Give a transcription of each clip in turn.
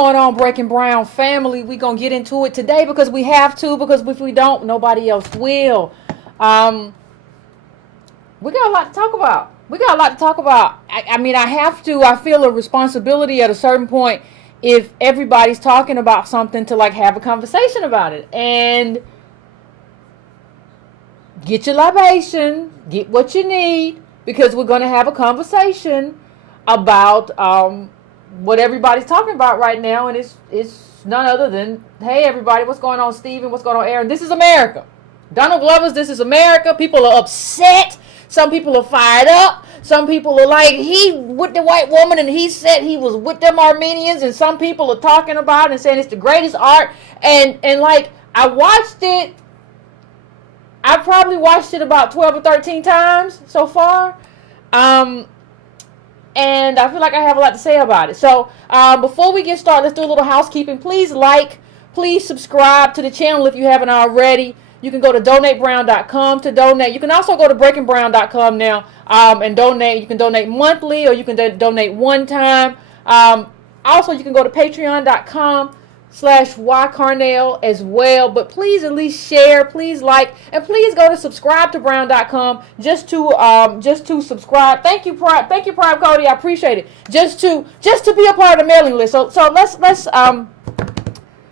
going on, Breaking Brown family? We're going to get into it today because we have to, because if we don't, nobody else will. We got a lot to talk about. I mean, I have to. I feel a responsibility at a certain point if everybody's talking about something to like have a conversation about it. And get your libation, get what you need, because we're going to have a conversation about what everybody's talking about right now. And it's none other than, hey, everybody, what's going on, Steven? What's going on, Aaron? This is America. Donald Glover's This is America. People are upset. Some people are fired up. Some people are like, he with the white woman and he said he was with them Armenians. And some people are talking about it and saying it's the greatest art. And like, I watched it. I probably watched it about 12 or 13 times so far. And I feel like I have a lot to say about it. So before we get started, let's do a little housekeeping. Please please subscribe to the channel if you haven't already. You can go to donatebrown.com to donate. You can also go to breakingbrown.com now and donate. You can donate monthly or you can donate one time. Also, you can go to patreon.com/ycarnell as well. But please at least share, please like, and please go to subscribetobrown.com just to subscribe. Thank you, Prime Cody. I appreciate it. Just to be a part of the mailing list. So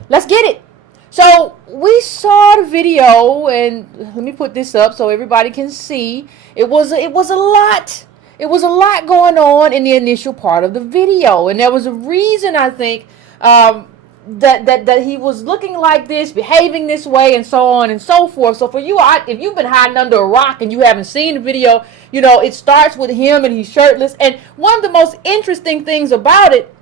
let's get it. So we saw the video, and let me put this up so everybody can see. It was a lot. It was a lot going on in the initial part of the video, and there was a reason, I think, that he was looking like this, behaving this way, and so on and so forth. So for you, if you've been hiding under a rock and you haven't seen the video, you know, it starts with him and he's shirtless. And one of the most interesting things about it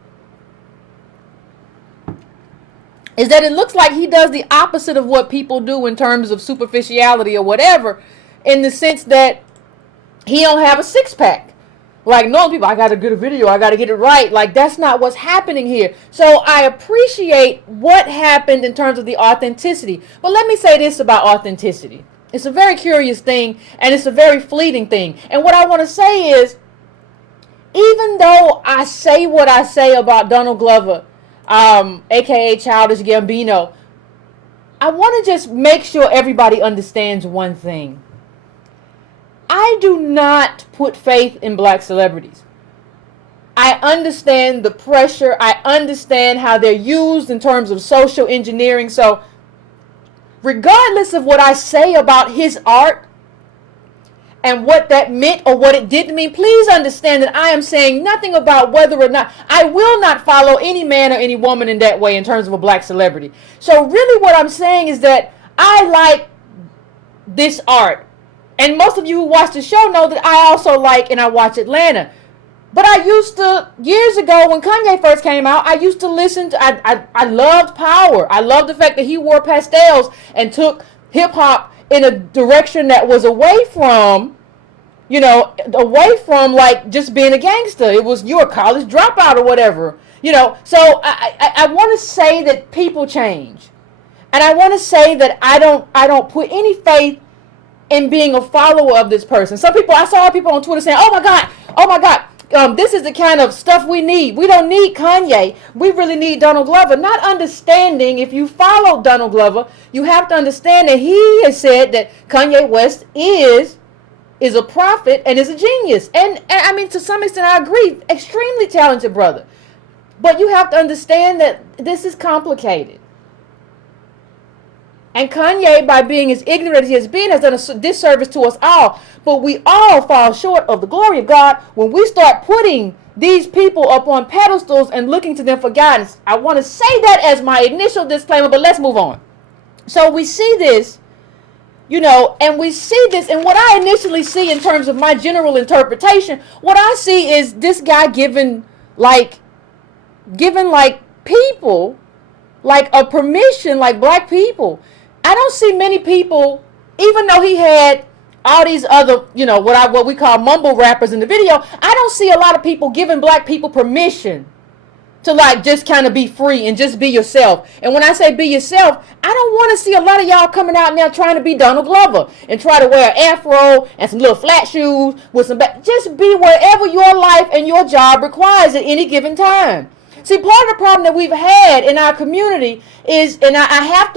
is that it looks like he does the opposite of what people do in terms of superficiality or whatever, in the sense that he don't have a six-pack. Like normal people, I got to get a video, I got to get it right. Like, that's not what's happening here. So I appreciate what happened in terms of the authenticity. But let me say this about authenticity. It's a very curious thing, and it's a very fleeting thing. And what I want to say is, even though I say what I say about Donald Glover, aka Childish Gambino, I want to just make sure everybody understands one thing. I do not put faith in black celebrities. I understand the pressure. I understand how they're used in terms of social engineering. So regardless of what I say about his art and what that meant or what it didn't mean, please understand that I am saying nothing about whether or not, I will not follow any man or any woman in that way in terms of a black celebrity. So really what I'm saying is that I like this art. And most of you who watch the show know that I also like and I watch Atlanta. But I used to, years ago when Kanye first came out, I used to listen to, I loved Power. I loved the fact that he wore pastels and took hip hop in a direction that was away from, you know, away from like just being a gangster. It was, you're a college dropout or whatever, you know. So I want to say that people change. And I want to say that I don't put any faith in being a follower of this person. Some people, I saw people on Twitter saying, oh my God, this is the kind of stuff we need. We don't need Kanye. We really need Donald Glover. Not understanding, if you follow Donald Glover, you have to understand that he has said that Kanye West is a prophet and is a genius. And I mean, to some extent, I agree. Extremely talented brother. But you have to understand that this is complicated. And Kanye, by being as ignorant as he has been, has done a disservice to us all. But we all fall short of the glory of God when we start putting these people up on pedestals and looking to them for guidance. I want to say that as my initial disclaimer, but let's move on. So we see this, you know, and we see this, and what I initially see in terms of my general interpretation, what I see is this guy giving people like a permission, like black people. I don't see many people, even though he had all these other, you know, what we call mumble rappers in the video, I don't see a lot of people giving black people permission to like just kind of be free and just be yourself. And when I say be yourself, I don't want to see a lot of y'all coming out now trying to be Donald Glover and try to wear an afro and some little flat shoes with some just be wherever your life and your job requires at any given time. See, part of the problem that we've had in our community is, and I have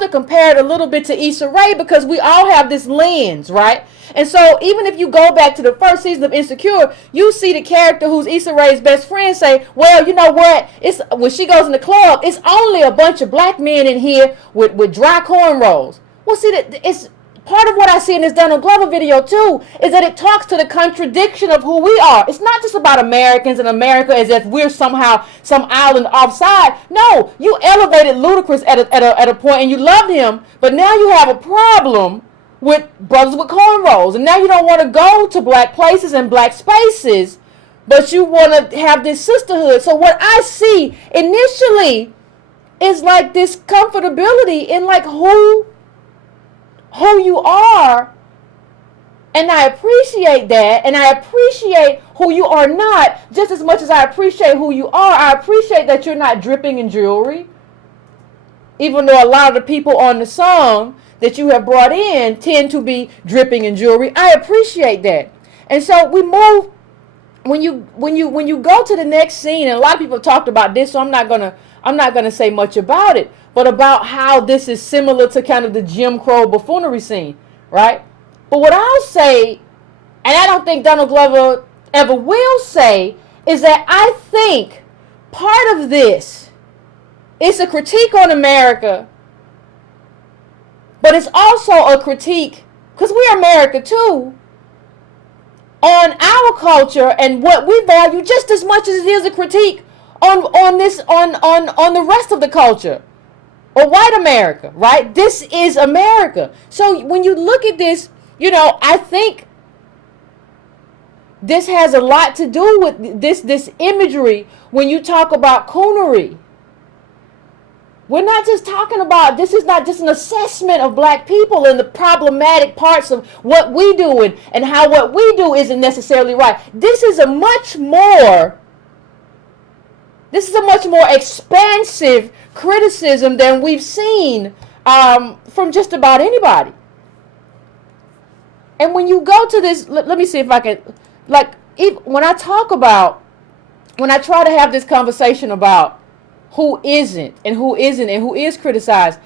to compare it a little bit to Issa Rae, because we all have this lens, right? And so even if you go back to the first season of Insecure, you see the character who's Issa Rae's best friend say, well, you know what? It's when she goes in the club, it's only a bunch of black men in here with dry cornrows. Well, see, that it's part of what I see in this Donald Glover video too, is that it talks to the contradiction of who we are. It's not just about Americans and America as if we're somehow some island offside. No, you elevated Ludacris at a point and you loved him, but now you have a problem with brothers with cornrows, and now you don't want to go to black places and black spaces, but you want to have this sisterhood. So what I see initially is like this comfortability in like who you are, and I appreciate that, and I appreciate who you are not just as much as I appreciate who you are. I appreciate that you're not dripping in jewelry, even though a lot of the people on the song that you have brought in tend to be dripping in jewelry. I appreciate that. And so we move, when you go to the next scene, and a lot of people have talked about this, so I'm not gonna say much about it, but about how this is similar to kind of the Jim Crow buffoonery scene, right? But what I'll say, and I don't think Donald Glover ever will say, is that I think part of this is a critique on America, but it's also a critique, because we're America too, on our culture and what we value just as much as it is a critique on the rest of the culture, or white America, right? This is America. So when you look at this, you know, I think this has a lot to do with this imagery when you talk about coonery. We're not just talking about, this is not just an assessment of black people and the problematic parts of what we do and how what we do isn't necessarily right. This is a much more expansive criticism than we've seen from just about anybody. And when you go to this, let me see if I can, like, when I try to have this conversation about who isn't and who is criticized,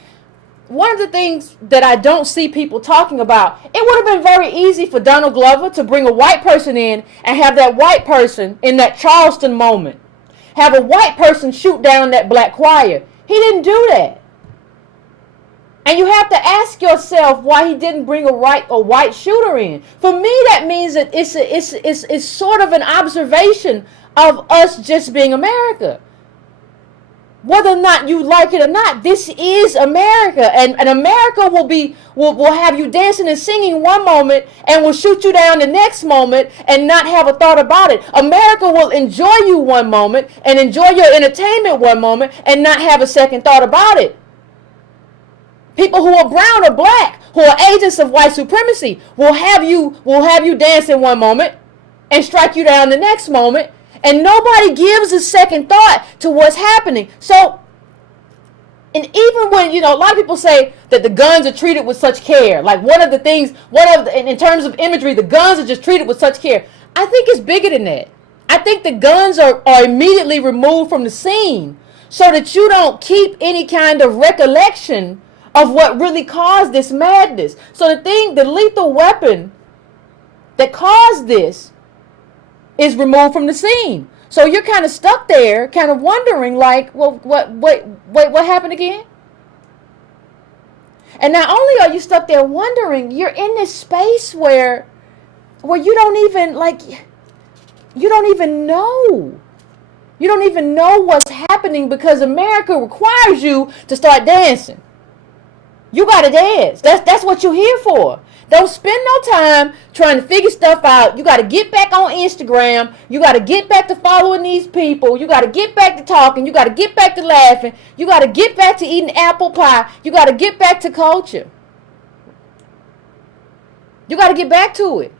one of the things that I don't see people talking about, it would have been very easy for Donald Glover to bring a white person in and have that white person in that Charleston moment, have a white person shoot down that black choir. He didn't do that. And you have to ask yourself why he didn't bring a white shooter in. For me, that means that it's sort of an observation of us just being America. Whether or not you like it or not, this is America, and America will have you dancing and singing one moment and will shoot you down the next moment and not have a thought about it. America will enjoy you one moment and enjoy your entertainment one moment and not have a second thought about it. People who are brown or black, who are agents of white supremacy, will have you dancing one moment and strike you down the next moment. And nobody gives a second thought to what's happening. So, and even when, you know, a lot of people say that the guns are treated with such care. Like in terms of imagery, the guns are just treated with such care. I think it's bigger than that. I think the guns are immediately removed from the scene so that you don't keep any kind of recollection of what really caused this madness. So the lethal weapon that caused this is removed from the scene. So you're kind of stuck there, kind of wondering, like, well, what happened again? And not only are you stuck there wondering, you're in this space where you don't even know. You don't even know what's happening because America requires you to start dancing. You gotta dance. That's what you're here for. Don't spend no time trying to figure stuff out. You got to get back on Instagram. You got to get back to following these people. You got to get back to talking. You got to get back to laughing. You got to get back to eating apple pie. You got to get back to culture. You got to get back to it.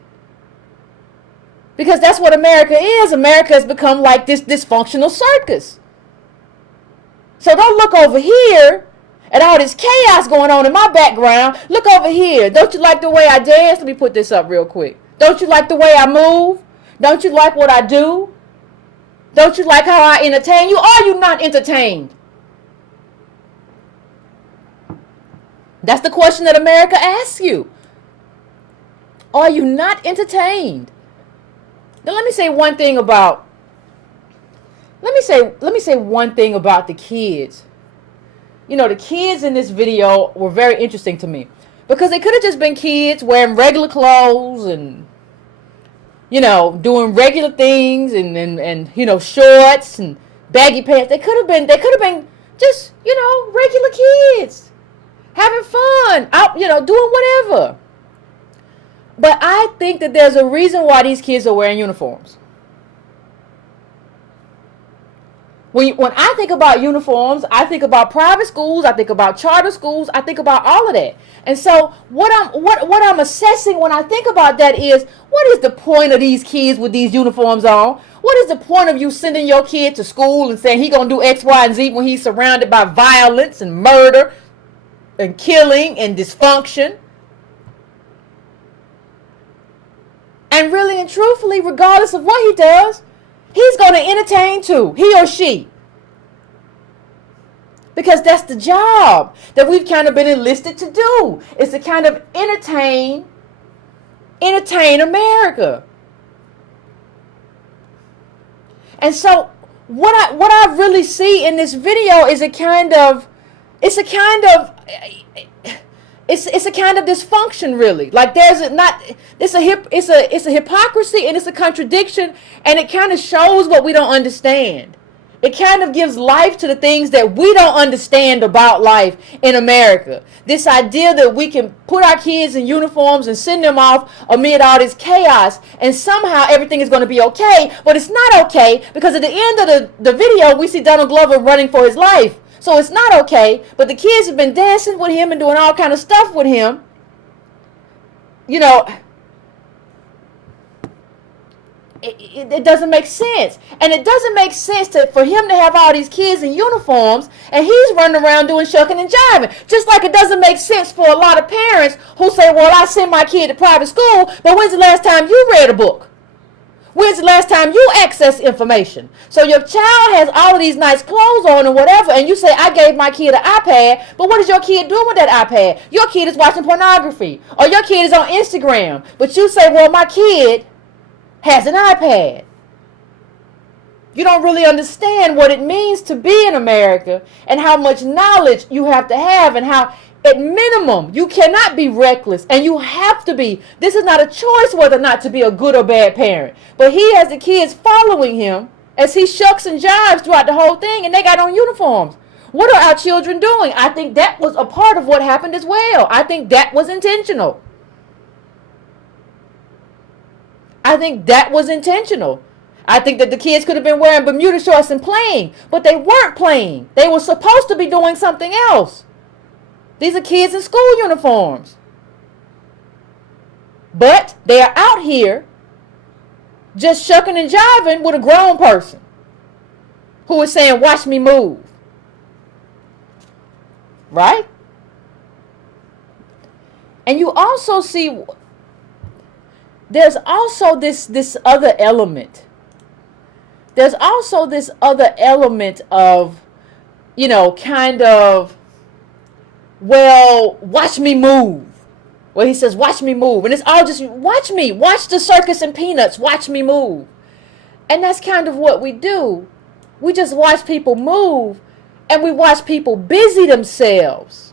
Because that's what America is. America has become like this dysfunctional circus. So don't look over here and all this chaos going on in my background. Look over here. Don't you like the way I dance? Let me put this up real quick. Don't you like the way I move? Don't you like what I do? Don't you like how I entertain you? Or are you not entertained? That's the question that America asks you. Are you not entertained? Now let me say one thing about one thing about the kids. You know, the kids in this video were very interesting to me because they could have just been kids wearing regular clothes and, you know, doing regular things and you know, shorts and baggy pants. They could have been just, you know, regular kids having fun, out, you know, doing whatever. But I think that there's a reason why these kids are wearing uniforms. When I think about uniforms, I think about private schools, I think about charter schools, I think about all of that. And so what I'm assessing when I think about that is, what is the point of these kids with these uniforms on? What is the point of you sending your kid to school and saying he gonna do X, Y, and Z when he's surrounded by violence and murder and killing and dysfunction? And really and truthfully, regardless of what he does, he's going to entertain too, he or she. Because that's the job that we've kind of been enlisted to do. Is to kind of entertain America. And so what I really see in this video is it's a kind of dysfunction, really. Like it's a hypocrisy and it's a contradiction, and it kind of shows what we don't understand. It kind of gives life to the things that we don't understand about life in America. This idea that we can put our kids in uniforms and send them off amid all this chaos, and somehow everything is going to be okay, but it's not okay, because at the end of the video we see Donald Glover running for his life. So it's not okay, but the kids have been dancing with him and doing all kind of stuff with him. You know, it doesn't make sense. And it doesn't make sense for him to have all these kids in uniforms and he's running around doing shucking and jiving. Just like it doesn't make sense for a lot of parents who say, well, I send my kid to private school, but when's the last time you read a book? When's the last time you access information? So your child has all of these nice clothes on and whatever, and you say, I gave my kid an iPad, but what is your kid doing with that iPad? Your kid is watching pornography, or your kid is on Instagram, but you say, well, my kid has an iPad. You don't really understand what it means to be in America and how much knowledge you have to have, and how at minimum you cannot be reckless, and you have to be. This is not a choice whether or not to be a good or bad parent, but he has the kids following him as he shucks and jives throughout the whole thing, and they got on uniforms. What are our children doing? I think that was a part of what happened as well. I think that was intentional. I think that was intentional. I think that the kids could have been wearing Bermuda shorts and playing, but they weren't playing. They were supposed to be doing something else. These are kids in school uniforms. But they are out here just shucking and jiving with a grown person who is saying, watch me move. Right? And you also see there's also this other element. There's also this other element of, you know, kind of, well, watch me move. Well, he says, watch me move. And it's all just, watch me. Watch the circus and Peanuts. Watch me move. And that's kind of what we do. We just watch people move, and we watch people busy themselves.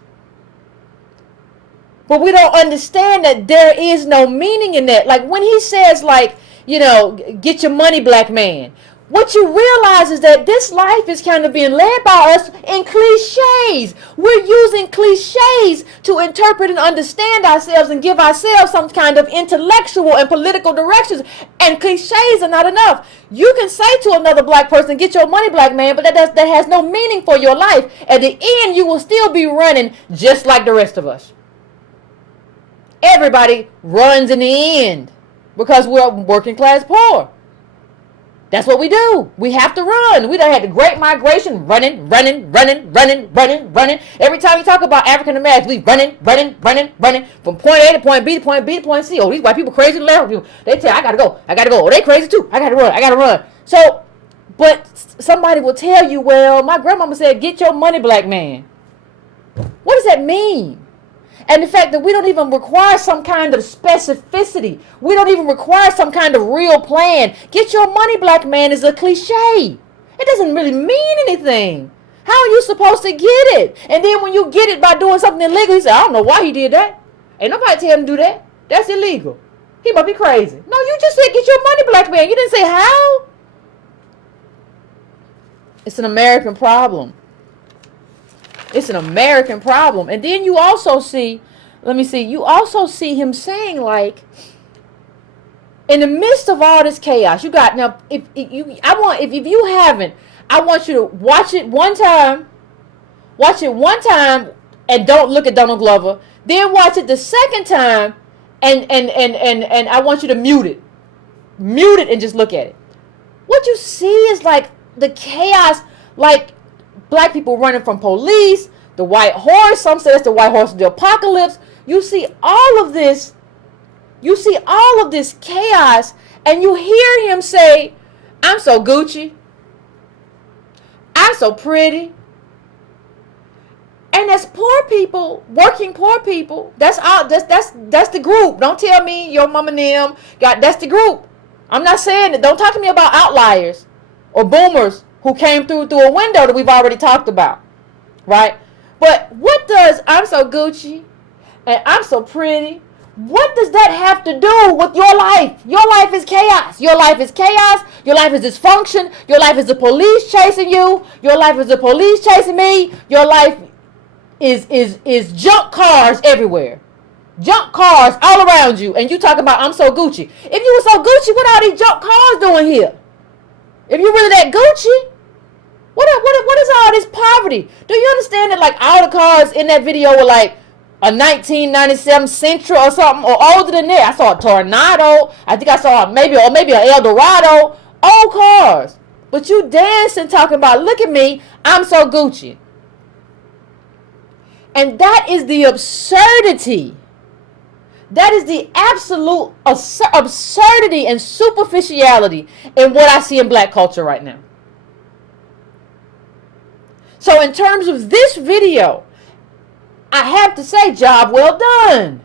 But we don't understand that there is no meaning in that. Like when he says, like, you know, get your money, black man. What you realize is that this life is kind of being led by us in cliches. We're using cliches to interpret and understand ourselves and give ourselves some kind of intellectual and political directions. And cliches are not enough. You can say to another black person, get your money, black man, but that has no meaning for your life. At the end, you will still be running just like the rest of us. Everybody runs in the end because we're working class poor. That's what we do. We have to run. We done had the Great Migration, running. Every time you talk about African Americans, we running from point A to point B to point B to point C. Oh, these white people crazy to left. They tell, I gotta go. Oh, they crazy too. I gotta run. So But somebody will tell you, well, my grandmama said, get your money, black man. What does that mean? And the fact that we don't even require some kind of specificity. We don't even require some kind of real plan. Get your money, black man is a cliche. It doesn't really mean anything. How are you supposed to get it? And then when you get it by doing something illegal, he said, I don't know why he did that. Ain't nobody tell him to do that. That's illegal. He must be crazy. No, you just said get your money, black man. You didn't say how. It's an American problem. It's an American problem. And then you also see, you also see him saying, like, in the midst of all this chaos, you got, now, if you haven't, I want you to watch it one time, and don't look at Donald Glover. Then watch it the second time, and I want you to mute it and just look at it. What you see is like the chaos, like black people running from police, the white horse. Some say it's the white horse of the apocalypse. You see all of this. You see all of this chaos, and you hear him say, "I'm so Gucci. I'm so pretty." And that's poor people, working poor people. That's all. That's the group. Don't tell me your mama and them got. That's the group. I'm not saying that. Don't talk to me about outliers or boomers who came through a window that we've already talked about, right? But what does "I'm so Gucci" and "I'm so pretty"? What does that have to do with your life? Your life is chaos. Your life is chaos. Your life is dysfunction. Your life is the police chasing you. Your life is the police chasing me. Your life is junk cars everywhere. Junk cars all around you. And you talking about "I'm so Gucci." If you were so Gucci, what are these junk cars doing here? If you really that Gucci, what is all this poverty? Do you understand that, like, all the cars in that video were like a 1997 Sentra or something, or older than that? I saw a Tornado. I think I saw maybe an Eldorado. Old cars. But you dancing talking about, look at me, I'm so Gucci. And that is the absurdity. That is the absolute absurdity and superficiality in what I see in black culture right now. So in terms of this video, I have to say, job well done.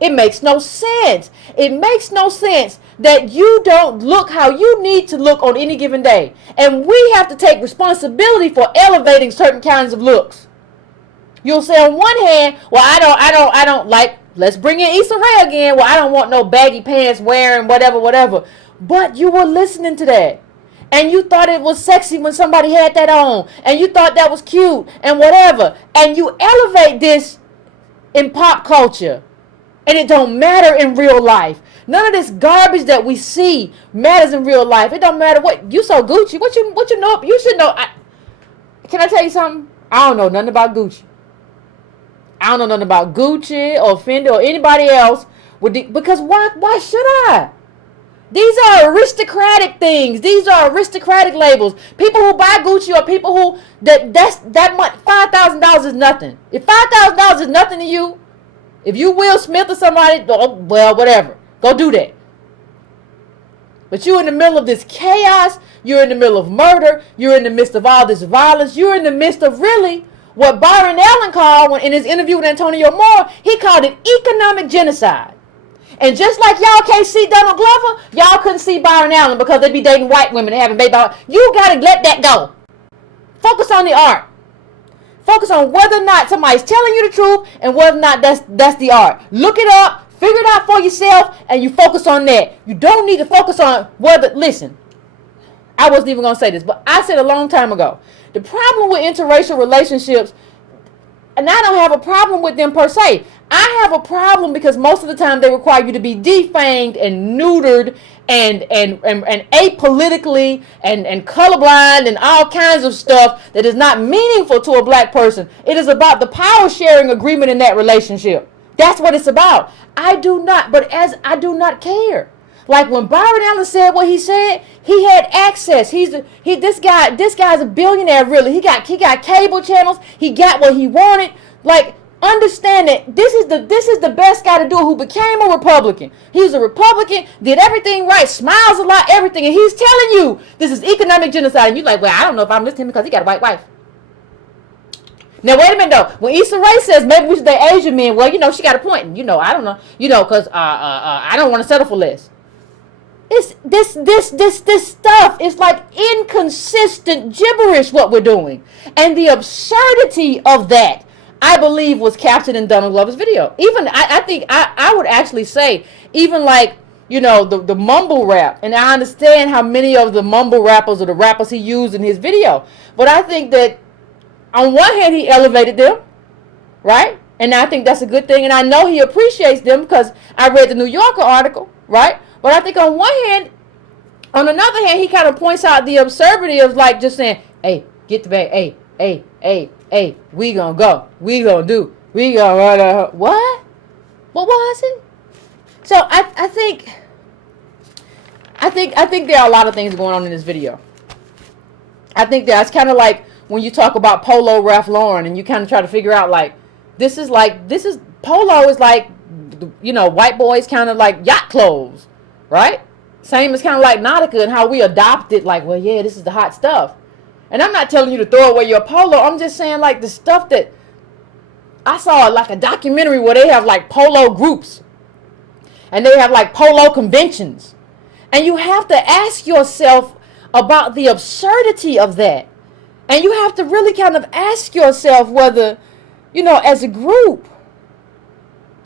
It makes no sense. It makes no sense that you don't look how you need to look on any given day. And we have to take responsibility for elevating certain kinds of looks. You'll say on one hand, well, I don't like, let's bring in Issa Rae again. Well, I don't want no baggy pants wearing whatever. But you were listening to that. And you thought it was sexy when somebody had that on. And you thought that was cute and whatever. And you elevate this in pop culture. And it don't matter in real life. None of this garbage that we see matters in real life. It don't matter what. You so Gucci. What you know? You should know. Can I tell you something? I don't know nothing about Gucci. I don't know nothing about Gucci or Fendi or anybody else. Because why should I? These are aristocratic things. These are aristocratic labels. People who buy Gucci or people who that much. $5,000 is nothing. If $5,000 is nothing to you, if you Will Smith or somebody, well, whatever, go do that. But you're in the middle of this chaos. You're in the middle of murder. You're in the midst of all this violence. You're in the midst of really what Byron Allen called, in his interview with Antonio Moore, he called it economic genocide. And just like y'all can't see Donald Glover, y'all couldn't see Byron Allen because they be dating white women and having baby. You got to let that go. Focus on the art. Focus on whether or not somebody's telling you the truth and whether or not that's the art. Look it up, figure it out for yourself, and you focus on that. You don't need to focus on whether, listen, I wasn't even going to say this, but I said a long time ago, the problem with interracial relationships, and I don't have a problem with them per se. I have a problem because most of the time they require you to be defanged and neutered and apolitically and colorblind and all kinds of stuff that is not meaningful to a black person. It is about the power sharing agreement in that relationship. That's what it's about. I do not care. Like when Byron Allen said what he said, he had access. This guy's a billionaire really. He got cable channels. He got what he wanted. Like, Understand that this is the best guy to do it, who became a Republican. He was a Republican, did everything right, smiles a lot, everything, and he's telling you this is economic genocide. And you're like, well, I don't know if I'm listening to him because he got a white wife. Now wait a minute though. When Issa Rae says maybe we should date Asian men, well, she got a point. And, I don't know, because I don't want to settle for less. It's this stuff is like inconsistent gibberish what we're doing, and the absurdity of that, I believe, was captured in Donald Glover's video. Even I think I would actually say, even like, the mumble rap, and I understand how many of the mumble rappers or the rappers he used in his video, but I think that on one hand he elevated them, right? And I think that's a good thing, and I know he appreciates them because I read the New Yorker article, right? But I think on one hand, on another hand, he kind of points out the absurdity of like just saying, hey, get the bag, hey, we gonna go, we gonna do, we gonna what? What was it? So I think there are a lot of things going on in this video. I think that's kind of like when you talk about Polo Ralph Lauren and you kind of try to figure out like, this is Polo is like, white boys kind of like yacht clothes. Right? Same as kind of like Nautica and how we adopted, like, well, yeah, this is the hot stuff. And I'm not telling you to throw away your polo. I'm just saying, like, the stuff that I saw, like a documentary where they have like polo groups and they have like polo conventions. And you have to ask yourself about the absurdity of that. And you have to really kind of ask yourself whether, as a group,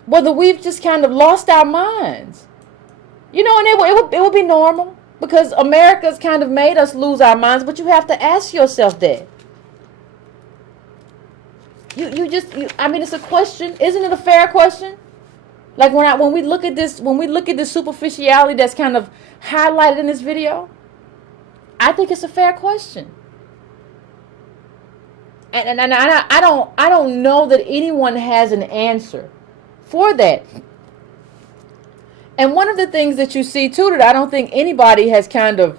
whether we've just kind of lost our minds. And it would be normal because America's kind of made us lose our minds, but you have to ask yourself that. It's a question. Isn't it a fair question? Like when we look at this superficiality that's kind of highlighted in this video, I think it's a fair question. And I don't know that anyone has an answer for that. And one of the things that you see too that I don't think anybody has kind of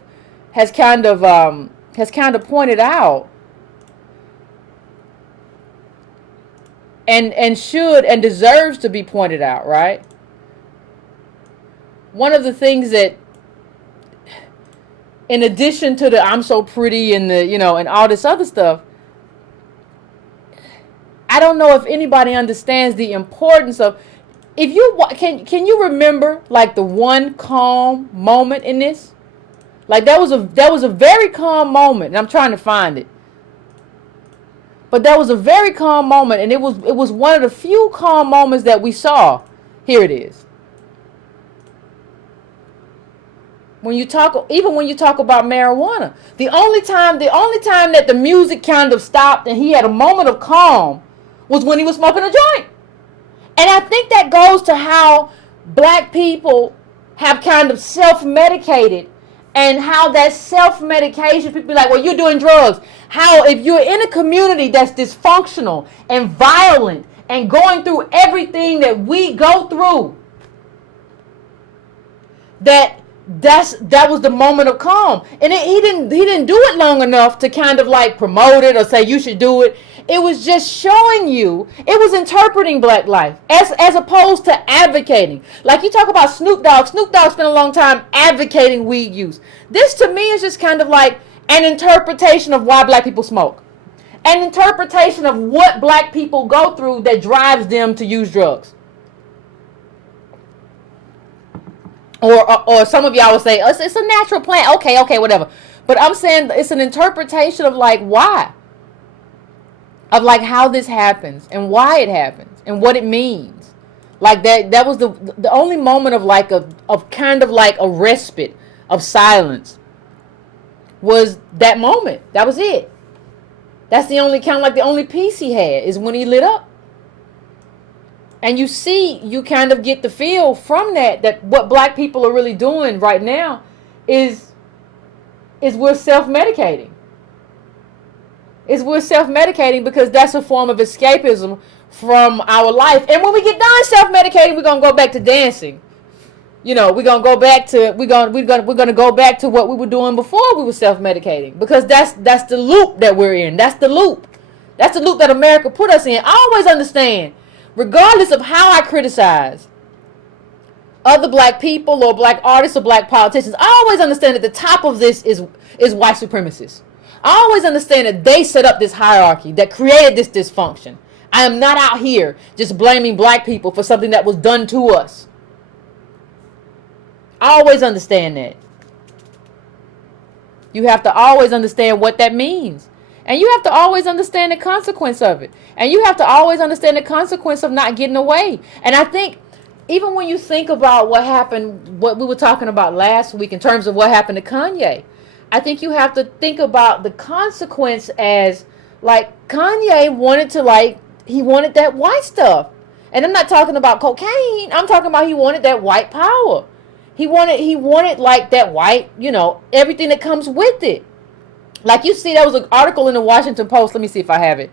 pointed out, and should and deserves to be pointed out, right? One of the things that, in addition to the I'm so pretty and the and all this other stuff, I don't know if anybody understands the importance of. If you can you remember like the one calm moment in this? Like that was a very calm moment, and I'm trying to find it. But that was a very calm moment, and it was one of the few calm moments that we saw. Here it is. When you talk about marijuana, the only time that the music kind of stopped and he had a moment of calm was when he was smoking a joint. And I think that goes to how black people have kind of self-medicated, and how that self-medication, people be like, well, you're doing drugs. How if you're in a community that's dysfunctional and violent and going through everything that we go through, that was the moment of calm. And he didn't do it long enough to kind of like promote it or say you should do it. It was just showing you, it was interpreting black life as opposed to advocating. Like you talk about Snoop Dogg. Snoop Dogg spent a long time advocating weed use. This to me is just kind of like an interpretation of why black people smoke. An interpretation of what black people go through that drives them to use drugs. Or some of y'all will say, it's a natural plant. Okay, whatever. But I'm saying it's an interpretation of like why. Of like how this happens and why it happens and what it means. Like that was the only moment of kind of like a respite of silence was that moment. That was it. That's the only kind of like the only piece he had is when he lit up. And you kind of get the feel from that what black people are really doing right now is we're self-medicating. We're self-medicating because that's a form of escapism from our life. And when we get done self-medicating, we're gonna go back to dancing. We're gonna go back to we're gonna go back to what we were doing before we were self-medicating, because that's the loop that we're in. That's the loop that America put us in. I always understand regardless of how I criticize other black people or black artists or black politicians, I always understand that the top of this is white supremacists. I always understand that they set up this hierarchy that created this dysfunction. I am not out here just blaming black people for something that was done to us. I always understand that. You have to always understand what that means. And you have to always understand the consequence of it. And you have to always understand the consequence of not getting away. And I think even when you think about what happened, what we were talking about last week in terms of what happened to Kanye, I think you have to think about the consequence as, like, Kanye wanted to, like, he wanted that white stuff. And I'm not talking about cocaine. I'm talking about he wanted that white power. He wanted like that white, you know, everything that comes with it. Like, you see, there was an article in the Washington Post. Let me see if I have it.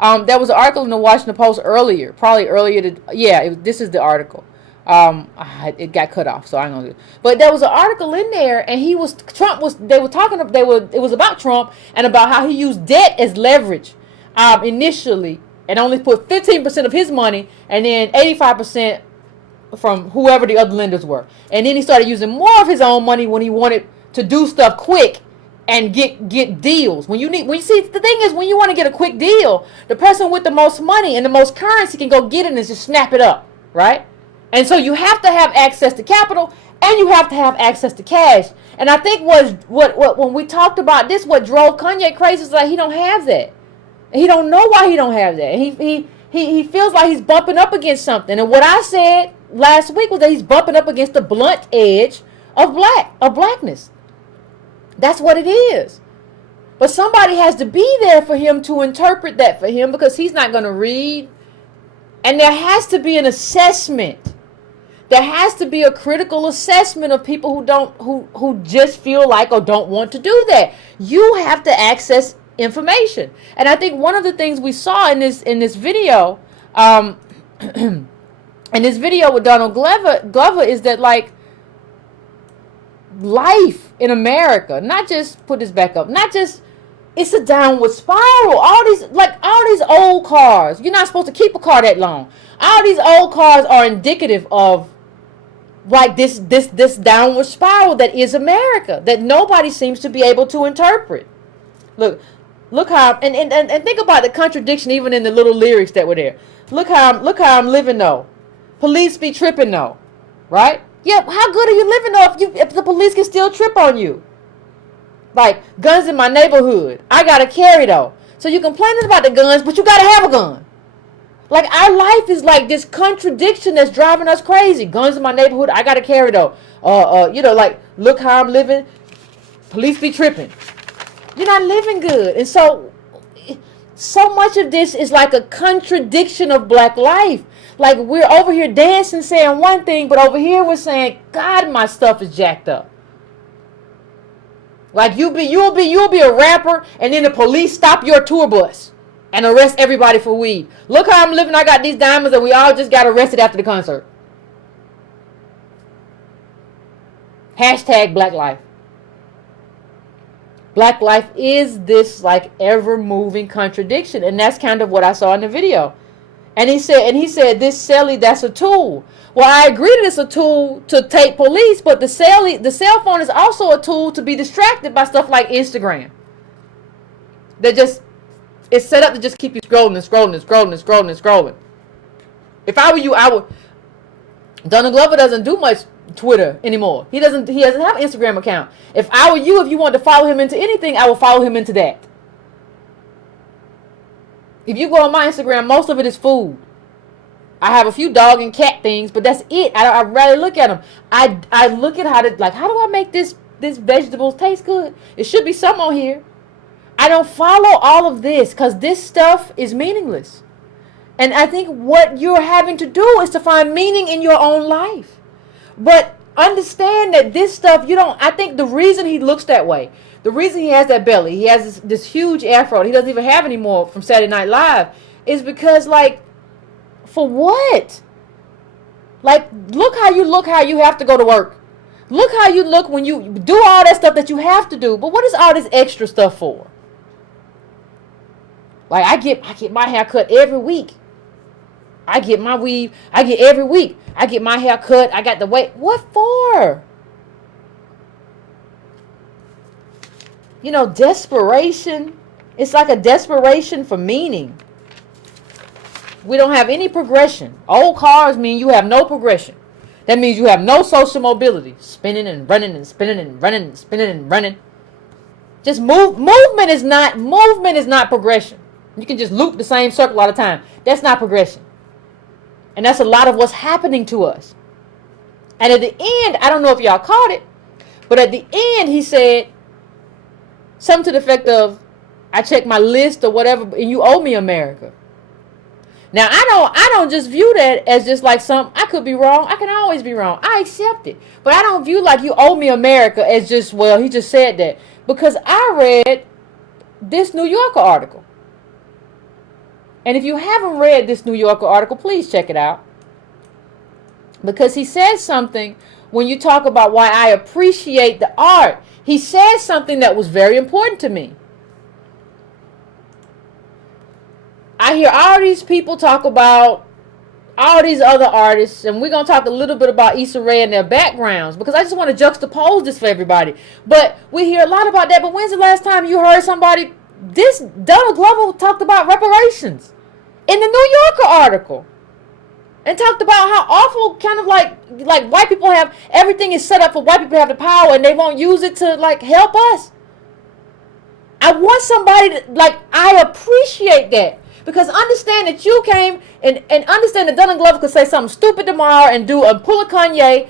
There was an article in the Washington Post earlier, probably earlier. This is the article. It got cut off, so I'm gonna do it. But there was an article in there, and it was about Trump and about how he used debt as leverage initially, and only put 15% of his money, and then 85% from whoever the other lenders were. And then he started using more of his own money when he wanted to do stuff quick and get deals. When you see, the thing is, when you want to get a quick deal, the person with the most money and the most currency can go get it and just snap it up, right? And so you have to have access to capital, and you have to have access to cash. And I think what when we talked about this, what drove Kanye crazy is like he don't have that. And he don't know why he don't have that. He feels like he's bumping up against something. And what I said last week was that he's bumping up against the blunt edge of blackness. That's what it is. But somebody has to be there for him to interpret that for him, because he's not going to read. And there has to be an assessment. There has to be a critical assessment of people who just feel like or don't want to do that. You have to access information. And I think one of the things we saw in this video in this video with Donald Glover is that, like, life in America, not just put this back up, not just, it's a downward spiral. All these old cars, you're not supposed to keep a car that long. All these old cars are indicative of, like, this downward spiral that is America, that nobody seems to be able to interpret. Look how, and think about the contradiction even in the little lyrics that were there. Look how I'm living though. Police be tripping though, right? Yeah, how good are you living though if the police can still trip on you? Like, guns in my neighborhood, I gotta carry though. So you complaining about the guns, but you gotta have a gun. Like, our life is like this contradiction that's driving us crazy. Guns in my neighborhood, I gotta carry though. Like, look how I'm living. Police be tripping. You're not living good. And so much of this is like a contradiction of black life. Like, we're over here dancing, saying one thing, but over here we're saying, God, my stuff is jacked up. Like, you'll be a rapper, and then the police stop your tour bus and arrest everybody for weed. Look how I'm living. I got these diamonds, and we all just got arrested after the concert. Hashtag Black Life. Black life is this, like, ever-moving contradiction, and that's kind of what I saw in the video. And he said, this celly, that's a tool. Well, I agree that it's a tool to take police, but the cell phone is also a tool to be distracted by stuff like Instagram. It's set up to just keep you scrolling and scrolling and scrolling and scrolling and scrolling. If I were you, I would. Donald Glover doesn't do much Twitter anymore. He doesn't have an Instagram account. If I were you, if you wanted to follow him into anything, I would follow him into that. If you go on my Instagram, most of it is food. I have a few dog and cat things, but that's it. I rarely look at them. I look at how do I make this vegetables taste good? It should be some on here. I don't follow all of this because this stuff is meaningless. And I think what you're having to do is to find meaning in your own life. But understand that this stuff, I think the reason he looks that way, the reason he has that belly, he has this huge afro that he doesn't even have anymore from Saturday Night Live, is because, like, for what? Like, look how you have to go to work. Look how you look when you do all that stuff that you have to do. But what is all this extra stuff for? Like, I get my hair cut every week. I get my weave. I get every week. I get my hair cut. I got the weight. What for? Desperation. It's like a desperation for meaning. We don't have any progression. Old cars mean you have no progression. That means you have no social mobility. Spinning and running and spinning and running and spinning and running. Just movement is not progression. You can just loop the same circle all the time. That's not progression. And that's a lot of what's happening to us. And at the end, I don't know if y'all caught it, but at the end he said something to the effect of, I checked my list or whatever, and you owe me America. Now, I don't just view that as just like I could be wrong. I can always be wrong. I accept it. But I don't view like you owe me America as just, well, he just said that. Because I read this New Yorker article. And if you haven't read this New Yorker article, please check it out. Because he says something when you talk about why I appreciate the art. He says something that was very important to me. I hear all these people talk about all these other artists, and we're going to talk a little bit about Issa Rae and their backgrounds, because I just want to juxtapose this for everybody. But we hear a lot about that, but when's the last time you heard somebody, Donald Glover talked about reparations in the New Yorker article, and talked about how awful kind of like white people have, everything is set up for white people to have the power, and they won't use it to like help us. I want somebody to, I appreciate that. Because understand that you came and understand that Donald Glover could say something stupid tomorrow and pull a Kanye,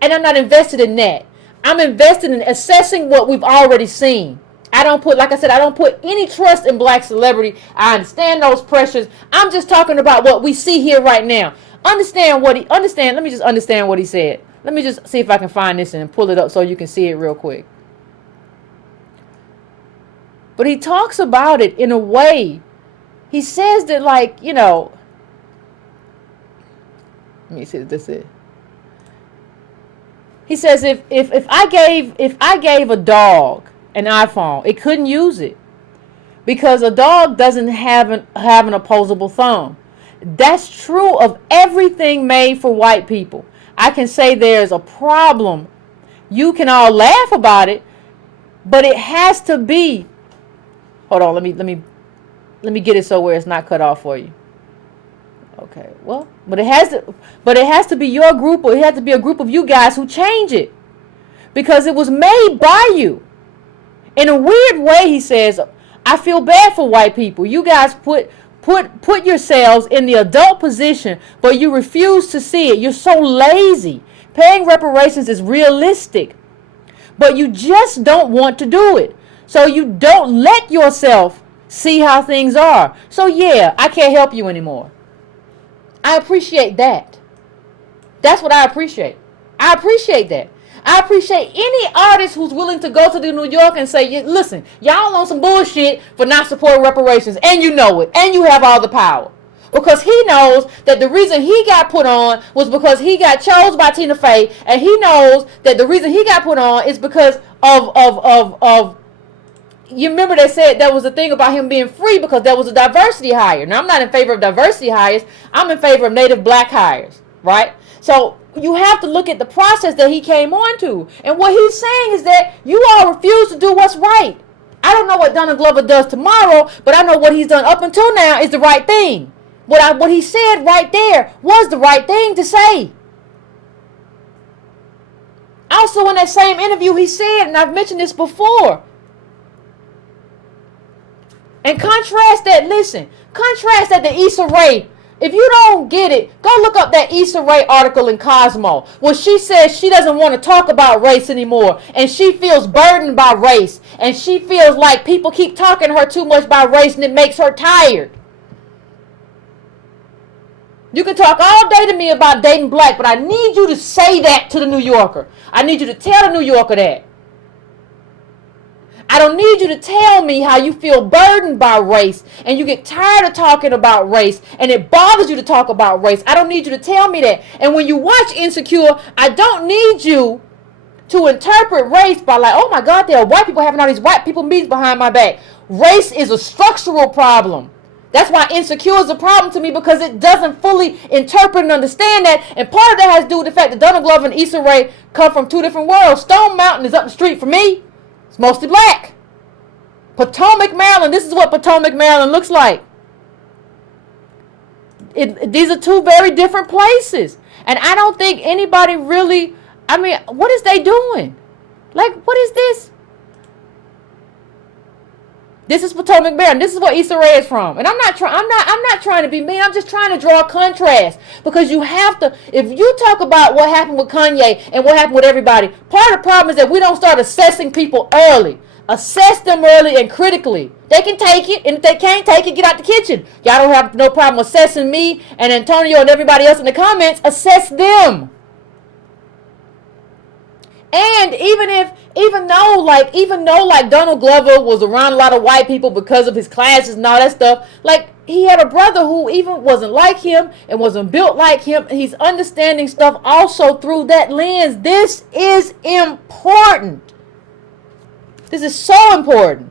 and I'm not invested in that. I'm invested in assessing what we've already seen. I don't put any trust in black celebrity. I understand those pressures. I'm just talking about what we see here right now. Let me just understand what he said. Let me just see if I can find this and pull it up so you can see it real quick. But he talks about it in a way. He says that, let me see what this is. He says if I gave a dog an iPhone, it couldn't use it because a dog doesn't have an opposable thumb. That's true of everything made for white people. I can say there's a problem. You can all laugh about it, but it has to be. Hold on, let me get it so where it's not cut off for you. Okay, well, but it has to be your group, or it has to be a group of you guys who change it, because it was made by you. In a weird way, he says, I feel bad for white people. You guys put yourselves in the adult position, but you refuse to see it. You're so lazy. Paying reparations is realistic, but you just don't want to do it. So you don't let yourself see how things are. So yeah, I can't help you anymore. I appreciate that. That's what I appreciate. I appreciate that. I appreciate any artist who's willing to go to New York and say, listen, y'all on some bullshit for not supporting reparations, and you know it, and you have all the power. Because he knows that the reason he got put on was because he got chose by Tina Fey, and he knows that the reason he got put on is because of you remember they said there was a thing about him being free because there was a diversity hire. Now, I'm not in favor of diversity hires. I'm in favor of native black hires, right? So you have to look at the process that he came on to. And what he's saying is that you all refuse to do what's right. I don't know what Donald Glover does tomorrow, but I know what he's done up until now is the right thing. What he said right there was the right thing to say. Also, in that same interview, he said, and I've mentioned this before, and contrast that to Issa Rae. If you don't get it, go look up that Issa Rae article in Cosmo, where she says she doesn't want to talk about race anymore, and she feels burdened by race, and she feels like people keep talking to her too much about race, and it makes her tired. You can talk all day to me about dating black, but I need you to say that to the New Yorker. I need you to tell the New Yorker that. I don't need you to tell me how you feel burdened by race and you get tired of talking about race and it bothers you to talk about race. I don't need you to tell me that. And when you watch Insecure, I don't need you to interpret race by like, oh my God, there are white people having all these white people meetings behind my back. Race is a structural problem. That's why insecure is a problem to me, because it doesn't fully interpret and understand that. And part of that has to do with the fact that Donald Glover and Issa Rae come from two different worlds. Stone Mountain is up the street from me. It's mostly black. Potomac, Maryland. This is what Potomac, Maryland looks like. These are two very different places. And I don't think anybody really, I mean, what is they doing? Like, what is this? This is Potomac, Maryland. This is where Issa Rae is from. And I'm not trying to be mean. I'm just trying to draw a contrast. Because you have to, if you talk about what happened with Kanye and what happened with everybody, part of the problem is that we don't start assessing people early. Assess them early and critically. They can take it, and if they can't take it, get out the kitchen. Y'all don't have no problem assessing me and Antonio and everybody else in the comments. Assess them. And even though like Donald Glover was around a lot of white people because of his classes and all that stuff, like he had a brother who even wasn't like him and wasn't built like him. He's understanding stuff also through that lens. This is important. This is so important.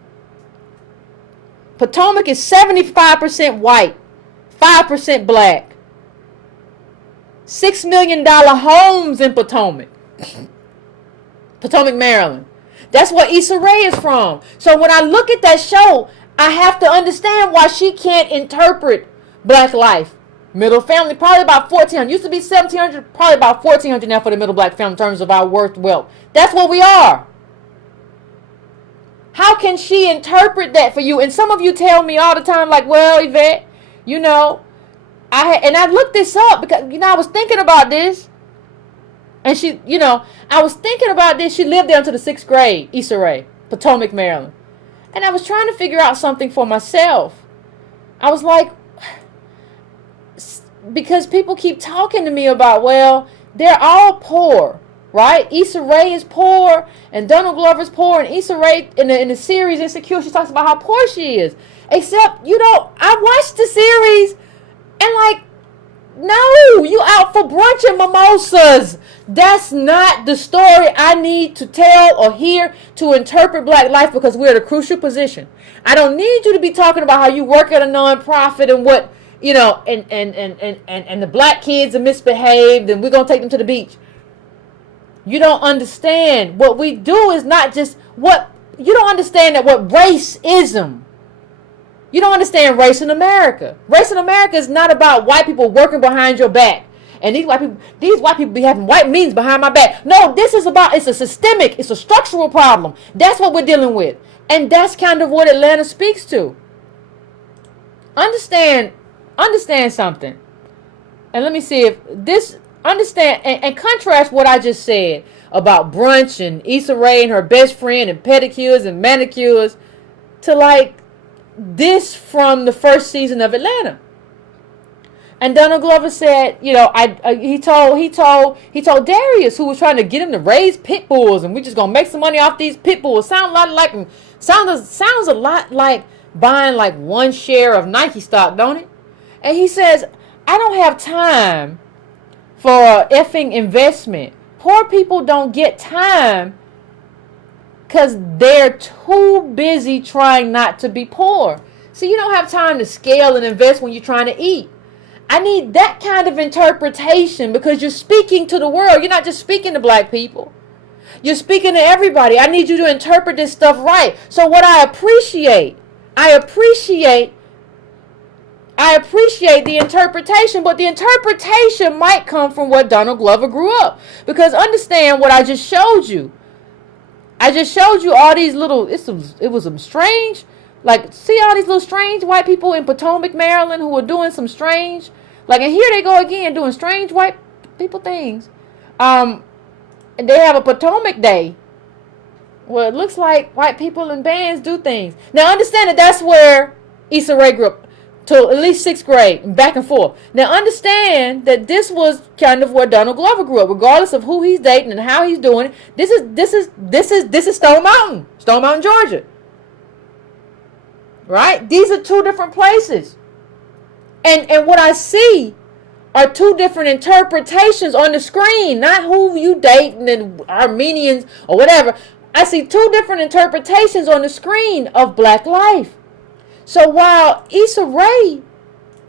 Potomac is 75% white, 5% black. $6 million homes in Potomac. Potomac, Maryland. That's where Issa Rae is from. So when I look at that show, I have to understand why she can't interpret black life. Middle family, probably about 1,400. Used to be 1,700, probably about 1,400 now for the middle black family in terms of our worth wealth. That's what we are. How can she interpret that for you? And some of you tell me all the time, like, well, Yvette, you know, I looked this up because, you know, I was thinking about this. And she, you know, I was thinking about this. She lived there until the 6th grade, Issa Rae, Potomac, Maryland. And I was trying to figure out something for myself. I was like, because people keep talking to me about, well, they're all poor. Right? Issa Rae is poor, and Donald Glover's poor, and Issa Rae in the series Insecure, she talks about how poor she is. Except, you know, I watched the series, and like, no, you out for brunch and mimosas. That's not the story I need to tell or hear to interpret black life, because we're at a crucial position. I don't need you to be talking about how you work at a nonprofit and what, you know, and the black kids are misbehaved and we're going to take them to the beach. You don't understand. What we do is not just what, you don't understand that what racism, you don't understand race in America. Race in America is not about white people working behind your back. And these white people be having white means behind my back. No, this is about, it's a systemic, it's a structural problem. That's what we're dealing with. And that's kind of what Atlanta speaks to. Understand something. And let me see if this, understand and contrast what I just said about brunch and Issa Rae and her best friend and pedicures and manicures to like this from the first season of Atlanta. And Donald Glover said, you know, he told Darius, who was trying to get him to raise pit bulls, and we just gonna make some money off these pit bulls. Sounds a lot like buying like one share of Nike stock, don't it? And he says, I don't have time for effing investment. Poor people don't get time because they're too busy trying not to be poor. So you don't have time to scale and invest when you're trying to eat. I need that kind of interpretation, because you're speaking to the world. You're not just speaking to black people. You're speaking to everybody. I need you to interpret this stuff right. So what I appreciate the interpretation, but the interpretation might come from what Donald Glover grew up. Because understand what I just showed you. I just showed you all these little, it was some strange, like, see all these little strange white people in Potomac, Maryland who are doing some strange, like, and here they go again doing strange white people things. And they have a Potomac Day where it looks like white people in bands do things. Now understand that that's where Issa Rae grew up. Till at least 6th grade and back and forth. Now understand that this was kind of where Donald Glover grew up, regardless of who he's dating and how he's doing it. This is Stone Mountain, Georgia. Right? These are two different places. And what I see are two different interpretations on the screen, not who you dating and Armenians or whatever. I see two different interpretations on the screen of black life. So while Issa Rae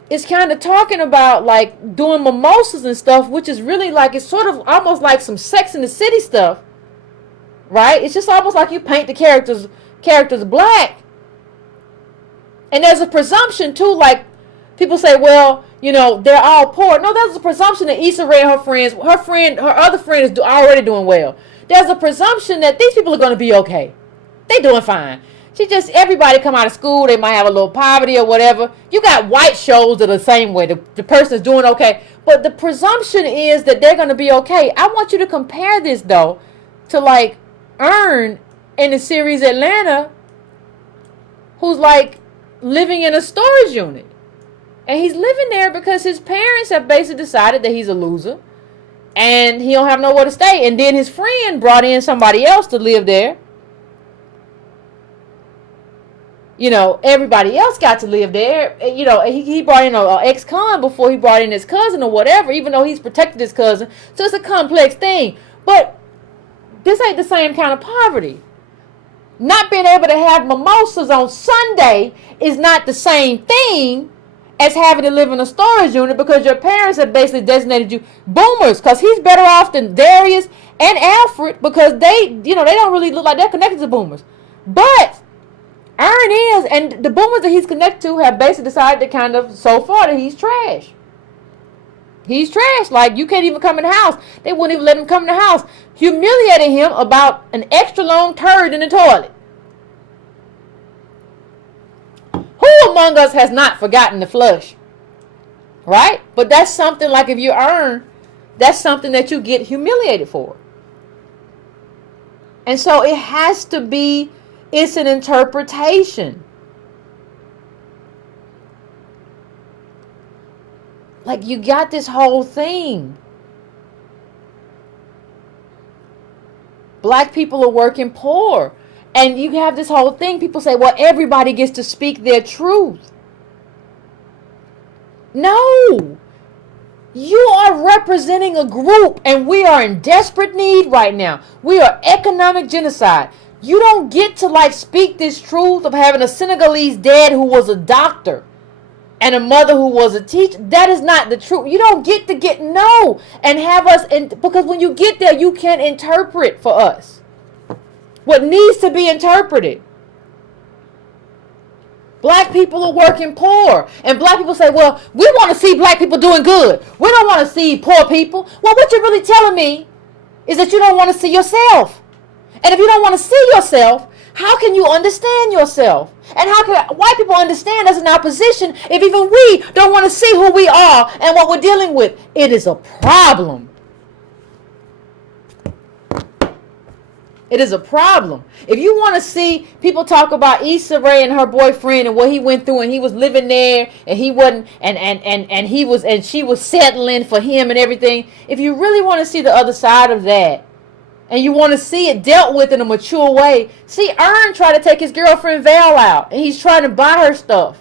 is kind of talking about like doing mimosas and stuff, which is really like, it's sort of almost like some Sex in the City stuff, right? It's just almost like you paint the characters black. And there's a presumption too, like people say, well, you know, they're all poor. No, there's a presumption that Issa Rae and her other friend is already doing well. There's a presumption that these people are going to be okay. They doing fine. Everybody come out of school, they might have a little poverty or whatever. You got white shows that are the same way. The person's doing okay. But the presumption is that they're going to be okay. I want you to compare this, though, to like Earn in the series Atlanta, who's like living in a storage unit. And he's living there because his parents have basically decided that he's a loser. And he don't have nowhere to stay. And then his friend brought in somebody else to live there. You know, everybody else got to live there. You know, he brought in an ex-con before he brought in his cousin or whatever, even though he's protected his cousin. So it's a complex thing. But this ain't the same kind of poverty. Not being able to have mimosas on Sunday is not the same thing as having to live in a storage unit because your parents have basically designated you boomers, because he's better off than Darius and Alfred because they, you know, they don't really look like they're connected to boomers. But Earn is, and the boomers that he's connected to have basically decided to kind of, so far, that he's trash. He's trash. Like, you can't even come in the house. They wouldn't even let him come in the house. Humiliating him about an extra long turd in the toilet. Who among us has not forgotten to flush? Right? But that's something like if you Earn, that's something that you get humiliated for. And so it has to be, it's an interpretation. Like, you got this whole thing. Black people are working poor. And you have this whole thing. People say, well, everybody gets to speak their truth. No. You are representing a group, and we are in desperate need right now. We are economic genocide. You don't get to like speak this truth of having a Senegalese dad who was a doctor and a mother who was a teacher. That is not the truth. You don't get to no and have us, because when you get there, you can't interpret for us what needs to be interpreted. Black people are working poor. And black people say, well, we want to see black people doing good. We don't want to see poor people. Well, what you're really telling me is that you don't want to see yourself. And if you don't want to see yourself, how can you understand yourself? And how can white people understand us in our position if even we don't want to see who we are and what we're dealing with? It is a problem. It is a problem. If you want to see people talk about Issa Rae and her boyfriend and what he went through, and he was living there and he wasn't, and she was settling for him and everything. If you really want to see the other side of that, and you want to see it dealt with in a mature way, see Earn try to take his girlfriend Val out, and he's trying to buy her stuff,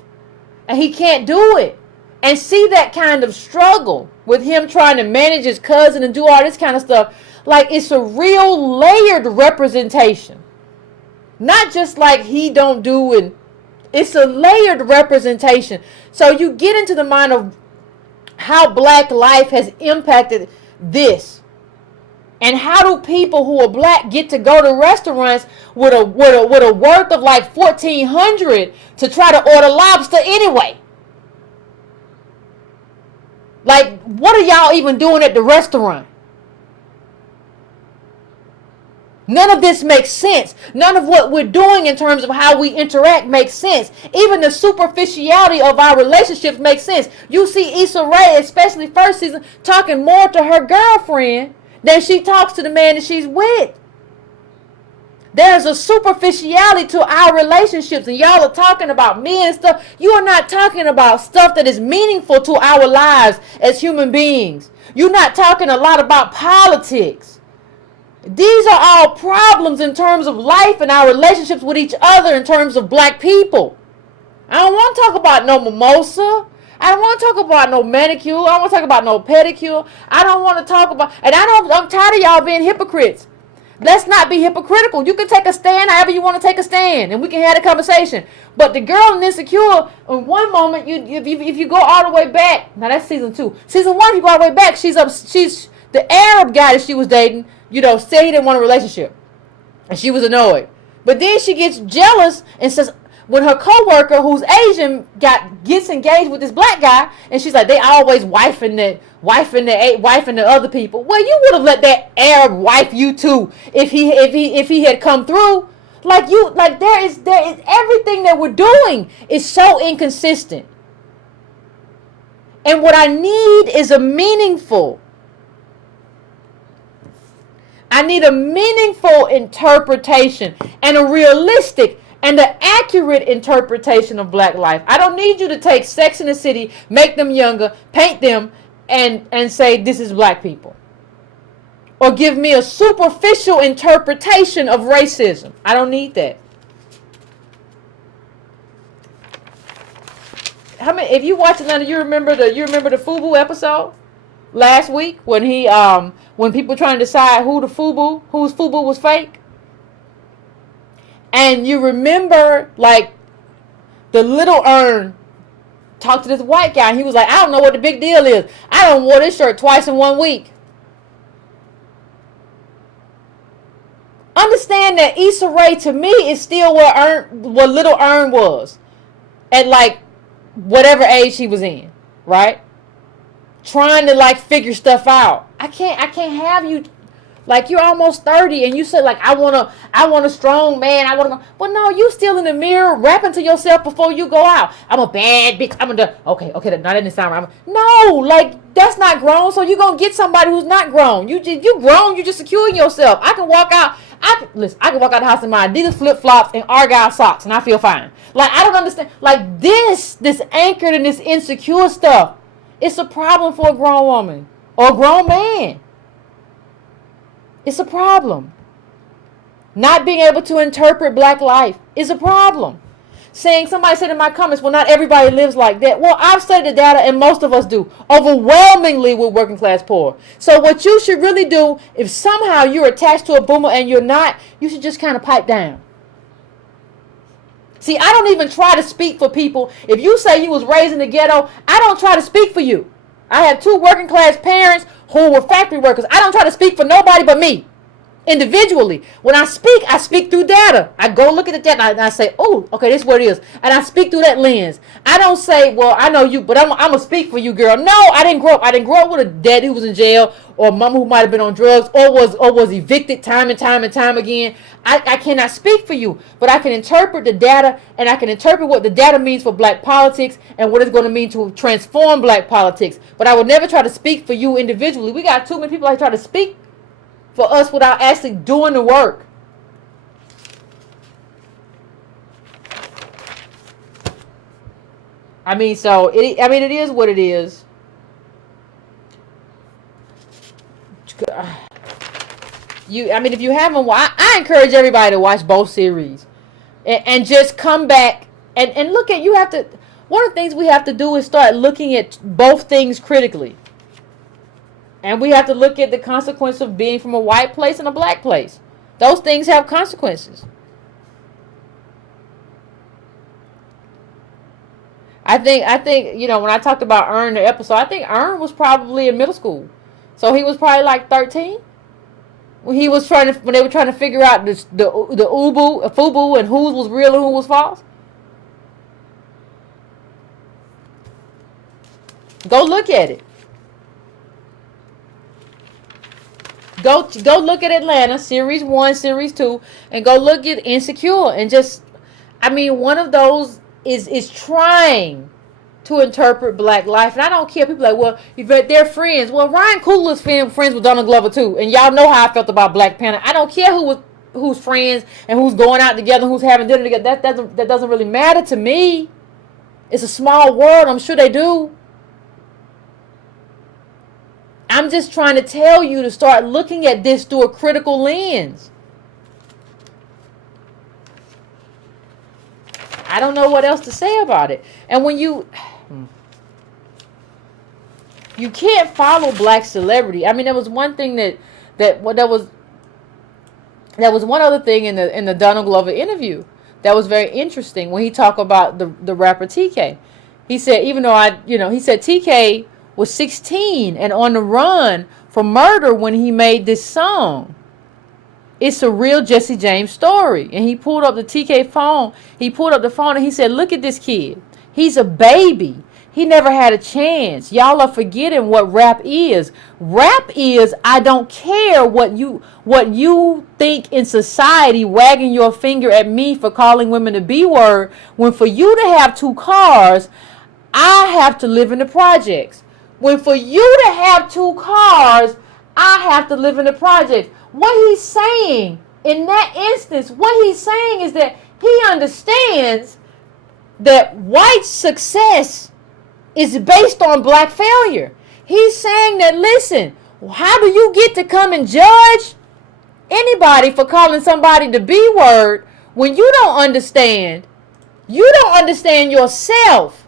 and he can't do it. And see that kind of struggle with him trying to manage his cousin and do all this kind of stuff. Like, it's a real layered representation. Not just like he don't do it. It's a layered representation. So you get into the mind of how black life has impacted this. And how do people who are black get to go to restaurants with a worth of like $1,400 to try to order lobster anyway? Like, what are y'all even doing at the restaurant? None of this makes sense. None of what we're doing in terms of how we interact makes sense. Even the superficiality of our relationships makes sense. You see Issa Rae, especially first season, talking more to her girlfriend than she talks to the man that she's with. There's a superficiality to our relationships, and y'all are talking about men and stuff. You are not talking about stuff that is meaningful to our lives as human beings. You're not talking a lot about politics. These are all problems in terms of life and our relationships with each other in terms of black people. I don't want to talk about no mimosa. I don't want to talk about no manicure. I don't want to talk about no pedicure. I don't want to talk about, and I'm tired of y'all being hypocrites. Let's not be hypocritical. You can take a stand however you want to take a stand, and we can have a conversation. But the girl in Insecure, in one moment, if you go all the way back, now that's season 2. Season 1, if you go all the way back, she's the Arab guy that she was dating, said he didn't want a relationship. And she was annoyed. But then she gets jealous and says, when her coworker who's Asian gets engaged with this black guy, and she's like, they always wifing the other people. Well, you would have let that Arab wife you too if he had come through. There is everything that we're doing is so inconsistent. And what I need is I need a meaningful interpretation and a realistic and an accurate interpretation of black life. I don't need you to take Sex and the City, make them younger, paint them, and say this is black people. Or give me a superficial interpretation of racism. I don't need that. How many? If you watch Atlanta, you remember the FUBU episode last week when when people trying to decide whose FUBU was fake. And you remember, the little Earn talked to this white guy, and he was like, I don't know what the big deal is. I don't wore this shirt twice in 1 week. Understand that Issa Rae, to me, is still what little Earn was. At, whatever age he was in. Right? Trying to, figure stuff out. I can't have you... you're almost 30 and you said, I want a strong man. Well, no, you still in the mirror rapping to yourself before you go out. I'm a bad bitch. Okay, not in the sound. No, that's not grown. So you're going to get somebody who's not grown. You grown, you just securing yourself. I can walk out. I can walk out the house in my Adidas flip-flops and Argyle socks and I feel fine. I don't understand. This anchored in this insecure stuff. It's a problem for a grown woman or a grown man. It's a problem. Not being able to interpret black life is a problem. Somebody said in my comments, well, not everybody lives like that. Well, I've studied the data, and most of us do. Overwhelmingly, we're working class poor. So what you should really do, if somehow you're attached to a boomer and you're not, you should just kind of pipe down. See, I don't even try to speak for people. If you say you was raised in the ghetto, I don't try to speak for you. I have 2 working class parents who were factory workers. I don't try to speak for nobody but me. Individually. When I speak through data. I go look at the data and I say, oh, okay, this is what it is. And I speak through that lens. I don't say, well, I know you, but I'm going to speak for you, girl. No, I didn't grow up with a dad who was in jail or mama who might have been on drugs or was evicted time and time again. I cannot speak for you, but I can interpret the data and I can interpret what the data means for black politics and what it's going to mean to transform black politics. But I would never try to speak for you individually. We got too many people that try to speak for us without actually doing the work. It is what it is. If you haven't, I encourage everybody to watch both series and just come back and look at, one of the things we have to do is start looking at both things critically. And we have to look at the consequence of being from a white place and a black place. Those things have consequences. I think when I talked about Earn the episode, I think Earn was probably in middle school. So he was probably 13. When they were trying to figure out the FUBU and who was real and who was false. Go look at it. Go look at Atlanta, Series 1, Series 2, and go look at Insecure. And one of those is trying to interpret black life. And I don't care. People are like, well, Yvette, they're friends. Well, Ryan Coogler's friends with Donald Glover, too. And y'all know how I felt about Black Panther. I don't care who's friends and who's going out together, who's having dinner together. That doesn't really matter to me. It's a small world. I'm sure they do. I'm just trying to tell you to start looking at this through a critical lens. I don't know what else to say about it. And when you can't follow black celebrity. There was one thing that was There was one other thing in the Donald Glover interview that was very interesting when he talked about the rapper TK. He said, even though he said TK was 16 and on the run for murder when he made this song. It's a real Jesse James story. And he pulled up the TK phone. He pulled up the phone and he said, look at this kid. He's a baby. He never had a chance. Y'all are forgetting what rap is. Rap is, I don't care what you think in society, wagging your finger at me for calling women the B word, when for you to have 2 cars, I have to live in the projects. When for you to have 2 cars, I have to live in the projects. What he's saying in that instance, what he's saying is that he understands that white success is based on black failure. He's saying that, listen, how do you get to come and judge anybody for calling somebody the B word when you don't understand? You don't understand yourself.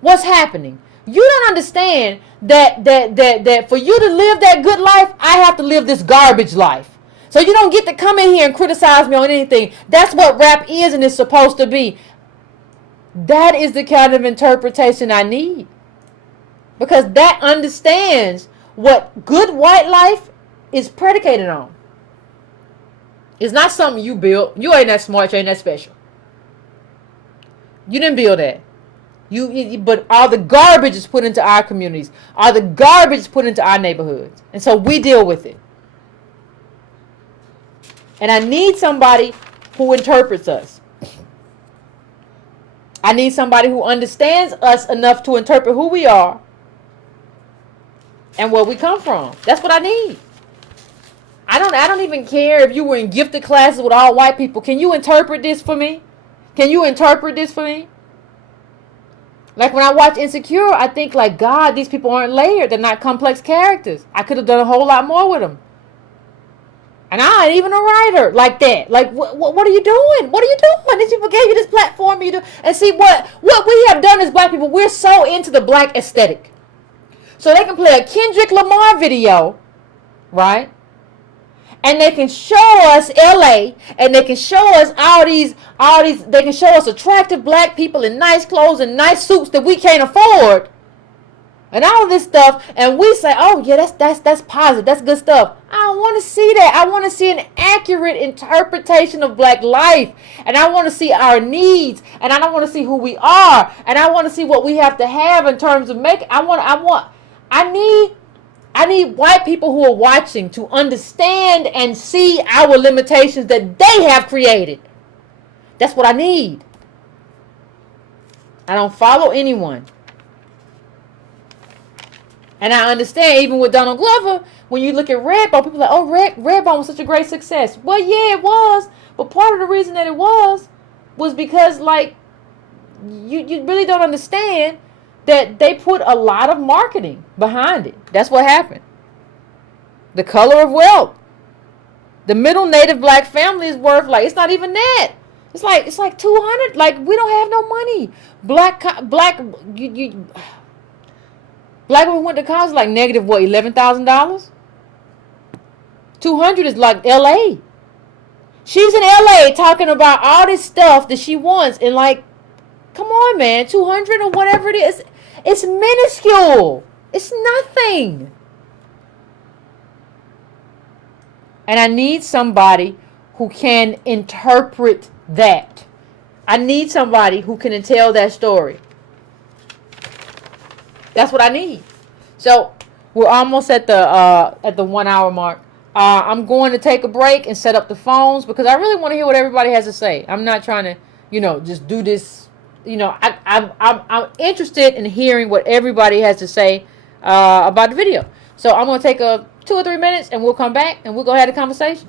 What's happening? You don't understand that for you to live that good life, I have to live this garbage life. So you don't get to come in here and criticize me on anything. That's what rap is and is supposed to be. That is the kind of interpretation I need. Because that understands what good white life is predicated on. It's not something you built. You ain't that smart. You ain't that special. You didn't build that. But all the garbage is put into our communities. All the garbage is put into our neighborhoods. And so we deal with it. And I need somebody who interprets us. I need somebody who understands us enough to interpret who we are and where we come from. That's what I need. I don't even care if you were in gifted classes with all white people. Can you interpret this for me? Can you interpret this for me? Like when I watch Insecure, I think like, God, these people aren't layered. They're not complex characters. I could have done a whole lot more with them. And I ain't even a writer like that. Like, what are you doing? What are you doing? These people gave you this platform. And see, what we have done as black people, we're so into the black aesthetic. So they can play a Kendrick Lamar video, right? And they can show us LA, and they can show us all these, they can show us attractive black people in nice clothes and nice suits that we can't afford. And all of this stuff, and we say, oh yeah, that's positive, that's good stuff. I don't want to see that. I want to see an accurate interpretation of black life. And I want to see our needs, and I don't want to see who we are, and I want to see what we have to have in terms of I need white people who are watching to understand and see our limitations that they have created. That's what I need. I don't follow anyone. And I understand, even with Donald Glover, when you look at Redbone, people are like, oh, Redbone was such a great success. Well, yeah, it was. But part of the reason that it was because, like, you really don't understand that they put a lot of marketing behind it. That's what happened. The color of wealth. The middle native black family is worth, like, it's not even that. It's like 200. Like, we don't have no money. Black women went to college like negative what, $11,000? 200 is like LA. She's in LA talking about all this stuff that she wants, and like, come on, man, 200 or whatever it is, it's minuscule. It's nothing. And I need somebody who can interpret that. I need somebody who can tell that story. That's what I need. So we're almost at the 1 hour mark. I'm going to take a break and set up the phones because I really want to hear what everybody has to say. I'm not trying to, just do this. I'm interested in hearing what everybody has to say about the video. So I'm going to take 2 or 3 minutes and we'll come back and we'll go have a conversation.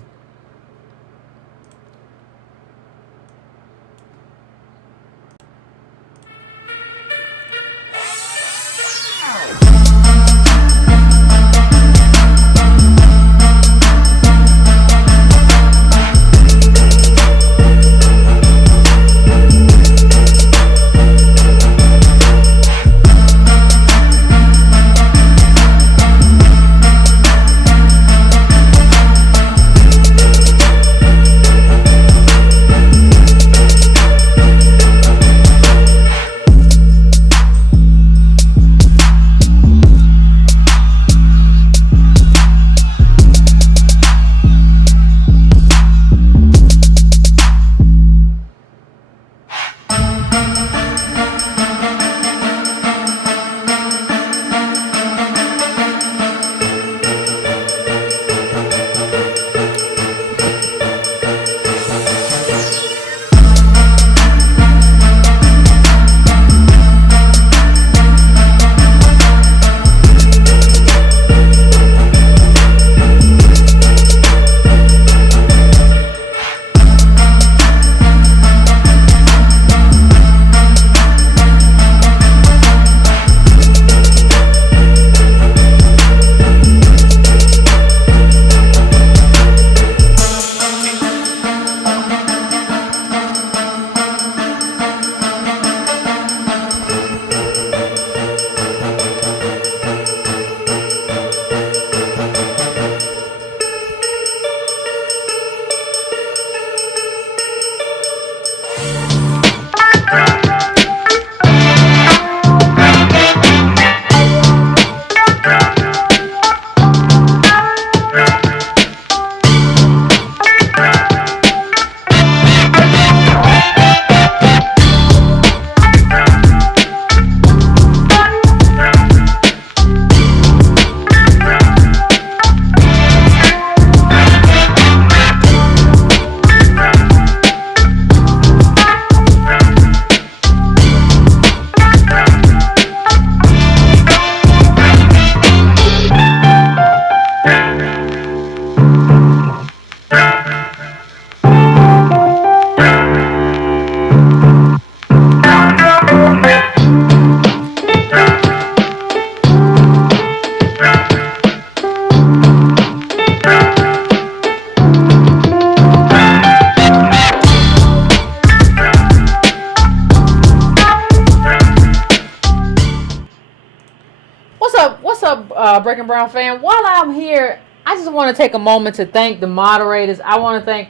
up, Breaking Brown fam? While I'm here, I just want to take a moment to thank the moderators. I want to thank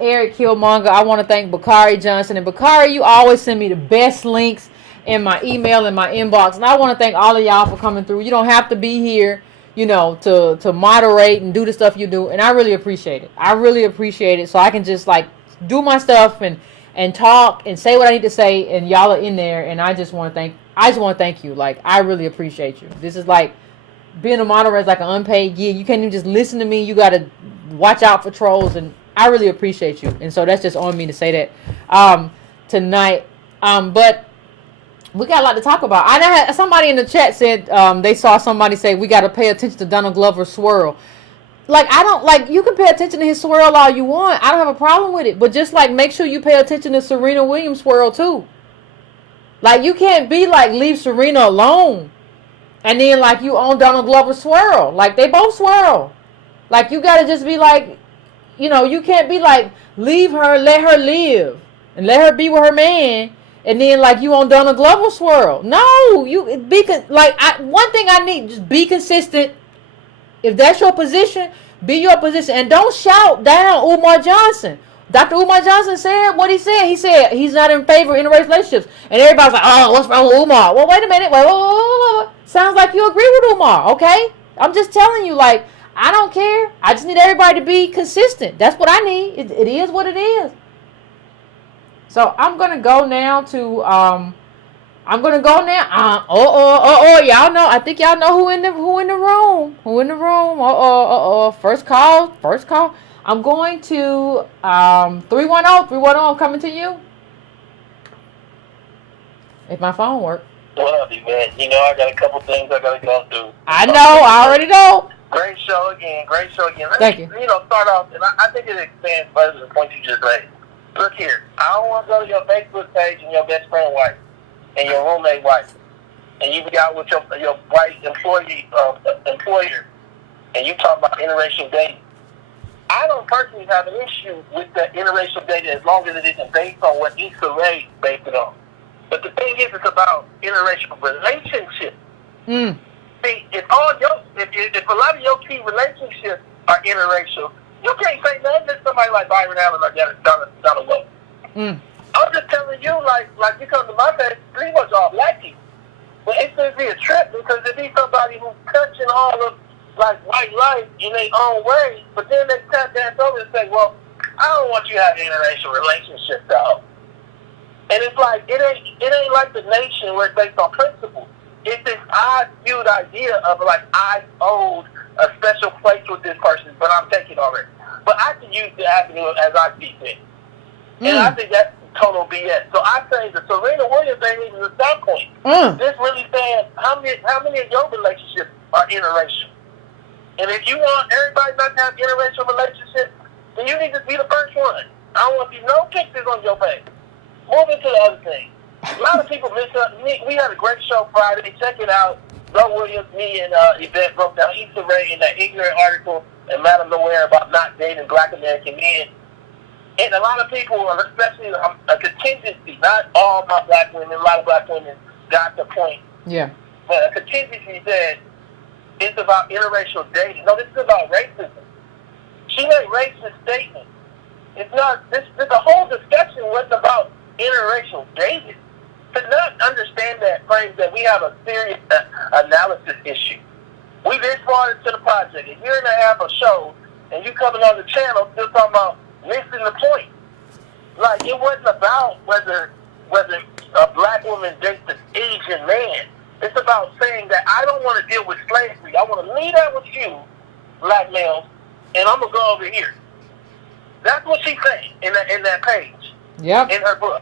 Eric Killmonger. I want to thank Bakari Johnson. And Bakari, you always send me the best links in my email, in my inbox. And I want to thank all of y'all for coming through. You don't have to be here, to moderate and do the stuff you do. And I really appreciate it. I really appreciate it. So I can just do my stuff and talk and say what I need to say, and y'all are in there, and I just want to thank you. Like, I really appreciate you. This is like being a moderator is like an unpaid gig. You can't even just listen to me. You got to watch out for trolls, and I really appreciate you. And so that's just on me to say that tonight. But we got a lot to talk about. I had somebody in the chat said they saw somebody say we got to pay attention to Donald Glover's swirl. You can pay attention to his swirl all you want. I don't have a problem with it. But just make sure you pay attention to Serena Williams' swirl too. You can't be leave Serena alone. And then you own Donald Glover's swirl. They both swirl. You gotta just be you can't be leave her, let her live. And let her be with her man. And then you on Donald Glover's swirl. No, you be one thing I need, just be consistent. If that's your position, be your position. And don't shout down Umar Johnson. Dr. Umar Johnson said what he said. He said he's not in favor of interracial relationships. And everybody's like, oh, what's wrong with Umar? Well, wait a minute. Wait. Sounds like you agree with Umar, okay? I'm just telling you, I don't care. I just need everybody to be consistent. That's what I need. It is what it is. So I'm going to go now to... y'all know. I think y'all know who in the room. First call. I'm going to 310. I'm coming to you. If my phone works. What up, Yvette? I got a couple things I gotta go through. I know. I already know. Great show again. Thank you. Start off, and I think it expands further the point you just made. Look here. I don't want to go to your Facebook page and your best friend wife. And your roommate wife, and you be out with your white employer, and you talk about interracial dating. I don't personally have an issue with the interracial dating as long as it isn't based on what Issa Rae based it on. But the thing is, it's about interracial relationships. See, if a lot of your key relationships are interracial, you can't say nothing to somebody like Byron Allen or Donald Glover. I'm just telling you, you come to my face, pretty much all black people. But it should be a trip because it be somebody who's touching all of white life in their own way, but then they tap dance over and say, well, I don't want you to have an interracial relationship, dog. And it's it ain't like the nation where it's based on principle. It's this odd viewed idea of I owed a special place with this person, but I'm taking already. But I can use the avenue as I see fit. And I think that's total BS. So I say the Serena Williams thing is a stop point. This really saying how many of your relationships are interracial. And if you want everybody not to have interracial relationships, then you need to be the first one. I don't want to see no pictures on your page. Moving to the other thing. A lot of people miss up. We had a great show Friday. Check it out. Bro Williams, me, and Yvette broke down Issa Rae in that ignorant article in Madame Nowhere about not dating black American men. And a lot of people, especially a contingency, not all my black women, a lot of black women got the point. Yeah. But a contingency said it's about interracial dating. No, this is about racism. She made racist statements. It's not, the whole discussion wasn't about interracial dating. To not understand that frames that we have a serious analysis issue. We this far into the project, a year and a half of show, and you coming on the channel still talking about missing the point. It wasn't about whether a black woman dates an Asian man. It's about saying that I don't want to deal with slavery. I want to leave that with you, black males, and I'm gonna go over here. That's what she's saying in that page. Yep. In her book.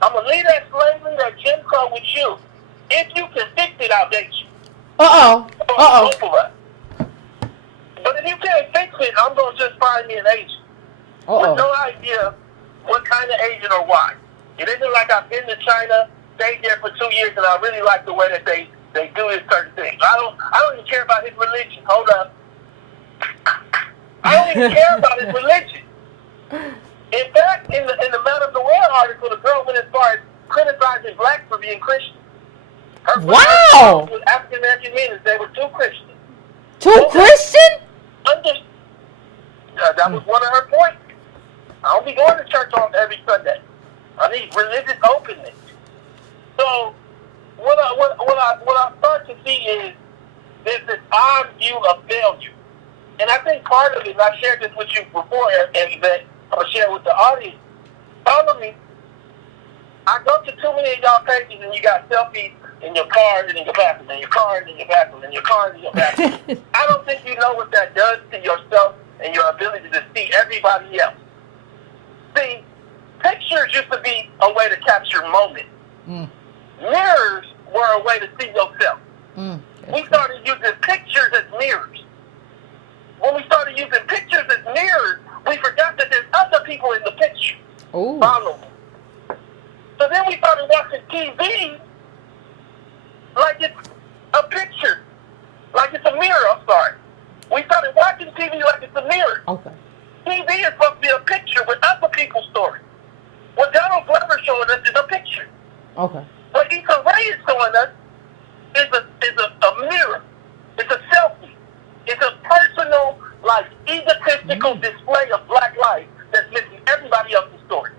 I'm gonna leave that slavery, that Jim Crow with you. If you can fix it, I'll date you. But if you can't fix it, I'm gonna just find me an Asian. With no idea what kind of Asian or why. It isn't like I've been to China, stayed there for 2 years, and I really like the way that they do this certain thing. I don't even care about his religion. Hold up. I don't even care about his religion. In fact, in the Madame Noel article, the girl went as far as criticizing blacks for being Christian. Wow. With African American men is they were too Christian. Too Christian? That was one of her points. I don't be going to church on every Sunday. I need religious openness. So what I start to see is there's this odd view of failure. And I think part of it, and I shared this with you before, and that I'm going to share with the audience. Follow me. I go to too many of y'all pages and you got selfies in your car and in your bathroom, and your car and in your bathroom, and your car and in your bathroom. I don't think you know what that does to yourself and your ability to see everybody else. See, pictures used to be a way to capture moments. Mirrors were a way to see yourself. We started using pictures as mirrors. When we started using pictures as mirrors, we forgot that there's other people in the picture. Follow me. So then we started watching TV like it's a picture, like it's a mirror. I'm sorry. We started watching TV like it's a mirror. Okay. TV is supposed to be a picture with other people's stories. What Donald Glover showing us is a picture. Okay. What Issa Rae is showing us is a mirror. It's a selfie. It's a personal, like, egotistical display of black life that's missing everybody else's story.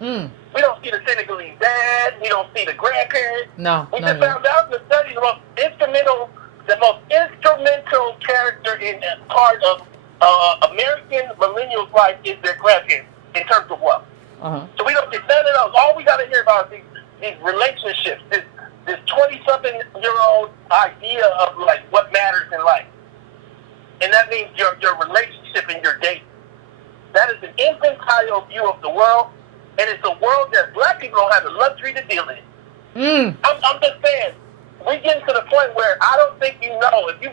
We don't see the Senegalese dad. We don't see the grandparents. No. We just found out in the study the most instrumental character in part of American millennials' life is their grandparents in terms of wealth. So we don't get none of those. All we got to hear about is these relationships, this 20-something-year-old idea of like what matters in life. And that means your relationship and your date. That is an infantile view of the world, and it's a world that black people don't have the luxury to deal in. I'm just saying, we get to the point where I don't think you know, if you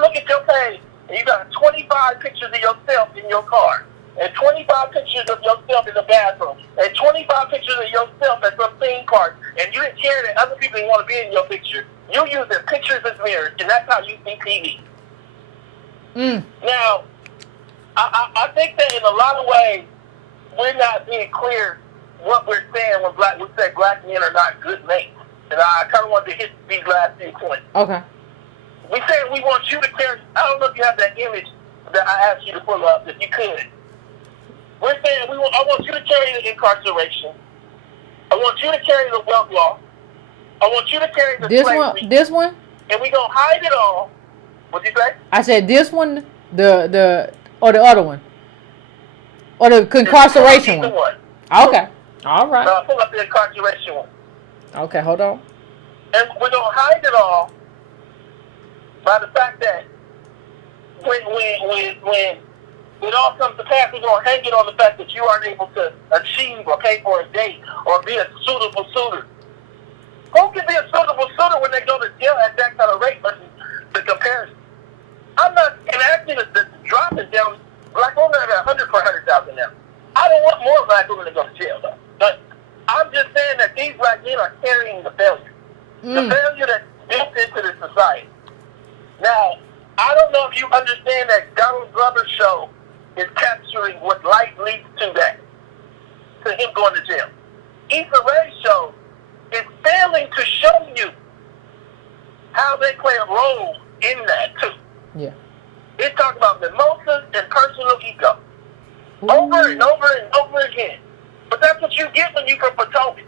look at your page and you got 25 pictures of yourself in your car, and 25 pictures of yourself in the bathroom, and 25 pictures of yourself at some theme park, and you didn't care that other people didn't want to be in your picture, you use the pictures as mirrors, and that's how you see TV. Now, I think that in a lot of ways, we're not being clear what we're saying when we say black men are not good mates. And I kind of wanted to hit these last few points. Okay. We said we want you to carry, I don't know if you have that image that I asked you to pull up, if you could. We're saying I want you to carry the incarceration. I want you to carry the wealth law. I want you to carry the slavery. This one? And we're going to hide it all. What'd you say? I said this one, or the other one? Or the incarceration one? Okay. All right. No, pull up the incarceration one. Okay, hold on. And we're going to hide it all by the fact that when it all comes to pass, we're going to hang it on the fact that you aren't able to achieve or pay for a date or be a suitable suitor. Who can be a suitable suitor when they go to jail at that kind of rate versus the comparison? I'm not, and actually the drop is down, black women are at 100 per 100,000 now. I don't want more black women to go to jail, though. But I'm just saying that these black men are carrying the failure. The failure that's built into the society. Now, I don't know if you understand that Donald Glover's show is capturing what life leads to that, to him going to jail. Issa Rae's show is failing to show you how they play a role in that, too. Yeah. It's talking about mimosas and personal ego. Over and over and over again. But that's what you get when you from Potomac.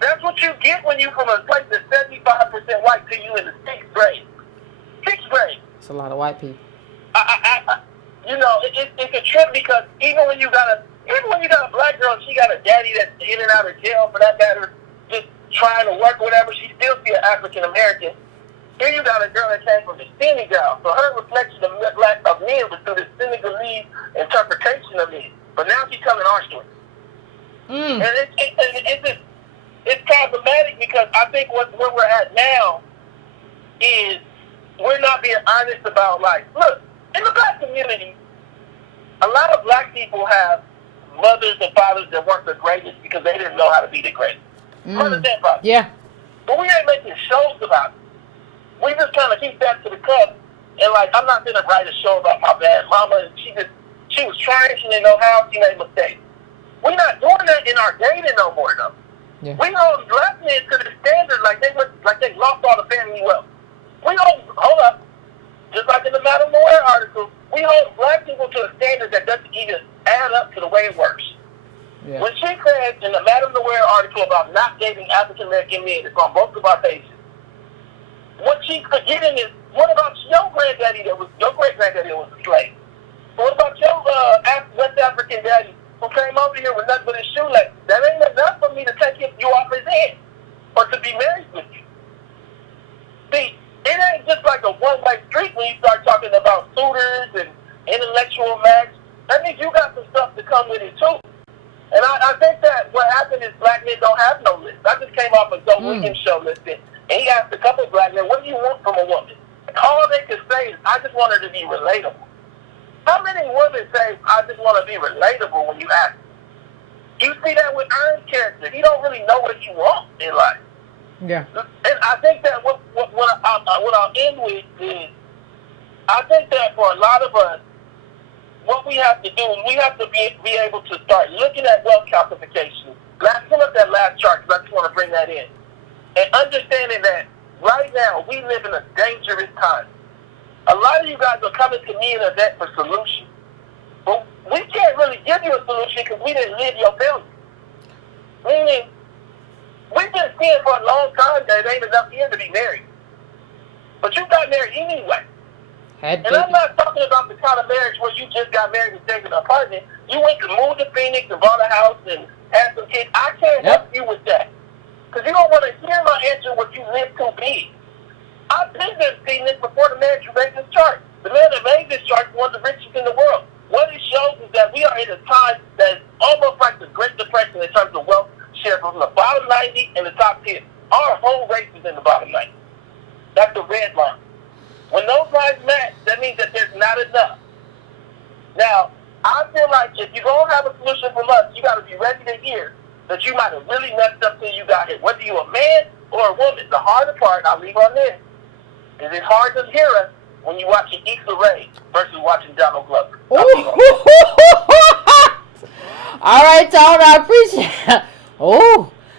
That's what you get when you from a place that's 75% white to you in the 6th grade. 6th grade. It's a lot of white people. It's a trip because even when you got a black girl, she got a daddy that's in and out of jail for that matter, just trying to work or whatever, she still be an African American. Here you got a girl that came from the Senegal, so her reflection of men was through the Senegalese interpretation of men. But now she's coming our story. And it's problematic because I think where we're at now is we're not being honest about, like, look, in the black community, a lot of black people have mothers and fathers that weren't the greatest because they didn't know how to be the greatest. Mothers and fathers. Yeah. But we ain't making shows about it. We just kind of keep that to the cup. And, like, I'm not going to write a show about my bad mama. She was trying, she didn't know how, she made mistakes. We're not doing that in our dating no more, though. Yeah. We hold black men to the standard like way it works. Yeah. When she said in the Madam Aware article about not dating African American men, it's on both of our pages. What she's forgetting is, what about your great granddaddy that was a slave? What about your West African daddy who came over here with nothing but his shoelaces? That ain't enough for me to take you off his head or to be married with you. See, it ain't just like a one-way street when you start talking about suitors and intellectual match. That means you got some stuff to come with it too. And I think that what happened is black men don't have no list. I just came off a Joe Williams show listening, and he asked a couple of black men, what do you want from a woman? And all they could say is, I just want her to be relatable. How many women say, I just want to be relatable when you ask? You see that with Ern's character. He don't really know what he wants in life. Yeah. And I think that what I'll end with is, I think that for a lot of us, what we have to do is we have to be able to start looking at wealth calcification. Pull up that last chart because I just want to bring that in. And understanding that right now we live in a dangerous time. A lot of you guys are coming to me and Yvette for solutions. But we can't really give you a solution because we didn't live your failure. Meaning, we've been seeing for a long time that it ain't enough years to be married. But you got married anyway. And I'm not talking about the kind of marriage where you just got married and stayed in an apartment. You went to move to Phoenix and bought a house and had some kids. I can't help you with that. Because you don't want to hear my answer what you live too big. I've been there seeing this before the man who made this chart. The man that made this chart is one of the richest in the world. What it shows is that we are in a time that is almost like the Great Depression in terms of wealth share from the bottom 90 and the top 10. Our whole race is in the bottom 90. That's the red line. When those lines match, that means that there's not enough. Now, I feel like if you're going to have a solution from us, you got to be ready to hear that you might have really messed up till you got here. Whether you're a man or a woman, the harder part, I'll leave on this, is it's hard to hear us when you're watching Issa Rae versus watching Donald Glover. All right, Tom, I appreciate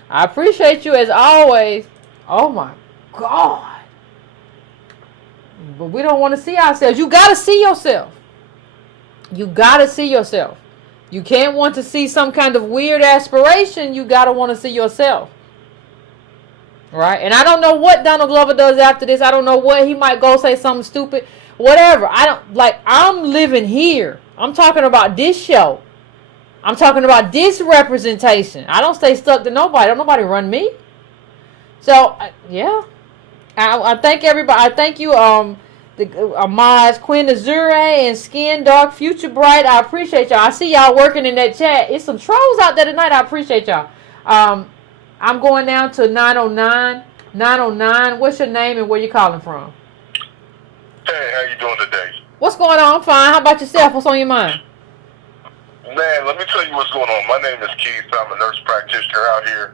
I appreciate you as always. Oh, my God. But we don't want to see ourselves. You got to see yourself. You got to see yourself. You can't want to see some kind of weird aspiration. You got to want to see yourself. Right? And I don't know what Donald Glover does after this. I don't know what he might go say something stupid. Whatever. I'm living here. I'm talking about this show. I'm talking about this representation. I don't stay stuck to nobody. Don't nobody run me. So, yeah. I thank everybody. I thank you, Amaz, Quinn Azure, and Skin Dark, Future Bright. I appreciate y'all. I see y'all working in that chat. It's some trolls out there tonight. I appreciate y'all. I'm going down to 909. 909. What's your name and where you calling from? Hey, how you doing today? What's going on? I'm fine. How about yourself? What's on your mind? Man, let me tell you what's going on. My name is Keith. I'm a nurse practitioner out here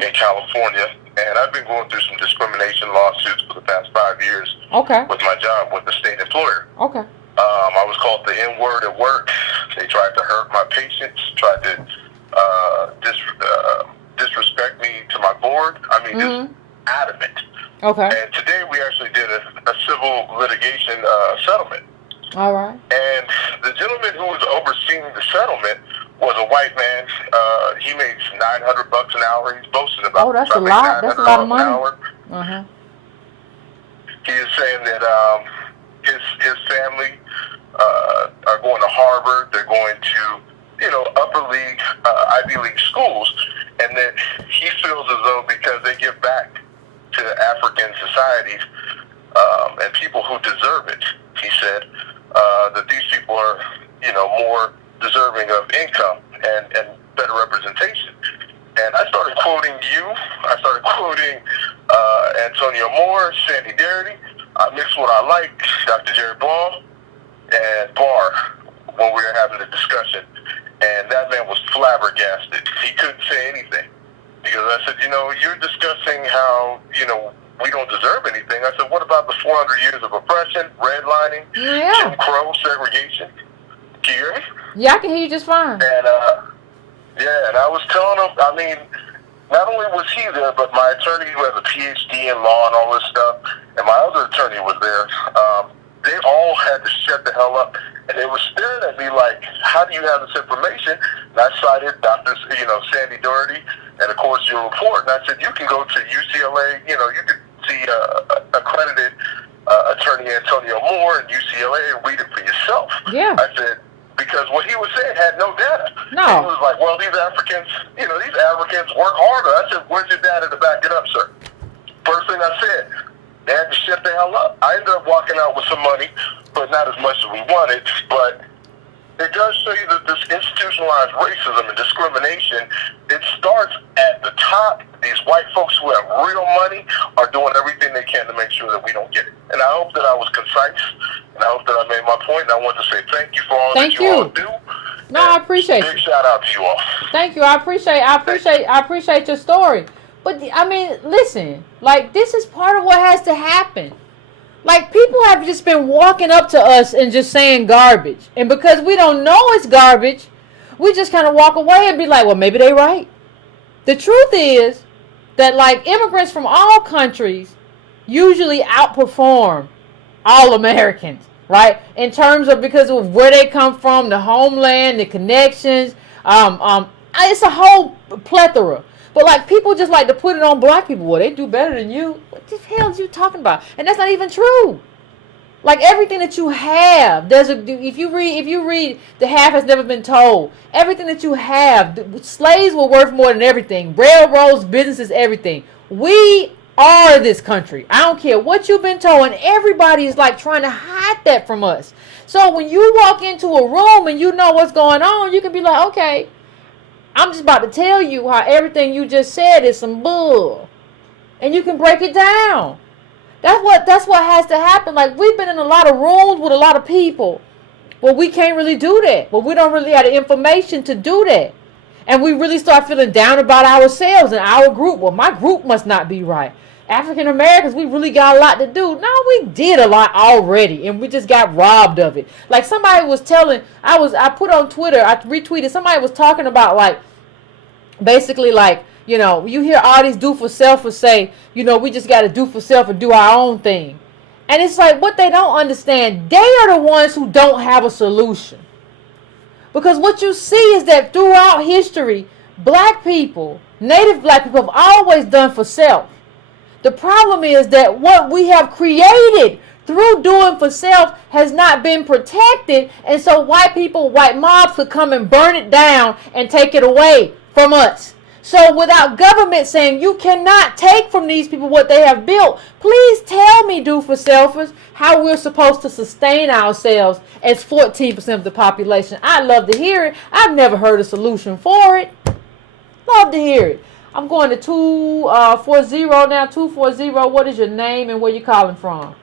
in California, and I've been going through some discrimination lawsuits for the past 5 years with my job with the state employer. I was called the N-word at work. They tried to hurt my patients, tried to disrespect me to my board. I mean, just adamant. And today we actually did a civil litigation settlement. All right. And the gentleman who was overseeing the settlement was a white man. He makes $900 an hour. He's boasting about. Oh, that's a lot. That's a lot of money. He is saying that his family are going to Harvard. They're going to upper league, Ivy League schools, and that he feels as though because they give back to African societies and people who deserve it, he said, that these people are, more deserving of income and better representation. And I started quoting you. I started quoting Antonio Moore, Sandy Darity. I mixed what I like, Dr. Jerry Ball, and Barr when we were having the discussion. And that man was flabbergasted. He couldn't say anything. Because I said, you're discussing how, we don't deserve anything. I said, what about the 400 years of oppression, redlining, Jim Crow, segregation? Can you hear me? Yeah, I can hear you just fine. And, and I was telling him, not only was he there, but my attorney who has a PhD in law and all this stuff, and my other attorney was there. They all had to shut the hell up And they were staring at me like, how do you have this information? And I cited Dr. Sandy Doherty, and of course your report. And I said, you can go to UCLA, you can see accredited attorney Antonio Moore in UCLA and read it for yourself. Yeah. I said, because what he was saying had no data. No. And he was like, well, these Africans work harder. I said, where's your data to back it up, sir? First thing I said, they had to shut the hell up. I ended up walking out with some money, but not as much as we wanted. But it does show you that this institutionalized racism and discrimination, it starts at the top. These white folks who have real money are doing everything they can to make sure that we don't get it. And I hope that I was concise, and I hope that I made my point. And I want to say thank you for all that you all do. No, I appreciate big you. Shout out to you all. Thank you. I appreciate your story. But I mean, listen, like, this is part of what has to happen. Like, people have just been walking up to us and just saying garbage. And because we don't know it's garbage, we just kind of walk away and be like, well, maybe they right. The truth is that, like, immigrants from all countries usually outperform all Americans, right? In terms of, because of where they come from, the homeland, the connections. It's a whole plethora. But, like, people just like to put it on black people. Well, they do better than you. What the hell is you talking about? And that's not even true. Like, everything that you have, if you read The Half Has Never Been Told, everything that you have, slaves were worth more than everything. Railroads, businesses, everything. We are this country. I don't care what you've been told, and everybody is like trying to hide that from us. So when you walk into a room and you know what's going on, you can be like, okay, I'm just about to tell you how everything you just said is some bull. And you can break it down. That's what has to happen. Like, we've been in a lot of rooms with a lot of people. Well, we can't really do that. Well, we don't really have the information to do that. And we really start feeling down about ourselves and our group. Well, my group must not be right. African Americans, we really got a lot to do. No, we did a lot already, and we just got robbed of it. Like, somebody was telling, I put on Twitter, I retweeted, somebody was talking about, like, basically, like, you hear all these do-for-selfers say, we just got to do for self and do our own thing. And it's like, what they don't understand, they are the ones who don't have a solution. Because what you see is that throughout history, black people, native black people, have always done for self. The problem is that what we have created through doing for self has not been protected, and so white mobs could come and burn it down and take it away from us. So without government saying you cannot take from these people what they have built, please tell me, do-for-selfers, how we're supposed to sustain ourselves as 14% of the population. I'd love to hear it. I've never heard a solution for it. Love to hear it. I'm going to 240 now. 240. What is your name and where you calling from?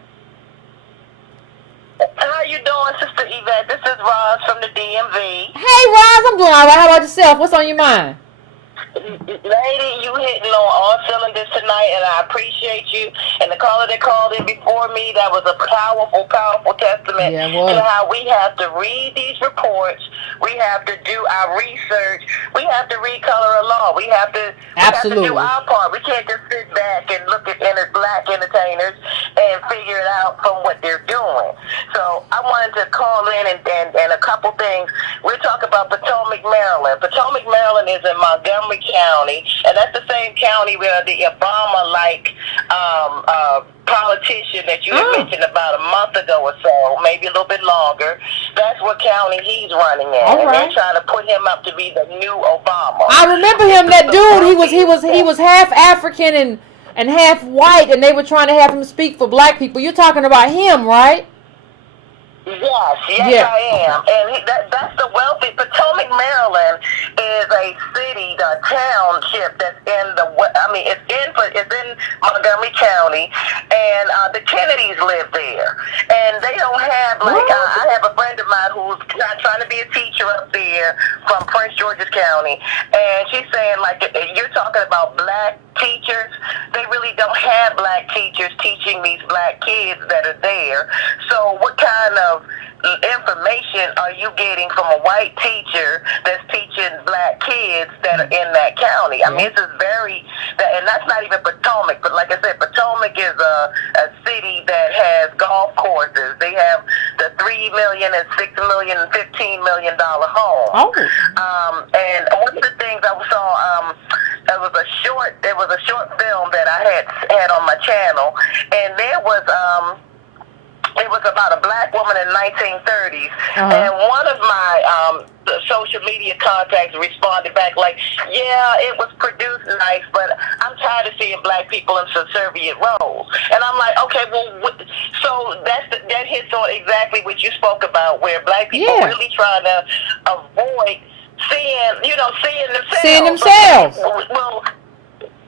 How you doing, Sister Yvette? This is Roz from the DMV. Hey, Roz, I'm doing all right. How about yourself? What's on your mind? Lady, you hitting on all cylinders tonight, and I appreciate you. And the caller that called in before me, that was a powerful, powerful testament to how we have to read these reports. We have to do our research. We have to read color of law. We have to do our part. We can't just sit back and look at black entertainers and figure it out from what they're doing. So I wanted to call in and a couple things. We're talking about Potomac, Maryland. Potomac, Maryland is in Montgomery County, and that's the same county where the Obama-like politician that you had mentioned about a month ago or so, maybe a little bit longer, that's what county he's running in. All and right. they're trying to put him up to be the new Obama. I remember him, that dude, he was half African and half white, and they were trying to have him speak for black people. You're talking about him, right? Yes, I am. And that's the wealthy. Potomac, Maryland is a city, a township that's it's in Montgomery County, and the Kennedys live there. And they don't have, I have a friend of mine who's trying to be a teacher up there from Prince George's County, and she's saying, you're talking about black teachers, they really don't have black teachers teaching these black kids that are there. So what kind of information are you getting from a white teacher that's teaching black kids that are in that county? I mean, this is and that's not even Potomac, but like I said, Potomac is a city that has golf courses. They have the 3 million and $6 million and $15 million homes. Oh. And one of the things I saw, there was a short film that I had on my channel, and there was it was about a black woman in 1930s, and one of my social media contacts responded back like, yeah, it was produced nice, but I'm tired of seeing black people in subservient roles. And I'm like, okay, well, so that hits on exactly what you spoke about, where black people really trying to avoid seeing themselves. Well,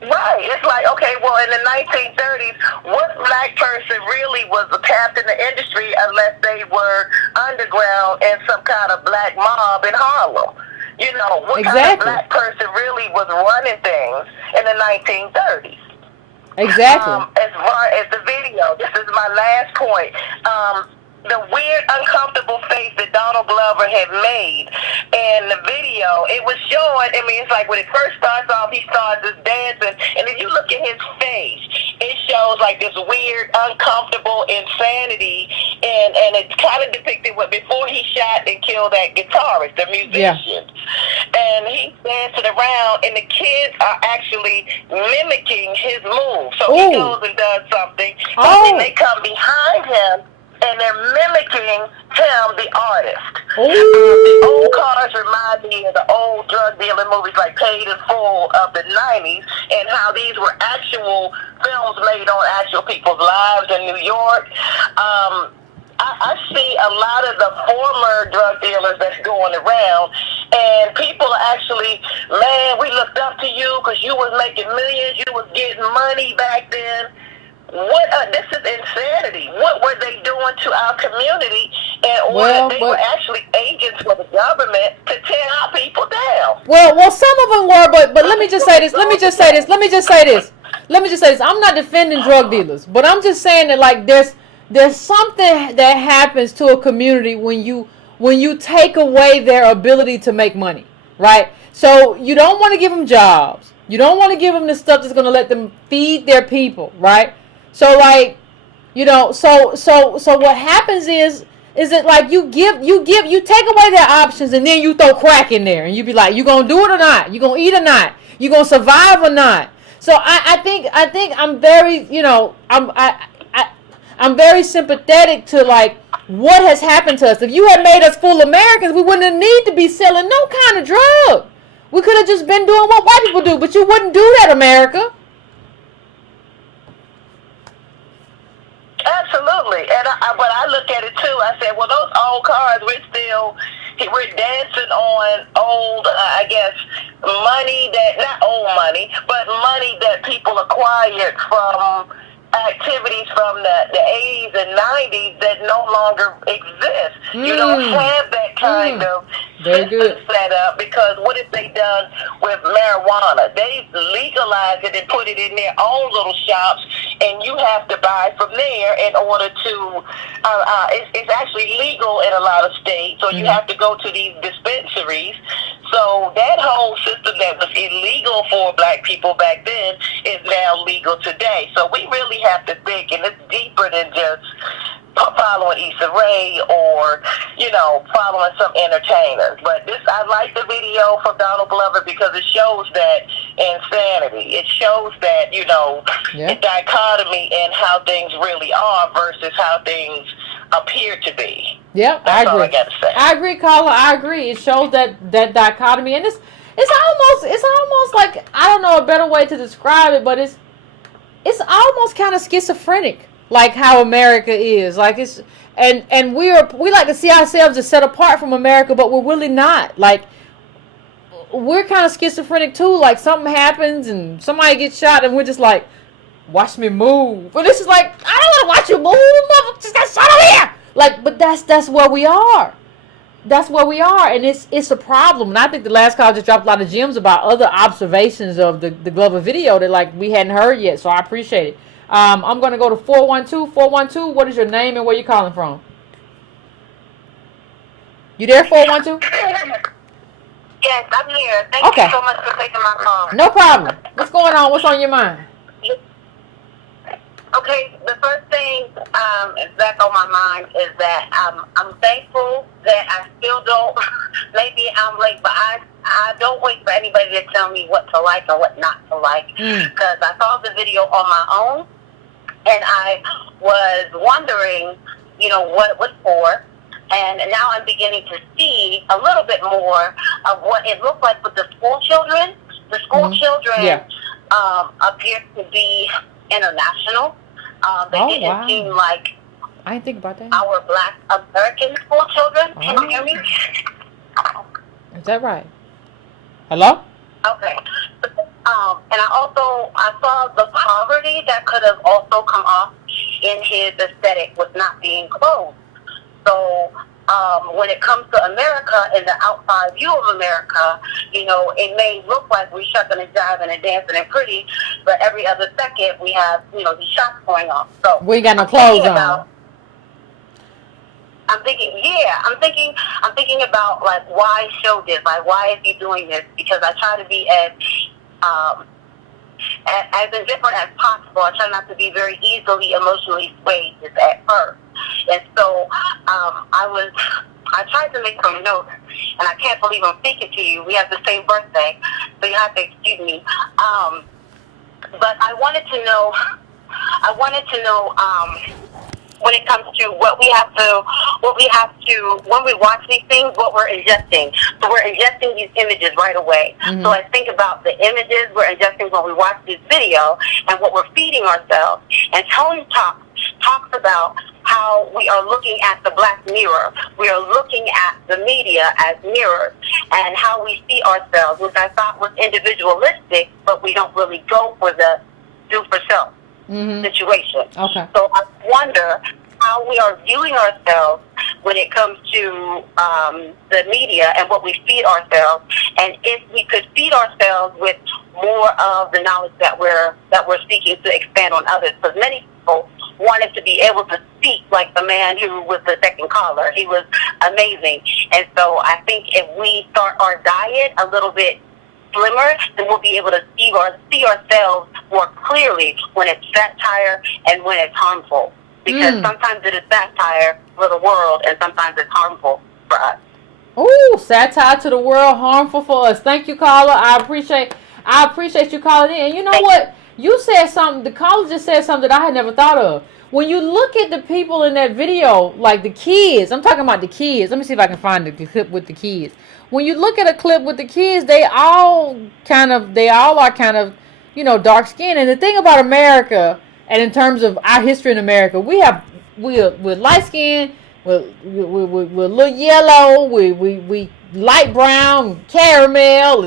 right. It's like, okay, well, in the 1930s, what black person really was a captain of the industry unless they were underground in some kind of black mob in Harlem? You know, what kind of black person really was running things in the 1930s? Exactly. As far as the video, this is my last point. The weird, uncomfortable face that Donald Glover had made in the video, it was showing, I mean, it's like when it first starts off, he starts just dancing, and if you look at his face, it shows like this weird, uncomfortable insanity, and it's kind of depicted what before he shot and killed that guitarist, the musician. And he's dancing around, and the kids are actually mimicking his moves. So he goes and does something, and then they come behind him, and they're mimicking him, the artist. The old cars remind me of the old drug dealing movies like Paid in Full of the 90s, and how these were actual films made on actual people's lives in New York. I see a lot of the former drug dealers that's going around, and people are actually, man, we looked up to you because you was making millions, you was getting money back then. This is insanity. What were they doing to our community? And they were actually agents for the government to tear our people down. Well, some of them were, but let me just say this. I'm not defending drug dealers, but I'm just saying that like there's something that happens to a community when you take away their ability to make money, right? So you don't want to give them jobs. You don't want to give them the stuff that's going to let them feed their people, right? So like, so what happens is it like you take away their options, and then you throw crack in there, and you be like, you gonna do it or not? You gonna eat or not? You gonna survive or not? So I think I'm very, I'm very sympathetic to like what has happened to us. If you had made us full Americans, we wouldn't have need to be selling no kind of drug. We could have just been doing what white people do, but you wouldn't do that, America. Absolutely. And but I look at it too. I said, well, those old cars, we're dancing on old, I guess, money that, not old money, but money that people acquired from activities from the 80s and 90s that no longer exist. You don't have that kind of system set up, because what have they done with marijuana? They legalized it and put it in their own little shops, and you have to buy from there in order to, it's actually legal in a lot of states, so you have to go to these dispensaries. So that whole system that was illegal for black people back then is now legal today. So we really have to think, and it's deeper than just following Issa Rae or, following some entertainers. But I like the video from Donald Glover because it shows that insanity. It shows that, the dichotomy in how things really are versus how things appear to be. Yep, That's I agree. all I got to say. I agree, Carla. I agree. It shows that dichotomy, and it's almost like, I don't know a better way to describe it, but it's almost kind of schizophrenic, like how America is. Like it's and we like to see ourselves as set apart from America, but we're really not. Like we're kind of schizophrenic too. Like something happens and somebody gets shot, and we're just like, watch me move. But this is like, I don't want to watch you move. Just get shot over here. Like, but that's where we are. That's where we are, and it's a problem. And I think the last call just dropped a lot of gems about other observations of the Glover video that like we hadn't heard yet. So I appreciate it. I'm gonna go to 412. 412. What is your name and where you calling from? You there, 412? Yes, I'm here. Thank you so much for taking my call. No problem. What's going on? What's on your mind? Okay, the first thing that's on my mind is that I'm thankful that I still don't. Maybe I'm late, but I don't wait for anybody to tell me what to like or what not to like, because I saw the video on my own, and I was wondering, what it was for. And now I'm beginning to see a little bit more of what it looked like with the school children. The school children appear to be international. They didn't seem like I didn't think about that. Our Black American school children. Can you hear me? Is that right? Hello? Okay. And I saw the poverty that could have also come off in his aesthetic with not being clothed. So when it comes to America and the outside view of America, it may look like we're shucking and jiving and dancing and pretty, but every other second we have, these shots going on. So we ain't got no clothes on. I'm thinking about, like, why show this? Like, why is he doing this? Because I try to be as indifferent as possible. I try not to be very easily emotionally swayed at first. And so I tried to make some notes, and I can't believe I'm speaking to you. We have the same birthday, so you have to excuse me. But I wanted to know, when it comes to what we have to, when we watch these things, what we're ingesting. So we're ingesting these images right away. So I think about the images we're ingesting when we watch this video and what we're feeding ourselves. And Tony talks about how we are looking at the black mirror. We are looking at the media as mirrors, and how we see ourselves, which I thought was individualistic, but we don't really go for the do for self situation. Okay. So I wonder how we are viewing ourselves when it comes to the media and what we feed ourselves, and if we could feed ourselves with more of the knowledge that we're seeking to expand on others. Because many people wanted to be able to speak like the man who was the second caller. He was amazing. And so I think if we start our diet a little bit slimmer, then we'll be able to see ourselves more clearly when it's satire and when it's harmful. Because sometimes it is satire for the world, and sometimes it's harmful for us. Ooh, satire to the world, harmful for us. Thank you, caller. I appreciate you calling in. And you know what? You said something. The caller just said something that I had never thought of. When you look at the people in that video, like the kids, I'm talking about the kids. Let me see if I can find the clip with the kids. When you look at a clip with the kids, they all are kind of, dark skinned. And the thing about America, and in terms of our history in America, we're light skinned, we're a little yellow, we light brown, caramel,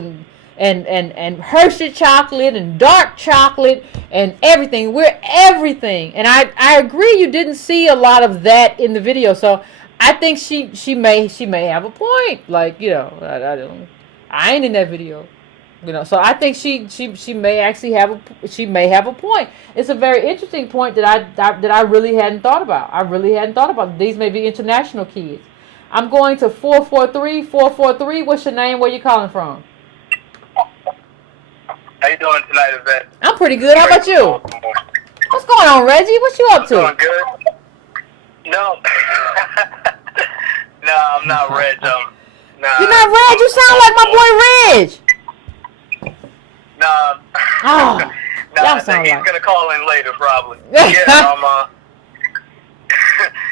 and Hershey chocolate and dark chocolate and everything. We're everything. And I agree you didn't see a lot of that in the video. So I think she may have a point. Like, I ain't in that video. So I think she may actually have a point. It's a very interesting point that I really hadn't thought about. These may be international kids. I'm going to 443. What's your name? Where you calling from? How you doing tonight, Yvette? I'm pretty good. How about you? What's going on, Reggie? What you up to? Doing good. No. No, I'm not Reg. Nah. You're not Reg? You sound like my boy Reg. Nah. Oh, nah, he's gonna call in later, probably. Yeah,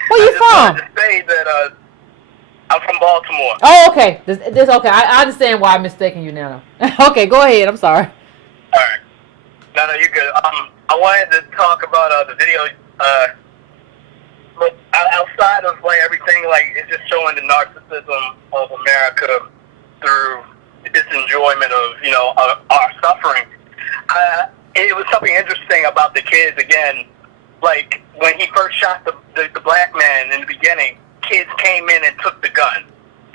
where you from? I just wanted to say that I'm from Baltimore. Oh, okay. This okay. I understand why I'm mistaking you now. Okay, go ahead. I'm sorry. All right. No, you're good. I wanted to talk about the video. Look, outside of everything, it's just showing the narcissism of America through this enjoyment of our suffering. It was something interesting about the kids again. Like when he first shot the black man in the beginning, kids came in and took the gun,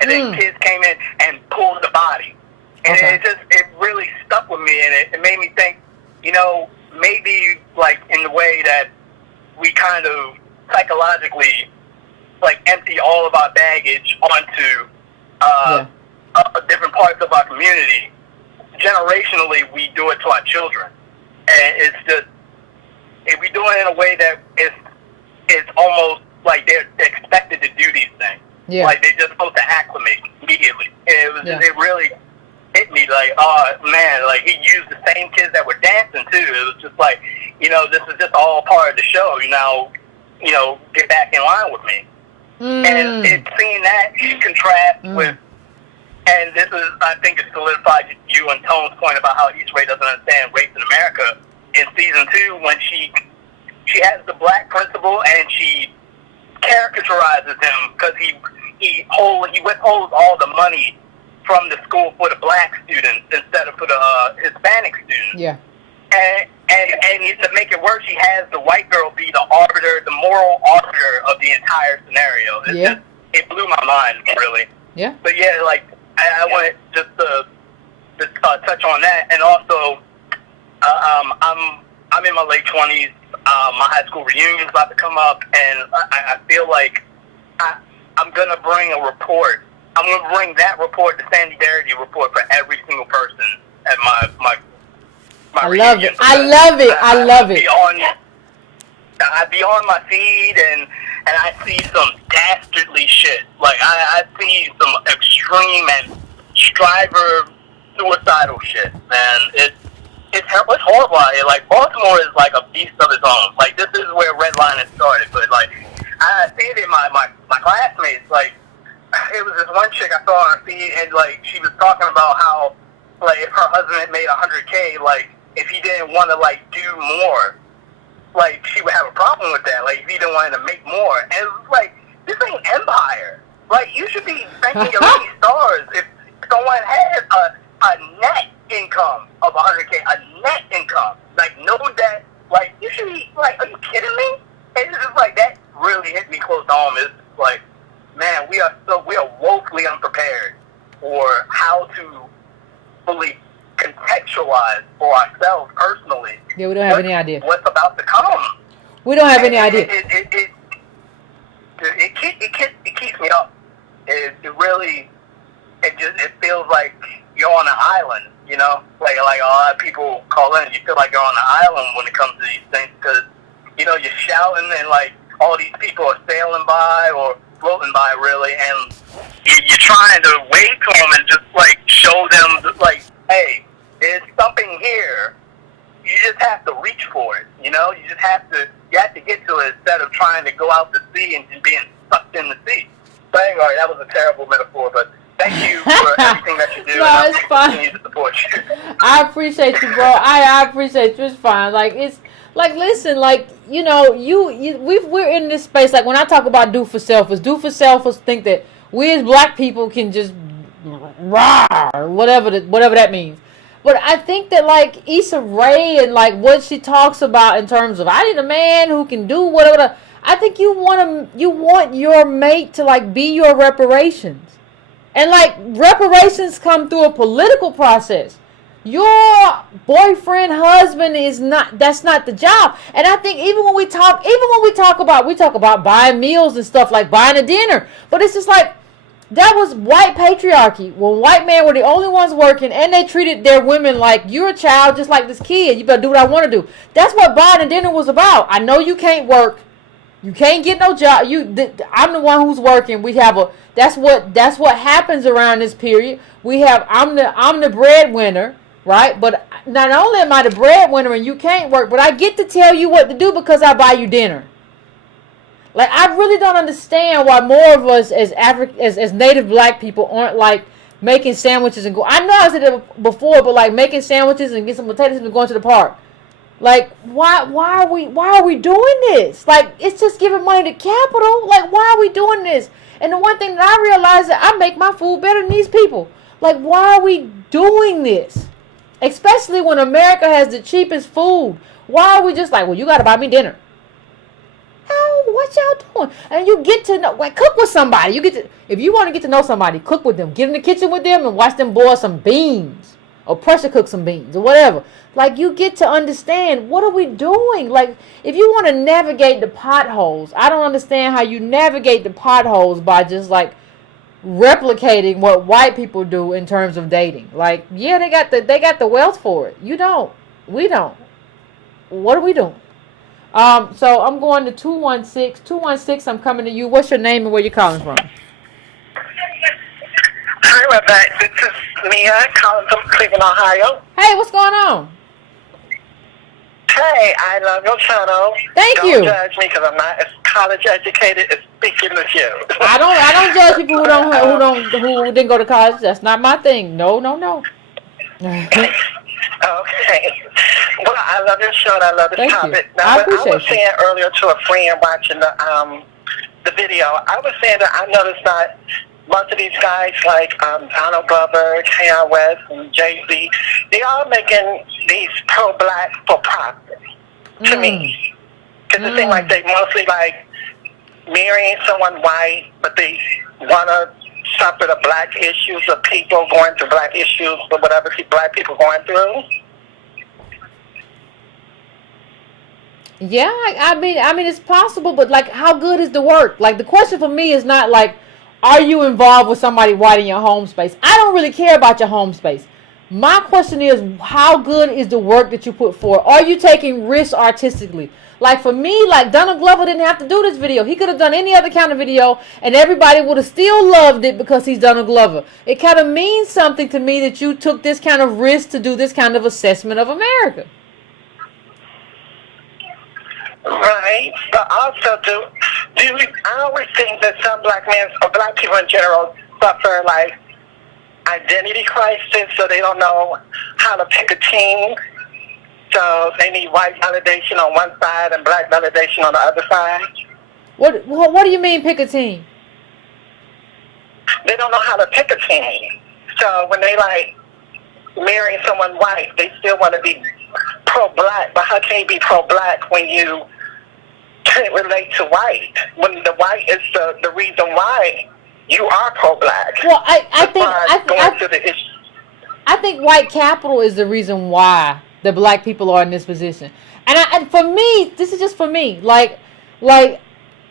and then kids came in and pulled the body, and it really stuck with me, and it made me think, maybe in the way that we kind of psychologically empty all of our baggage onto different parts of our community. Generationally, we do it to our children, and it's just, if we doing in a way that it's almost like they're expected to do these things. Yeah. Like they're just supposed to acclimate immediately. And it really hit me like, oh man, like he used the same kids that were dancing too. It was just like, this is just all part of the show. Get back in line with me. And it's seeing that contrast with, and this is, I think, it solidified you and Tone's point about how Issa Rae doesn't understand race in America. In season 2, when she has the black principal and she caricaturizes him because he withholds all the money from the school for the black students instead of for the Hispanic students. Yeah. And to make it worse, she has the white girl be the arbiter, the moral arbiter of the entire scenario. It blew my mind, really. Yeah. But yeah, like I wanted just to touch on that, and also I'm in my late 20s. My high school reunion's about to come up, and I feel like I'm gonna bring a report. I'm gonna bring that report, the Sandy Darity report, for every single person at my I love it. I love it. I love it. I'd be on my feed and I see some dastardly shit. Like I see some extreme and striver suicidal shit, and it's horrible out here. Like Baltimore is like a beast of its own. Like this is where redlining started, but like I see it in my classmates. Like it was this one chick I saw on her feed, and like she was talking about how like if her husband had made $100K, like if he didn't want to like do more, like she would have a problem with that. Like if he didn't want to make more, and it was like this ain't Empire. Like you should be thanking your lucky stars if someone has a net income of $100K, a net income. Like know that. Like you should be like, are you kidding me? And it's just like that really hit me close to home. It's like, man, we are woefully unprepared for how to fully contextualize for ourselves personally. Yeah, we don't have any idea. What's about to come. We don't have any idea. It keeps me up. It really, it feels like you're on an island, Like a lot of people call in, you feel like you're on an island when it comes to these things because, you're shouting and like all these people are sailing by or floating by really, and you're trying to wave to them and just like show them like, hey, there's something here. You just have to reach for it, You have to get to it instead of trying to go out to sea and being sucked in the sea. But anyway, that was a terrible metaphor, but thank you for everything that you do. No, it's fine. Continue to support you. I appreciate you, bro. I appreciate you. It's fine. Like it's like listen, like we're in this space. Like when I talk about do for selfers think that we as black people can just rah whatever that means. But I think that like Issa Rae and like what she talks about in terms of I need a man who can do whatever. I think you want your mate to like be your reparations, and like reparations come through a political process. Your boyfriend, husband that's not the job. And I think even when we talk about buying meals and stuff like buying a dinner, but it's just like that was white patriarchy when white men were the only ones working and they treated their women like you're a child just like this kid. You better do what I want to do. That's what buying a dinner was about. I know you can't work. You can't get no job. I'm the one who's working. We have that's what happens around this period. I'm the breadwinner. Right? But not only am I the breadwinner and you can't work, but I get to tell you what to do because I buy you dinner. Like, I really don't understand why more of us as native black people aren't, like, making sandwiches and go. I know I said it before, but, like, making sandwiches and get some potatoes and going to the park. Like, why are we doing this? Like, it's just giving money to capital. Like, why are we doing this? And the one thing that I realize is that I make my food better than these people. Like, why are we doing this? Especially when America has the cheapest food. Why are we just like, well, you got to buy me dinner? Oh, what y'all doing? And you get to know, like, cook with somebody. If you want to get to know somebody, cook with them. Get in the kitchen with them and watch them boil some beans. Or pressure cook some beans or whatever. Like, you get to understand, what are we doing? Like, if you want to navigate the potholes, I don't understand how you navigate the potholes by just, like, replicating what white people do in terms of dating. Like, yeah, they got the wealth for it. You don't. We don't. What are we doing? So I'm going to 216. 216, I'm coming to you. What's your name and where you calling from? Hi, Yvette. This is Mia calling from Cleveland, Ohio. Hey, what's going on? Hey, I love your channel. Thank Don't you. judge me because I'm not as college educated as speaking with you. I don't judge people who didn't go to college. That's not my thing. No. Okay. Well, I love your show and I love this Thank topic. you. Now, I what I appreciate was saying earlier to a friend watching the video, I was saying that I noticed that most of these guys like Donald Glover, Kanye West, and Jay-Z, they all making these pro-black for profit to me. Because it seems like they mostly like marrying someone white, but they want to suffer the black issues of people going through black issues or whatever black people going through. Yeah, I mean, it's possible, but like, how good is the work? Like, the question for me is not like, are you involved with somebody white in your home space? I don't really care about your home space. My question is, how good is the work that you put forth? Are you taking risks artistically? Like, for me, like, Donald Glover didn't have to do this video. He could have done any other kind of video, and everybody would have still loved it because he's Donald Glover. It kind of means something to me that you took this kind of risk to do this kind of assessment of America. Right, but also I always think that some black men or black people in general suffer like identity crisis, so they don't know how to pick a team. So they need white validation on one side and black validation on the other side. What do you mean pick a team? They don't know how to pick a team. So when they like marry someone white, they still want to be pro-black. But how can you be pro-black when you can't relate to white? When the white is the reason why you are pro-black. Well, I think white capital is the reason why the black people are in this position. And for me, this is just for me. Like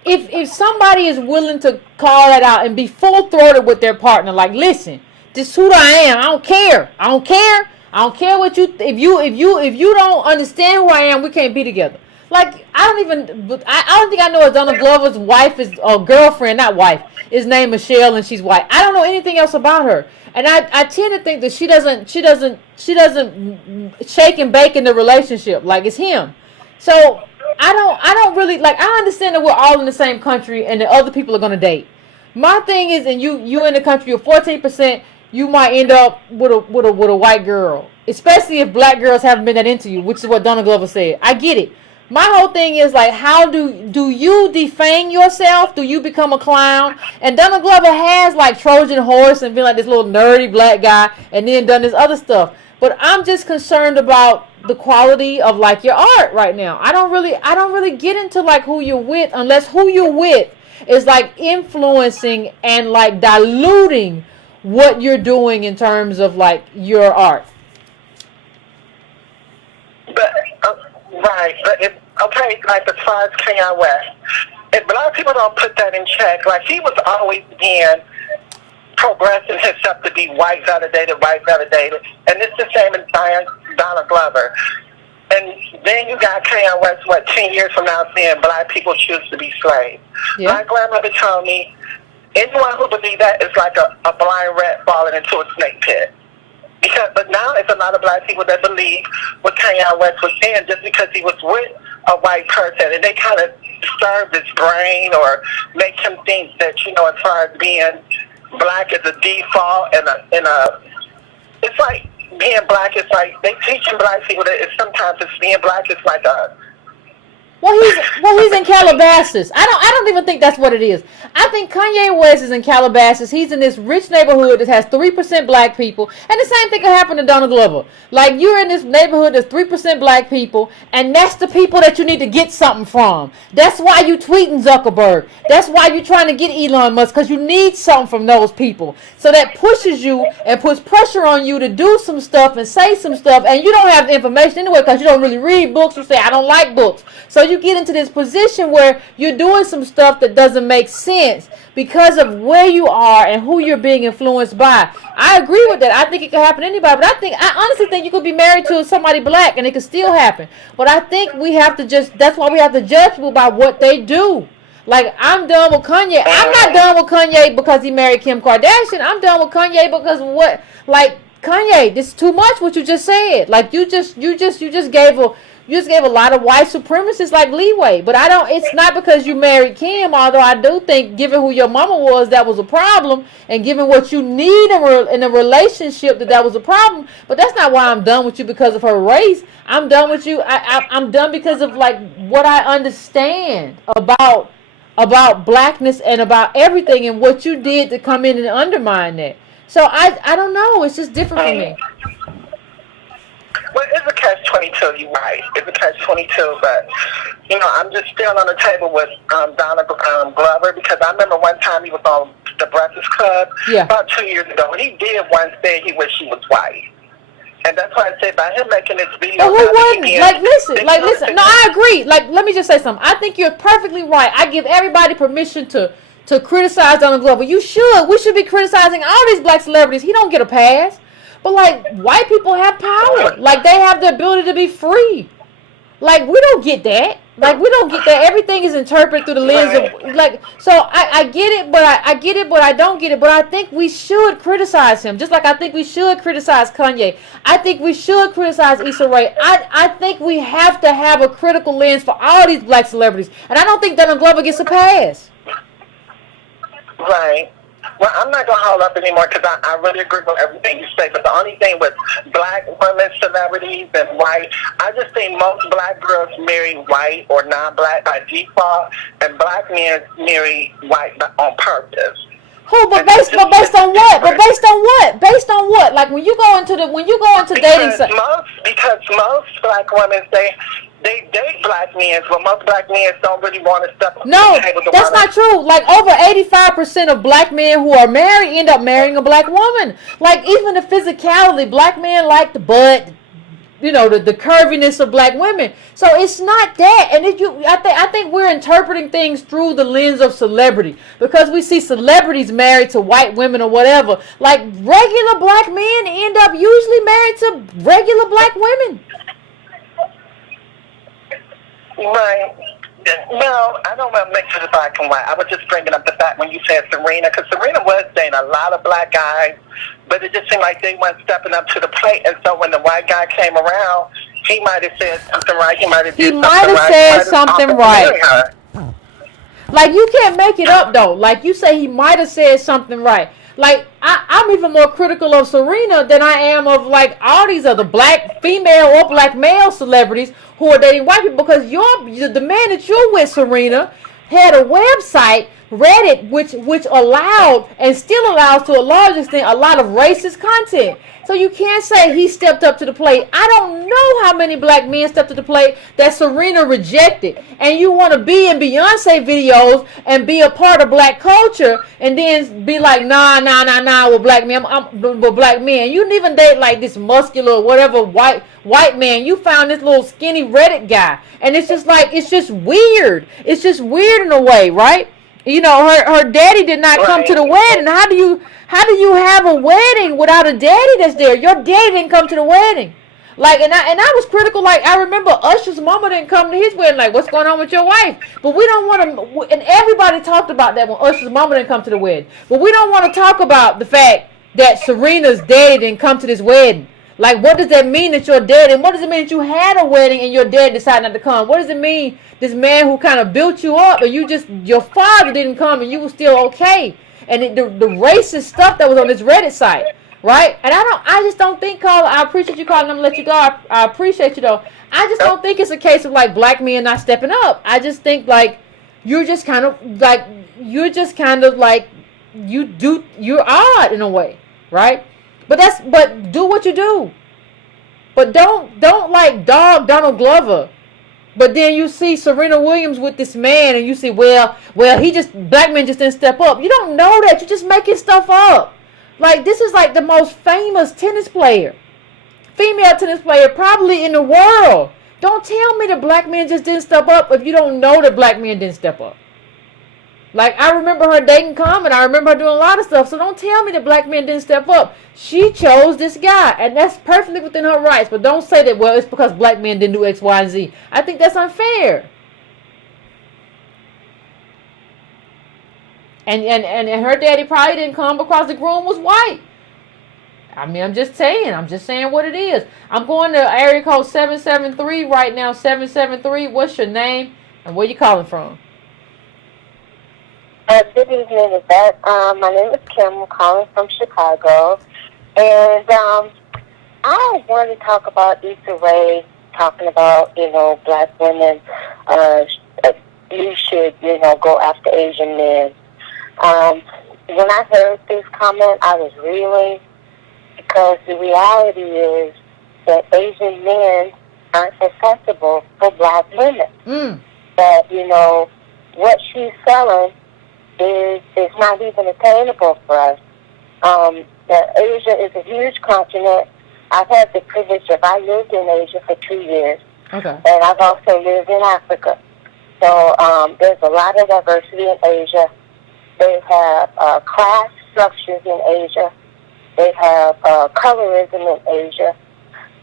if somebody is willing to call that out and be full-throated with their partner, like, listen, this is who I am. I don't care what you. If you don't understand who I am, we can't be together. Like, I don't think I know if Donald Glover's wife is girlfriend, not wife, is named Michelle and she's white. I don't know anything else about her, and I tend to think that she doesn't shake and bake in the relationship like it's him. So I don't really like. I understand that we're all in the same country and that other people are gonna date. My thing is, and you in the country, you're 14%. You might end up with a white girl, especially if black girls haven't been that into you, which is what Donald Glover said. I get it. My whole thing is like, how do you defame yourself? Do you become a clown? And Donald Glover has like Trojan horse and been like this little nerdy black guy, and then done this other stuff. But I'm just concerned about the quality of like your art right now. I don't really get into like who you're with unless who you're with is like influencing and like diluting what you're doing in terms of like your art. But right, but okay, like as far as Kanye West, if black people don't put that in check, like he was always being progressing himself to be white validated, and it's the same as Donald Glover. And then you got Kanye West, 10 years from now saying black people choose to be slaves. Yeah. My grandmother told me, anyone who believes that is like a blind rat falling into a snake pit. But now it's a lot of black people that believe what Kanye West was saying just because he was with a white person, and they kind of disturb his brain or make him think that, as far as being black is a default and it's like being black is like they teaching black people that sometimes being black is like a. Well, he's in Calabasas. I don't even think that's what it is. I think Kanye West is in Calabasas. He's in this rich neighborhood that has 3% black people, and the same thing could happen to Donald Glover. Like, you're in this neighborhood that's 3% black people, and that's the people that you need to get something from. That's why you tweeting Zuckerberg. That's why you're trying to get Elon Musk, because you need something from those people. So that pushes you and puts pressure on you to do some stuff and say some stuff, and you don't have the information anyway because you don't really read books. You say, I don't like books. So you get into this position position where you're doing some stuff that doesn't make sense because of where you are and who you're being influenced by. I agree with that. I think it could happen to anybody, but I honestly think you could be married to somebody black and it could still happen. But I think we have to that's why we have to judge people by what they do. Like, I'm done with Kanye. I'm not done with Kanye because he married Kim Kardashian. I'm done with Kanye because Kanye, this is too much what you just said. Like, you just gave a lot of white supremacists like leeway. But it's not because you married Kim, although I do think, given who your mama was, that was a problem, and given what you need in a relationship, that was a problem. But that's not why I'm done with you because of her race. I'm done with you. I'm done because of like what I understand about blackness and about everything and what you did to come in and undermine that. So I don't know. It's just different for me. Well, it's a catch-22. You're right. It's a catch-22, but I'm just still on the table with Donald Glover, because I remember one time he was on the Breakfast Club about 2 years ago. He did once say he wished he was white. And that's why I said by him making this video. But who wouldn't? Listen. No, I agree. Like, let me just say something. I think you're perfectly right. I give everybody permission to criticize Donald Glover. You should. We should be criticizing all these black celebrities. He don't get a pass. But like, white people have power. Like, they have the ability to be free. Like, we don't get that. Like, we don't get that. Everything is interpreted through the lens of, like, so I get it, but I get it, but I don't get it. But I think we should criticize him. Just like I think we should criticize Kanye. I think we should criticize Issa Rae. I think we have to have a critical lens for all these black celebrities. And I don't think Donald Glover gets a pass. Right. Well, I'm not going to hold up anymore because I really agree with everything you say. But the only thing with black women celebrities and white, I just think most black girls marry white or non-black by default, and black men marry white on purpose. Who? But based on what? But based on what? Based on what? Like, when you go into dating sites. Because most black women they date black men, but most black men don't really want to step up. No, that's not true. Like, over 85% of black men who are married end up marrying a black woman. Like, even the physicality, black men like the butt, the curviness of black women. So it's not that. And I think we're interpreting things through the lens of celebrity, because we see celebrities married to white women or whatever. Like, regular black men end up usually married to regular black women. Right. No, I don't want to mix it black and white. I was just bringing up the fact when you said Serena, because Serena was dating a lot of black guys, but it just seemed like they weren't stepping up to the plate. And so when the white guy came around, he might have said something right. He might have said something right. Like, you can't make it up, though. Like, you say he might have said something right. Like, I'm even more critical of Serena than I am of, like, all these other black female or black male celebrities who are dating white people, because the man that you're with, Serena, had a website, Reddit, which allowed and still allows to a large extent a lot of racist content. So you can't say he stepped up to the plate. I don't know how many black men stepped to the plate that Serena rejected. And you want to be in Beyonce videos and be a part of black culture and then be like, nah, with black men. With black men. You didn't even date like this muscular, whatever, white man. You found this little skinny Reddit guy. And it's just like, it's just weird. It's just weird in a way, right? Her daddy did not come to the wedding. How do you have a wedding without a daddy that's there? Your daddy didn't come to the wedding. Like, and I was critical. Like, I remember Usher's mama didn't come to his wedding. Like, what's going on with your wife? But we don't want to, and everybody talked about that when Usher's mama didn't come to the wedding. But we don't want to talk about the fact that Serena's daddy didn't come to this wedding. Like, what does that mean that your dad, and what does it mean that you had a wedding and your dad decided not to come? What does it mean, this man who kind of built you up, and your father didn't come and you were still okay? And the racist stuff that was on this Reddit site, right? And I just don't think, Carla, I appreciate you calling. I'm going to let you go. I appreciate you, though. I just don't think it's a case of, like, black men not stepping up. I just think, like, you're odd in a way, right? But do what you do. But don't like dog Donald Glover. But then you see Serena Williams with this man and you see, well, black men just didn't step up. You don't know that. You're just making stuff up. Like, this is like the most famous female tennis player probably in the world. Don't tell me the black men just didn't step up if you don't know the black men didn't step up. Like, I remember her dating Common. I remember her doing a lot of stuff. So don't tell me the black men didn't step up. She chose this guy, and that's perfectly within her rights. But don't say that, well, it's because black men didn't do X, Y, and Z. I think that's unfair. And her daddy probably didn't come because the groom was white. I mean, I'm just saying what it is. I'm going to area code 773 right now. 773, what's your name and where you calling from? Good evening, Yvette. My name is Kim. I'm calling from Chicago. And I want to talk about Issa Rae, talking about, black women. You should, go after Asian men. When I heard this comment, I was reeling, because the reality is that Asian men aren't accessible for black women. That, what she's selling is not even attainable for us. That Asia is a huge continent. I've had the privilege I lived in Asia for 2 years. Okay. And I've also lived in Africa. So there's a lot of diversity in Asia. They have class structures in Asia. They have colorism in Asia.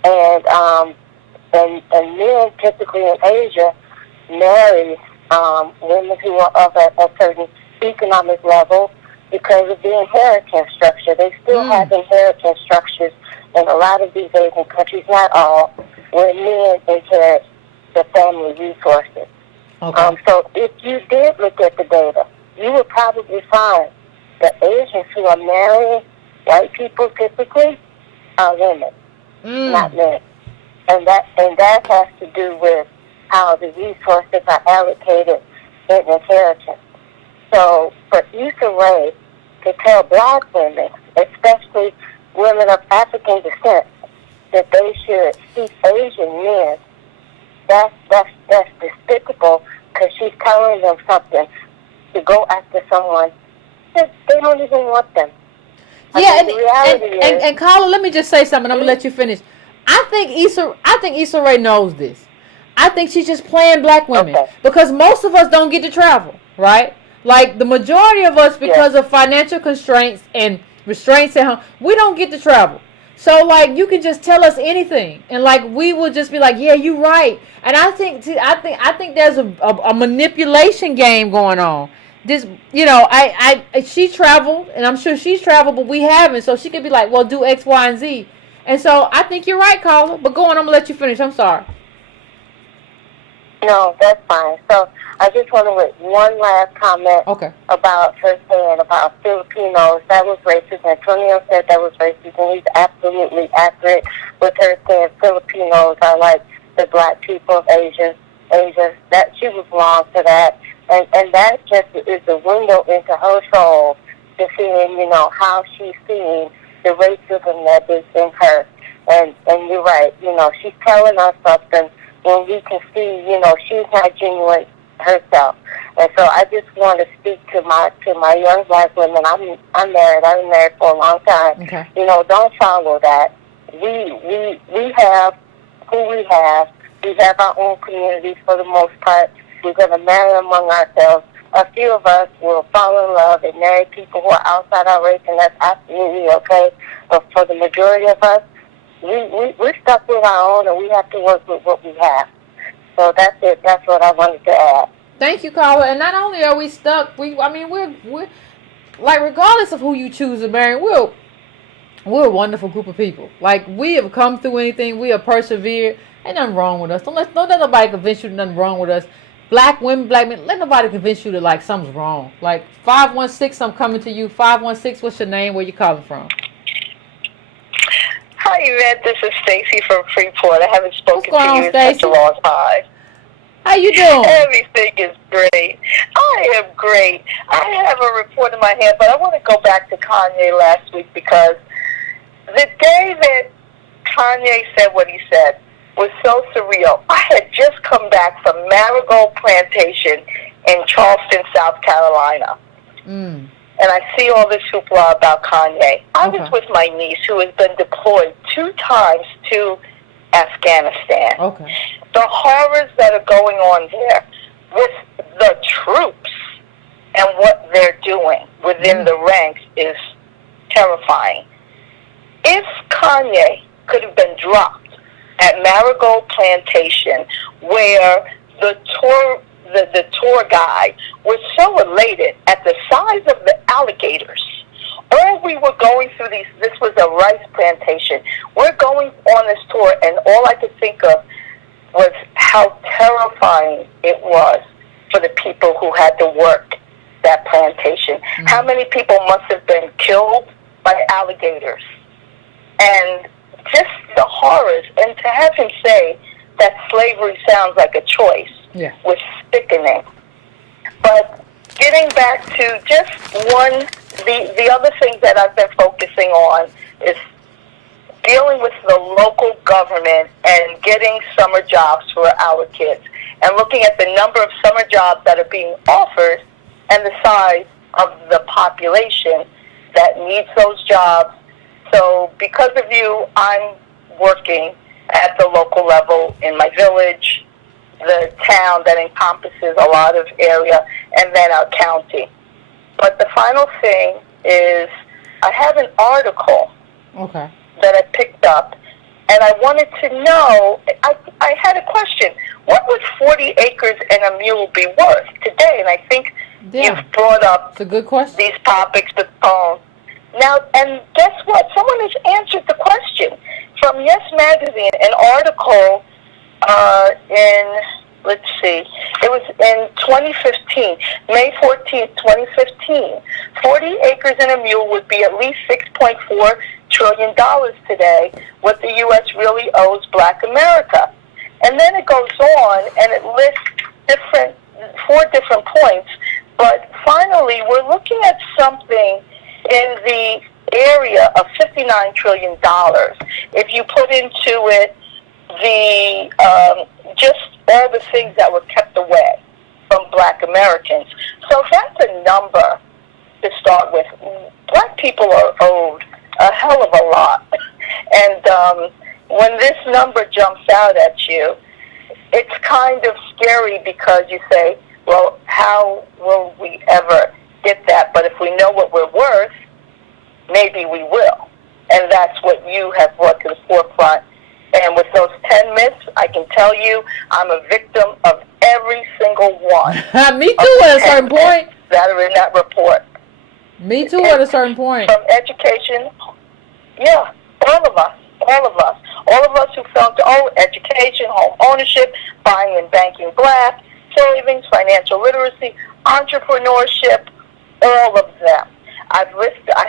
And men typically in Asia marry women who are of a certain economic level because of the inheritance structure. They still have inheritance structures in a lot of these Asian countries, not all, where men inherit the family resources. Okay. So if you did look at the data, you would probably find that Asians who are marrying white people typically are women, not men. And that has to do with how the resources are allocated in inheritance. So for Issa Rae to tell black women, especially women of African descent, that they should seek Asian men, that's despicable, because she's telling them something to go after someone that they don't even want them. And Carla, let me just say something. I'm gonna let you finish. I think Issa Rae knows this. I think she's just playing black women because most of us don't get to travel, right? Like the majority of us, because of financial constraints and restraints at home, we don't get to travel. So like you can just tell us anything, and like we will just be like, yeah, you're right. And I think there's a manipulation game going on. This, she traveled, and I'm sure she's traveled, but we haven't. So she could be like, well, do X, Y, and Z. And so I think you're right, Carla. But go on, I'm gonna let you finish. I'm sorry. No, that's fine. So I just want to make one last comment about her saying about Filipinos. That was racist. Antonio said that was racist, and he's absolutely accurate with her saying Filipinos are like the black people of Asia. That she was wrong for that. And that just is a window into her soul to seeing, how she's seeing the racism that is in her. And you're right, she's telling us something when we can see, she's not genuine herself. And so I just want to speak to my young black women. I'm married. I've been married for a long time. Okay. Don't follow that. We have who we have. We have our own communities for the most part. We're going to marry among ourselves. A few of us will fall in love and marry people who are outside our race, and that's absolutely okay. But for the majority of us, we're stuck with our own, and we have to work with what we have. So that's it. That's what I wanted to add. Thank you, Carla. And not only are we stuck, we're like, regardless of who you choose to marry, we're a wonderful group of people. Like, we have come through anything. We have persevered. Ain't nothing wrong with us. Don't let nobody convince you nothing wrong with us. Black women, black men, let nobody convince you that like something's wrong. Like 516, I'm coming to you. 516, what's your name? Where you calling from? Hi, Yvette. This is Stacy from Freeport. I haven't spoken to you in such a long time. How you doing? Everything is great. I am great. I have a report in my hand, but I want to go back to Kanye last week because the day that Kanye said what he said was so surreal. I had just come back from Marigold Plantation in Charleston, South Carolina. And I see all this hoopla about Kanye. I was with my niece who has been deployed 2 times to Afghanistan. Okay. The horrors that are going on there with the troops and what they're doing within the ranks is terrifying. If Kanye could have been dropped at Marigold Plantation, where the tour guide was so elated at the size of the alligators. All we were going through this was a rice plantation. We're going on this tour, and all I could think of was how terrifying it was for the people who had to work that plantation. Mm-hmm. How many people must have been killed by alligators? And just the horrors. And to have him say that slavery sounds like a choice was sickening. But getting back to just the other thing that I've been focusing on is dealing with the local government and getting summer jobs for our kids, and looking at the number of summer jobs that are being offered and the size of the population that needs those jobs. So because of you, I'm working at the local level in my village, the town that encompasses a lot of area, and then our county. But the final thing is I have an article that I picked up, and I wanted to know, I had a question. What would 40 acres and a mule be worth today? And I think you've brought up it's a good question. These topics with Paul. Now, and guess what? Someone has answered the question. From Yes Magazine, an article let's see, it was in 2015, May 14th, 2015. 40 acres and a mule would be at least $6.4 trillion today, what the U.S. really owes Black America. And then it goes on, and it lists four different points. But finally, we're looking at something in the area of $59 trillion. If you put into it just all the things that were kept away from Black Americans. So that's a number to start with. Black people are owed a hell of a lot. And when this number jumps out at you, it's kind of scary because you say, well, how will we ever get that? But if we know what we're worth, maybe we will. And that's what you have brought to the forefront. And with those 10 myths, I can tell you I'm a victim of every single one. Me too at a certain point. That are in that report. Me too at a certain point. From education, all of us. All of us who felt education, home ownership, buying and banking Black, savings, financial literacy, entrepreneurship, all of them. I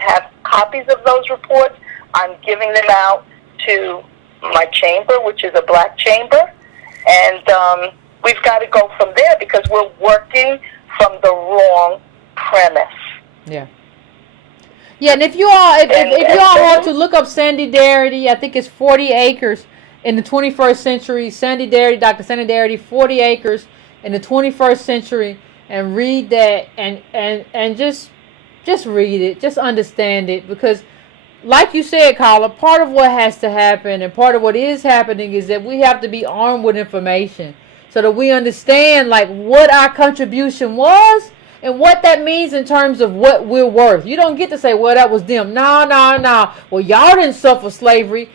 have copies of those reports. I'm giving them out to my chamber, which is a Black chamber, and we've got to go from there because we're working from the wrong premise. Yeah. Yeah, and if you all want to look up Sandy Darity, I think it's 40 acres in the 21st century. Sandy Darity, Dr. Sandy Darity, 40 acres in the 21st century, and read that and just read it, just understand it, because like you said, Carla, part of what has to happen and part of what is happening is that we have to be armed with information so that we understand like what our contribution was and what that means in terms of what we're worth. You don't get to say, well, that was them. No. Well, y'all didn't suffer slavery.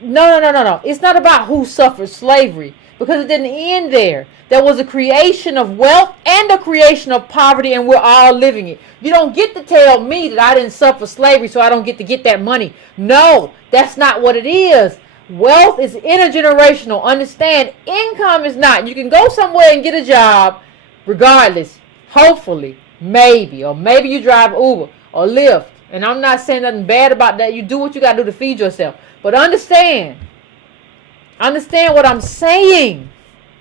No. It's not about who suffered slavery because it didn't end there. There was a creation of wealth and a creation of poverty, and we're all living it. You don't get to tell me that I didn't suffer slavery, so I don't get to get that money. No, that's not what it is. Wealth is intergenerational. Understand, income is not. You can go somewhere and get a job regardless. Hopefully, maybe. Or maybe you drive Uber or Lyft. And I'm not saying nothing bad about that. You do what you got to do to feed yourself. But understand what I'm saying.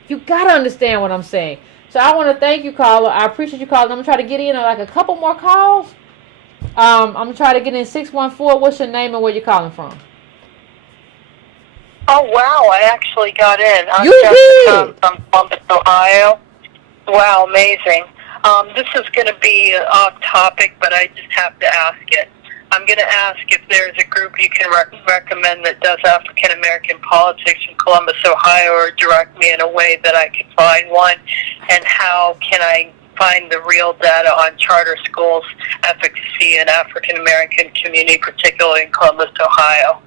You got to understand what I'm saying. So I want to thank you, caller. I appreciate you calling. I'm going to try to get in like a couple more calls. I'm going to try to get in 614. What's your name and where you're calling from? Oh, wow. I actually got in. I'm did? From Columbus, Ohio. Wow, amazing. This is going to be off topic, but I just have to ask it. I'm going to ask if there's a group you can recommend that does African American politics in Columbus, Ohio, or direct me in a way that I can find one, and how can I find the real data on charter schools' efficacy in African American community, particularly in Columbus, Ohio.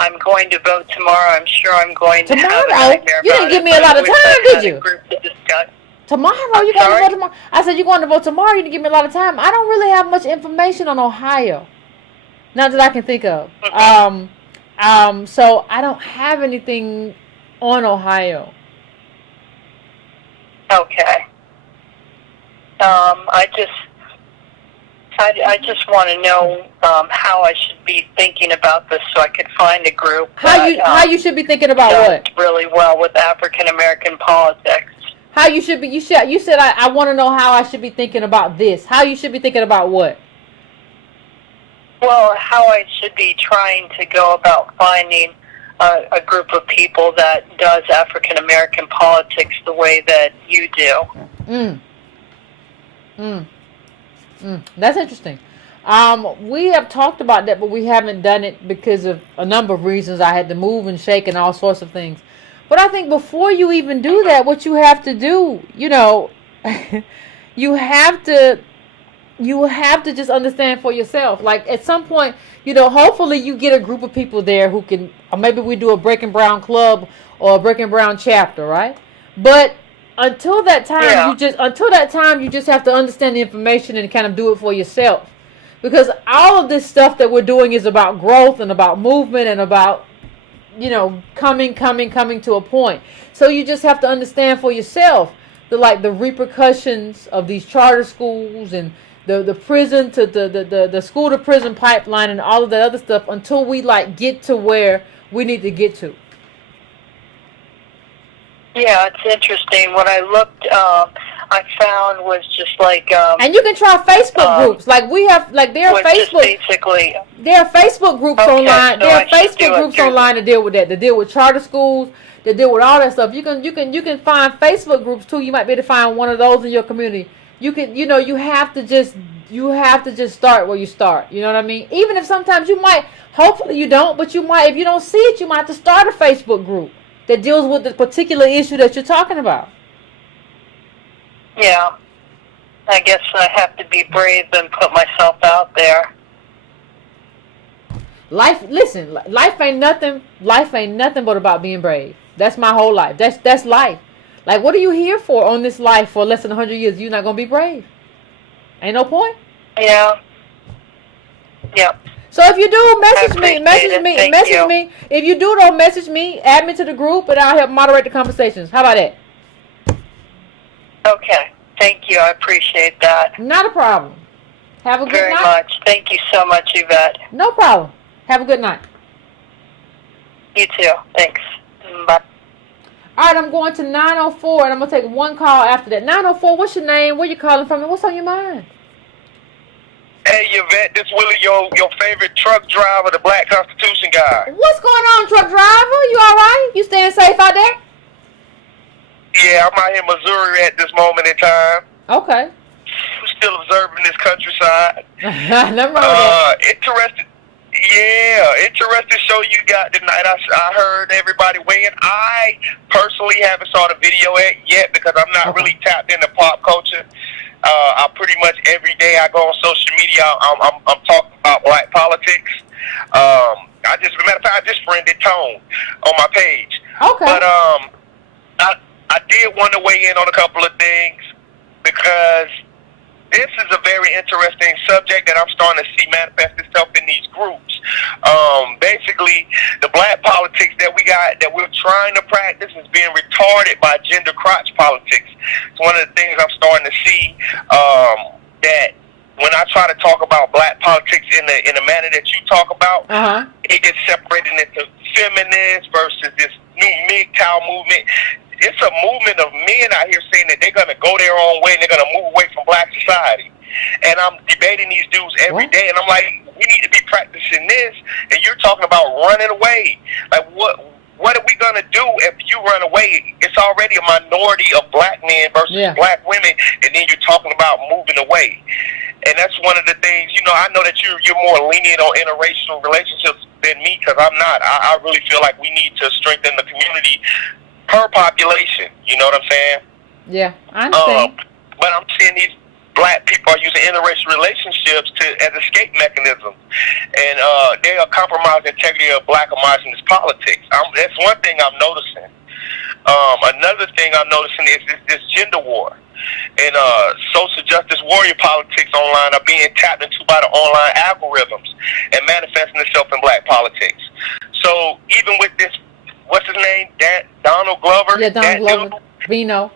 I'm going to vote tomorrow. I'm sure I'm going to have a nightmare You didn't about give it, me a lot of but I time, wish I did had you? a group to discuss. Tomorrow? You going to vote tomorrow? I said you're going to vote tomorrow. You didn't give me a lot of time. I don't really have much information on Ohio. Not that I can think of. So I don't have anything on Ohio. Okay. I just want to know how I should be thinking about this so I could find a group How you should be thinking about does what? really well with African American politics. How you should be? You said I want to know how I should be thinking about this. How you should be thinking about what? Well, how I should be trying to go about finding a group of people that does African American politics the way that you do. That's interesting. We have talked about that, but we haven't done it because of a number of reasons. I had to move and shake and all sorts of things. But I think before you even do that, what you have to do, you have to just understand for yourself. Like at some point, hopefully you get a group of people there who can, or maybe we do a Breaking Brown club or a Breaking Brown chapter, right? But until that time, you just have to understand the information and kind of do it for yourself. Because all of this stuff that we're doing is about growth and about movement and about, coming to a point. So you just have to understand for yourself the repercussions of these charter schools and the prison to the school to prison pipeline and all of that other stuff until we get to where we need to get to. Yeah, it's interesting. What I looked, I found was just and you can try Facebook groups. We have, there are Facebook groups online. So there are Facebook groups online that deal with that. They deal with charter schools. They deal with all that stuff. You can find Facebook groups too. You might be able to find one of those in your community. You can, you have to just start where you start. You know what I mean? Even if sometimes you might, hopefully you don't, but you might, if you don't see it, you might have to start a Facebook group that deals with the particular issue that you're talking about. Yeah. I guess I have to be brave and put myself out there. Life ain't nothing but about being brave. That's my whole life. That's life. What are you here for on this life for less than 100 years? You're not going to be brave. Ain't no point. Yeah. Yep. So if you do, message me. If you do, don't message me. Add me to the group, and I'll help moderate the conversations. How about that? Okay. Thank you. I appreciate that. Not a problem. Have a good night. Very much. Thank you so much, Yvette. No problem. Have a good night. You too. Thanks. Bye. All right, I'm going to 904, and I'm going to take one call after that. 904, what's your name? Where you calling from, and what's on your mind? Hey, Yvette, this Willie, your favorite truck driver, the Black Constitution guy. What's going on, truck driver? You all right? You staying safe out there? Yeah, I'm out here in Missouri at this moment in time. Okay. I'm still observing this countryside. Nothing wrong with that. Interesting show you got tonight. I heard everybody weighing. I personally haven't saw the video yet because I'm not really tapped into pop culture. I pretty much every day I go on social media. I'm talking about black politics. Matter of fact, I just friended Tone on my page. Okay. But I did want to weigh in on a couple of things because this is a very interesting subject that I'm starting to see manifest itself in these groups. Basically, the black politics that we're trying to practice is being retarded by gender crotch politics. It's one of the things I'm starting to see that when I try to talk about black politics in the manner that you talk about, it gets separated into feminists versus this new MGTOW movement. It's a movement of men out here saying that they're going to go their own way and they're going to move away from black society. And I'm debating these dudes every day, and I'm like, we need to be practicing this, and you're talking about running away. Like, what are we going to do if you run away? It's already a minority of black men versus black women, and then you're talking about moving away. And that's one of the things, I know that you're more lenient on interracial relationships than me, because I'm not. I really feel like we need to strengthen the community per population. You know what I'm saying? Yeah, I understand. But I'm seeing these black people are using interracial relationships as escape mechanisms, and they are compromising the integrity of black homogenous politics. That's one thing I'm noticing. Another thing I'm noticing is this gender war. And social justice warrior politics online are being tapped into by the online algorithms and manifesting itself in black politics. So even with this, what's his name? Donald Glover? Yeah, Donald Glover. Vino.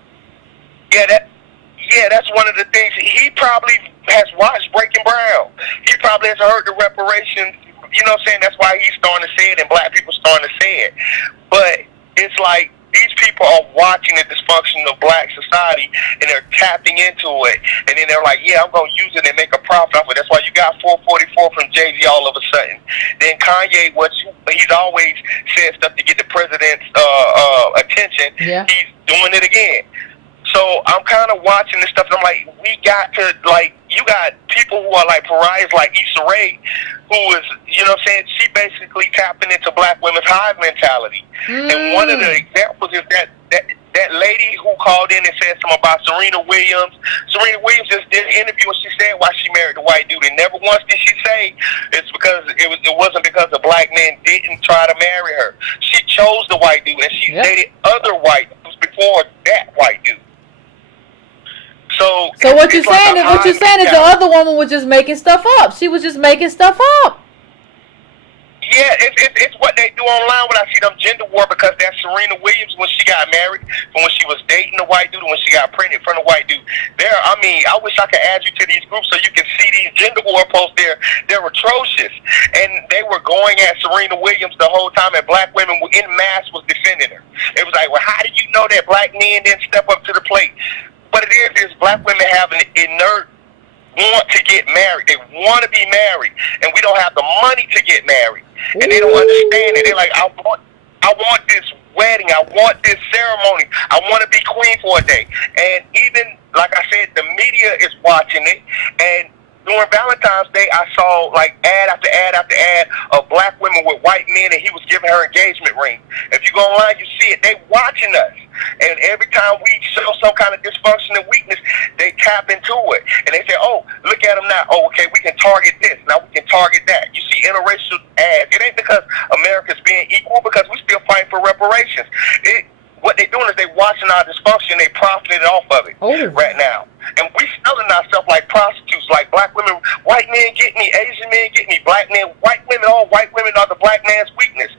Yeah, that's one of the things. He probably has watched Breaking Brown. He probably has heard the reparations. You know what I'm saying? That's why he's starting to say it and black people starting to say it. But it's like, these people are watching the dysfunction of black society, and they're tapping into it, and then they're like, yeah, I'm going to use it and make a profit off it. That's why you got 444 from Jay-Z all of a sudden. Then Kanye, he's always said stuff to get the president's attention. Yeah. He's doing it again. So I'm kind of watching this stuff, and I'm like, we got to, like, you got people who are like pariahs like Issa Rae, who is, you know what I'm saying, she basically tapping into black women's hive mentality. And one of the examples is that lady who called in and said something about Serena Williams. Serena Williams just did an interview and she said why she married a white dude. And never once did she say it's because it wasn't because the black man didn't try to marry her. She chose the white dude, and she dated other white dudes before that white dude. So what you're saying is the other woman was just making stuff up. She was just making stuff up. Yeah, it's what they do online when I see them gender war, because that Serena Williams, when she got married, and when she was dating the white dude, and when she got pregnant from the white dude, I wish I could add you to these groups so you can see these gender war posts. They're atrocious, and they were going at Serena Williams the whole time, and black women in mass was defending her. It was like, well, how do you know that black men didn't step up to the plate? What it is black women have an inert want to get married. They want to be married, and we don't have the money to get married. And they don't understand it. They're like, I want this wedding. I want this ceremony. I want to be queen for a day. And even, like I said, the media is watching it. And during Valentine's Day, I saw like ad after ad after ad of black women with white men, and he was giving her engagement ring. If you go online, you see it. They watching us. And every time we show some kind of dysfunction and weakness, they tap into it. And they say, oh, look at them now. Oh, okay, we can target this. Now we can target that. You see interracial ads. It ain't because America's being equal, because we still fighting for reparations. What they're doing is they watching our dysfunction. They profiting off of it right now. And we selling ourselves like prostitutes, like black women. White men get me, Asian men get me, black men, white women. All white women are the black man's weakness.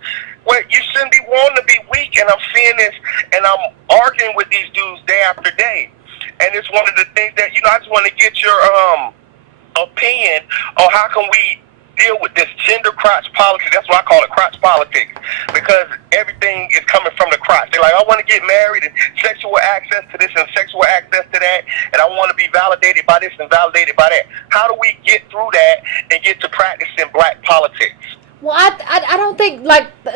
Well, you shouldn't be wanting to be weak, and I'm seeing this, and I'm arguing with these dudes day after day. And it's one of the things that, I just want to get your opinion on how can we deal with this gender crotch politics. That's what I call it, crotch politics, because everything is coming from the crotch. They're like, I want to get married and sexual access to this and sexual access to that, and I want to be validated by this and validated by that. How do we get through that and get to practicing black politics? Well, I don't think,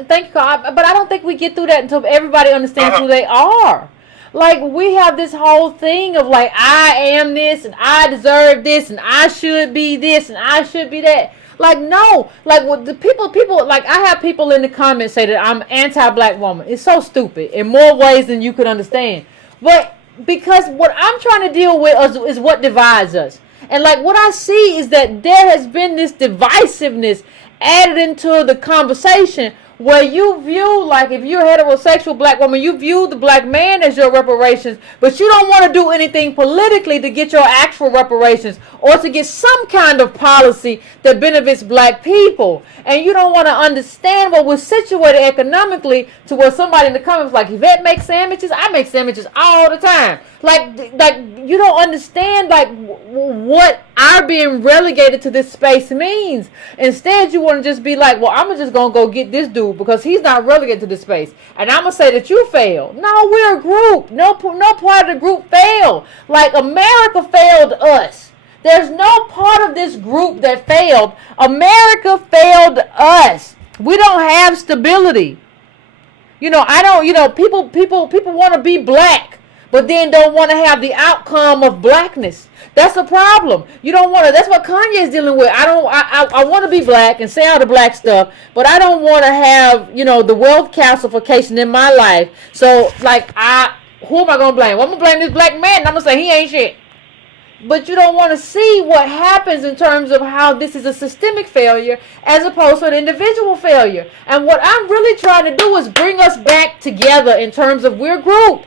thank you, Carl, but I don't think we get through that until everybody understands who they are. Like, we have this whole thing of, like, I am this, and I deserve this, and I should be this, and I should be that. Like, no. Like, what the people, like, I have people in the comments say that I'm anti-black woman. It's so stupid in more ways than you could understand. But because what I'm trying to deal with is what divides us. And, like, what I see is that there has been this divisiveness added into the conversation where you view, like, if you're a heterosexual black woman, you view the black man as your reparations, but you don't want to do anything politically to get your actual reparations or to get some kind of policy that benefits black people. And you don't want to understand what we're situated economically to where somebody in the comments like, Yvette makes sandwiches, I make sandwiches all the time. Like you don't understand, like, what our being relegated to this space means. Instead, you want to just be like, well, I'm just going to go get this dude because he's not relegated to this space. And I'm going to say that you failed. No, we're a group. No part of the group failed. Like, America failed us. There's no part of this group that failed. America failed us. We don't have stability. People want to be black. but then don't want to have the outcome of blackness. That's a problem. You don't want to. That's what Kanye is dealing with. I want to be black and say all the black stuff, but I don't want to have, the wealth calcification in my life. So, like, who am I gonna blame? Well, I'm gonna blame this black man, and I'm gonna say he ain't shit. But you don't want to see what happens in terms of how this is a systemic failure as opposed to an individual failure. And what I'm really trying to do is bring us back together in terms of we're a group.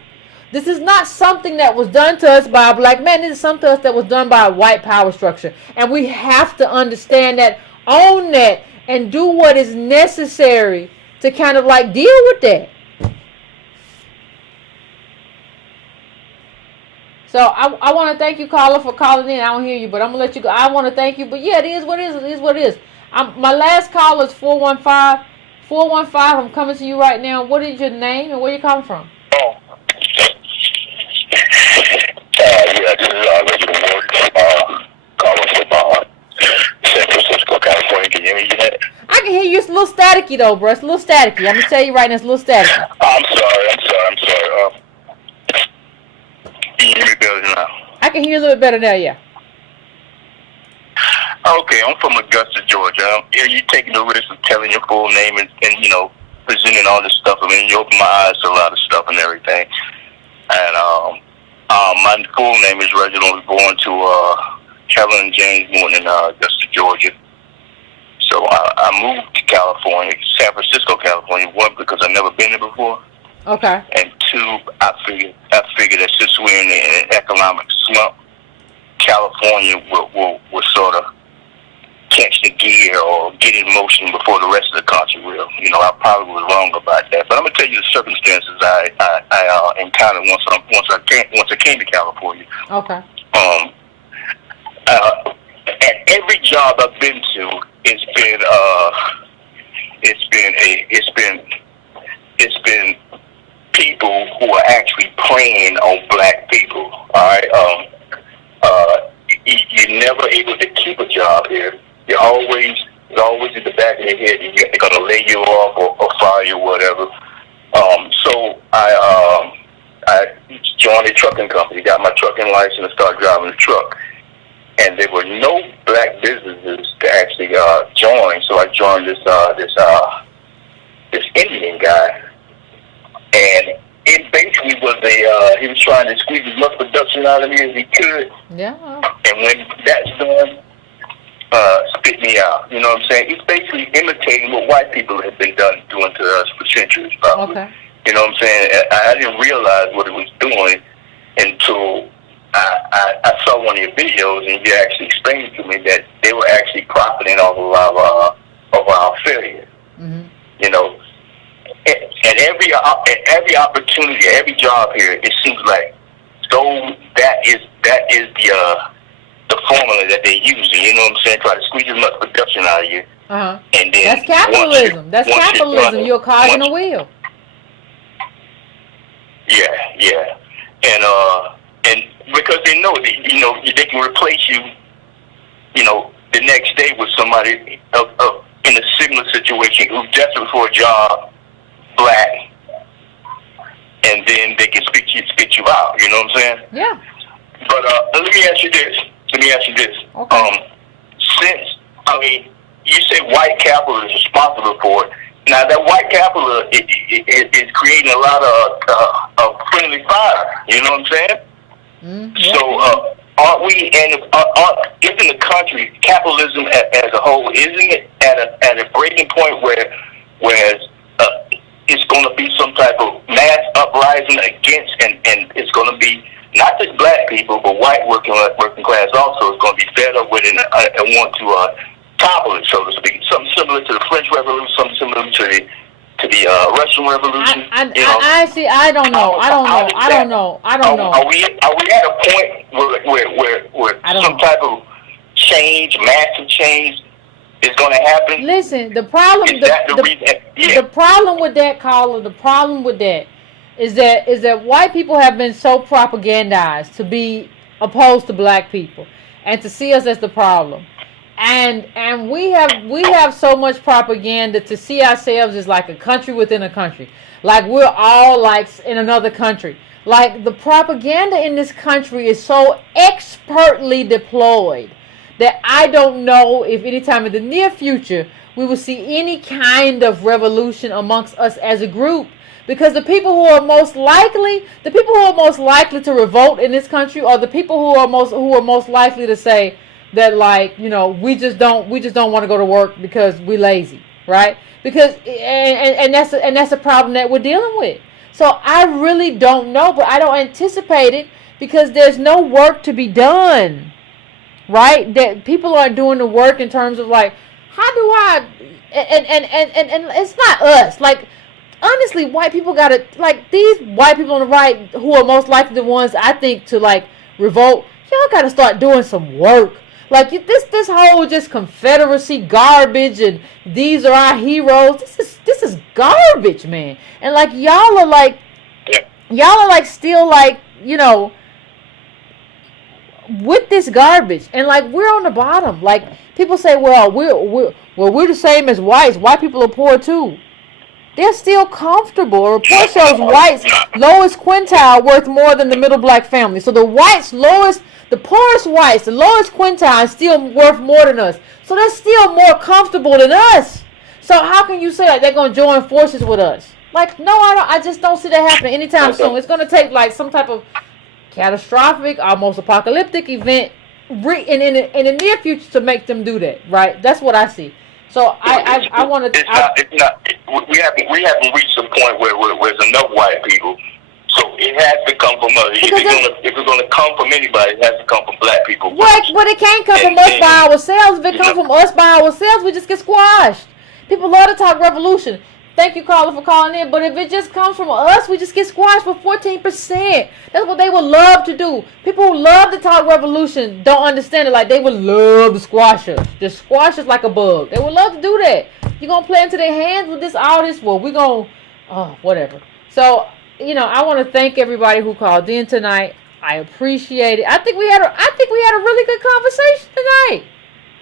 This is not something that was done to us by a black man. This is something to us that was done by a white power structure. And we have to understand that, own that, and do what is necessary to kind of like deal with that. So I want to thank you, caller, for calling in. I don't hear you, but I'm going to let you go. I want to thank you. But yeah, it is what it is. It is what it is. My last call is 415. 415, I'm coming to you right now. What is your name and where you coming from? Oh. Yeah, this is Reginald Ward, calling from San Francisco, California. Can you hear me, Yvette? I can hear you. It's a little staticky, though, bro. It's a little staticky. I'm going to tell you right now, it's a little staticky. I'm sorry. Can you hear me better now? I can hear you a little bit better now, yeah. Okay, I'm from Augusta, Georgia. You're taking the risk of telling your full name and presenting all this stuff. I mean, you open my eyes to a lot of stuff and everything. And my full name is Reginald. I was born to Helen and James Morton in Augusta, Georgia. So I moved to California, San Francisco, California. One, because I've never been there before. Okay. And two, I figured that since we're in an economic slump, California will sort of catch the gear or get in motion before the rest of the country will. I probably was wrong about that, but I'm gonna tell you the circumstances I encountered once I came to California. Okay. At every job I've been to, it's been people who are actually preying on black people. All right. You're never able to keep a job here. It's always in the back of your head. They're gonna lay you off or fire you, whatever. So I joined a trucking company, got my trucking license, and started driving the truck. And there were no black businesses to actually join, so I joined this Indian guy, and it basically was he was trying to squeeze as much production out of me as he could. Yeah. And when that's done, spit me out. You know what I'm saying? It's basically imitating what white people have been doing to us for centuries, probably. Okay. You know what I'm saying? I didn't realize what it was doing until I saw one of your videos, and you actually explained to me that they were actually profiting off of our failure. Mm-hmm. At every opportunity, every job here, it seems like that is the formula that they're using. You know what I'm saying? Try to squeeze as much production out of you. Uh-huh. And then that's capitalism. That's capitalism. You're causing a wheel. Yeah. And because they know that, they can replace you, the next day with somebody in a similar situation who's desperate for a job, black, and then they can spit you out. You know what I'm saying? Yeah. But let me ask you this. Okay. You say white capital is responsible for it. Now that white capital is creating a lot of friendly fire. You know what I'm saying? Yeah. So aren't we? And isn't the country capitalism as a whole? Isn't it at a breaking point where it's going to be some type of mass uprising against, and it's going to be not just black people, but white working class also is going to be fed up with it and want to topple it, so to speak. Something similar to the French Revolution, something similar to the Russian Revolution. I don't know. Are we at a point where some type of change, massive change, is going to happen? Listen, the problem. The problem with that, caller. The problem with that is that white people have been so propagandized to be opposed to black people and to see us as the problem. And we have so much propaganda to see ourselves as like a country within a country. Like we're all like in another country. Like, the propaganda in this country is so expertly deployed that I don't know if anytime in the near future we will see any kind of revolution amongst us as a group. Because the people who are most likely to revolt in this country are the people who are most likely to say that, like, you know, we just don't want to go to work because we lazy, right? Because and that's a problem that we're dealing with. So I really don't know, but I don't anticipate it because there's no work to be done, right? That people aren't doing the work in terms of, like, how do I and it's not us. Like, honestly, white people gotta, like, these white people on the right who are most likely the ones I think to, like, revolt, y'all gotta start doing some work. Like, this whole just Confederacy garbage and these are our heroes. This is garbage, man. And, like, y'all are like still, like, you know, with this garbage, and, like, we're on the bottom. Like, people say, well, we're the same as whites. White people are poor too. They're still comfortable. A report shows whites lowest quintile worth more than the middle black family. So the poorest whites, the lowest quintile is still worth more than us. So they're still more comfortable than us. So how can you say, like, they're gonna join forces with us? Like, no, I just don't see that happening anytime soon. It's gonna take, like, some type of catastrophic, almost apocalyptic event in the near future to make them do that, right? That's what I see. So I want to. We haven't reached the point where there's enough white people. So it has to come from us. If it's gonna come from anybody, it has to come from black people. What? But it can't come from us by ourselves. If it comes from us by ourselves, we just get squashed. People love to talk revolution. Thank you, caller, for calling in. But if it just comes from us, we just get squashed for 14%. That's what they would love to do. People who love to talk revolution don't understand it. Like, they would love to squash us. Just squash us like a bug. They would love to do that. You gonna play into their hands with all this? Well, we gonna, whatever. So, you know, I want to thank everybody who called in tonight. I appreciate it. I think we had a really good conversation tonight.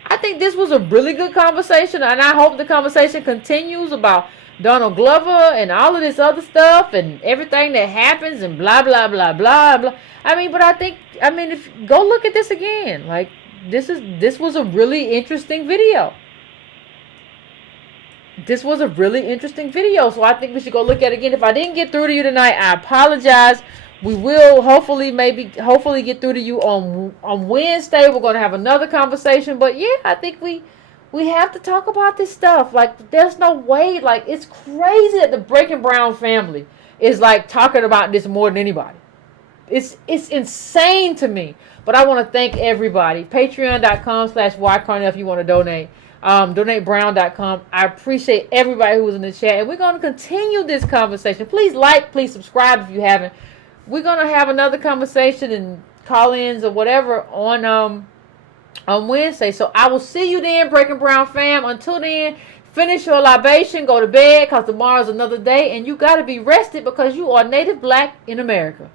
I think this was a really good conversation, and I hope the conversation continues about Donald Glover and all of this other stuff and everything that happens and blah blah blah blah blah. I mean, but if go look at this again, like, this was a really interesting video. This was a really interesting video, so I think we should go look at it again. If I didn't get through to you tonight, I apologize. We will hopefully get through to you on Wednesday. We're going to have another conversation, but yeah, I think we have to talk about this stuff. Like, there's no way. Like, it's crazy that the Breaking Brown family is, like, talking about this more than anybody. It's insane to me. But I want to thank everybody. Patreon.com/YCarnell if you want to donate. DonateBrown.com. I appreciate everybody who was in the chat. And we're going to continue this conversation. Please like, please subscribe if you haven't. We're going to have another conversation and call-ins or whatever on Wednesday. So I will see you then, Breaking Brown fam. Until then, finish your libation, go to bed, because tomorrow's another day, and you got to be rested because you are Native Black in America.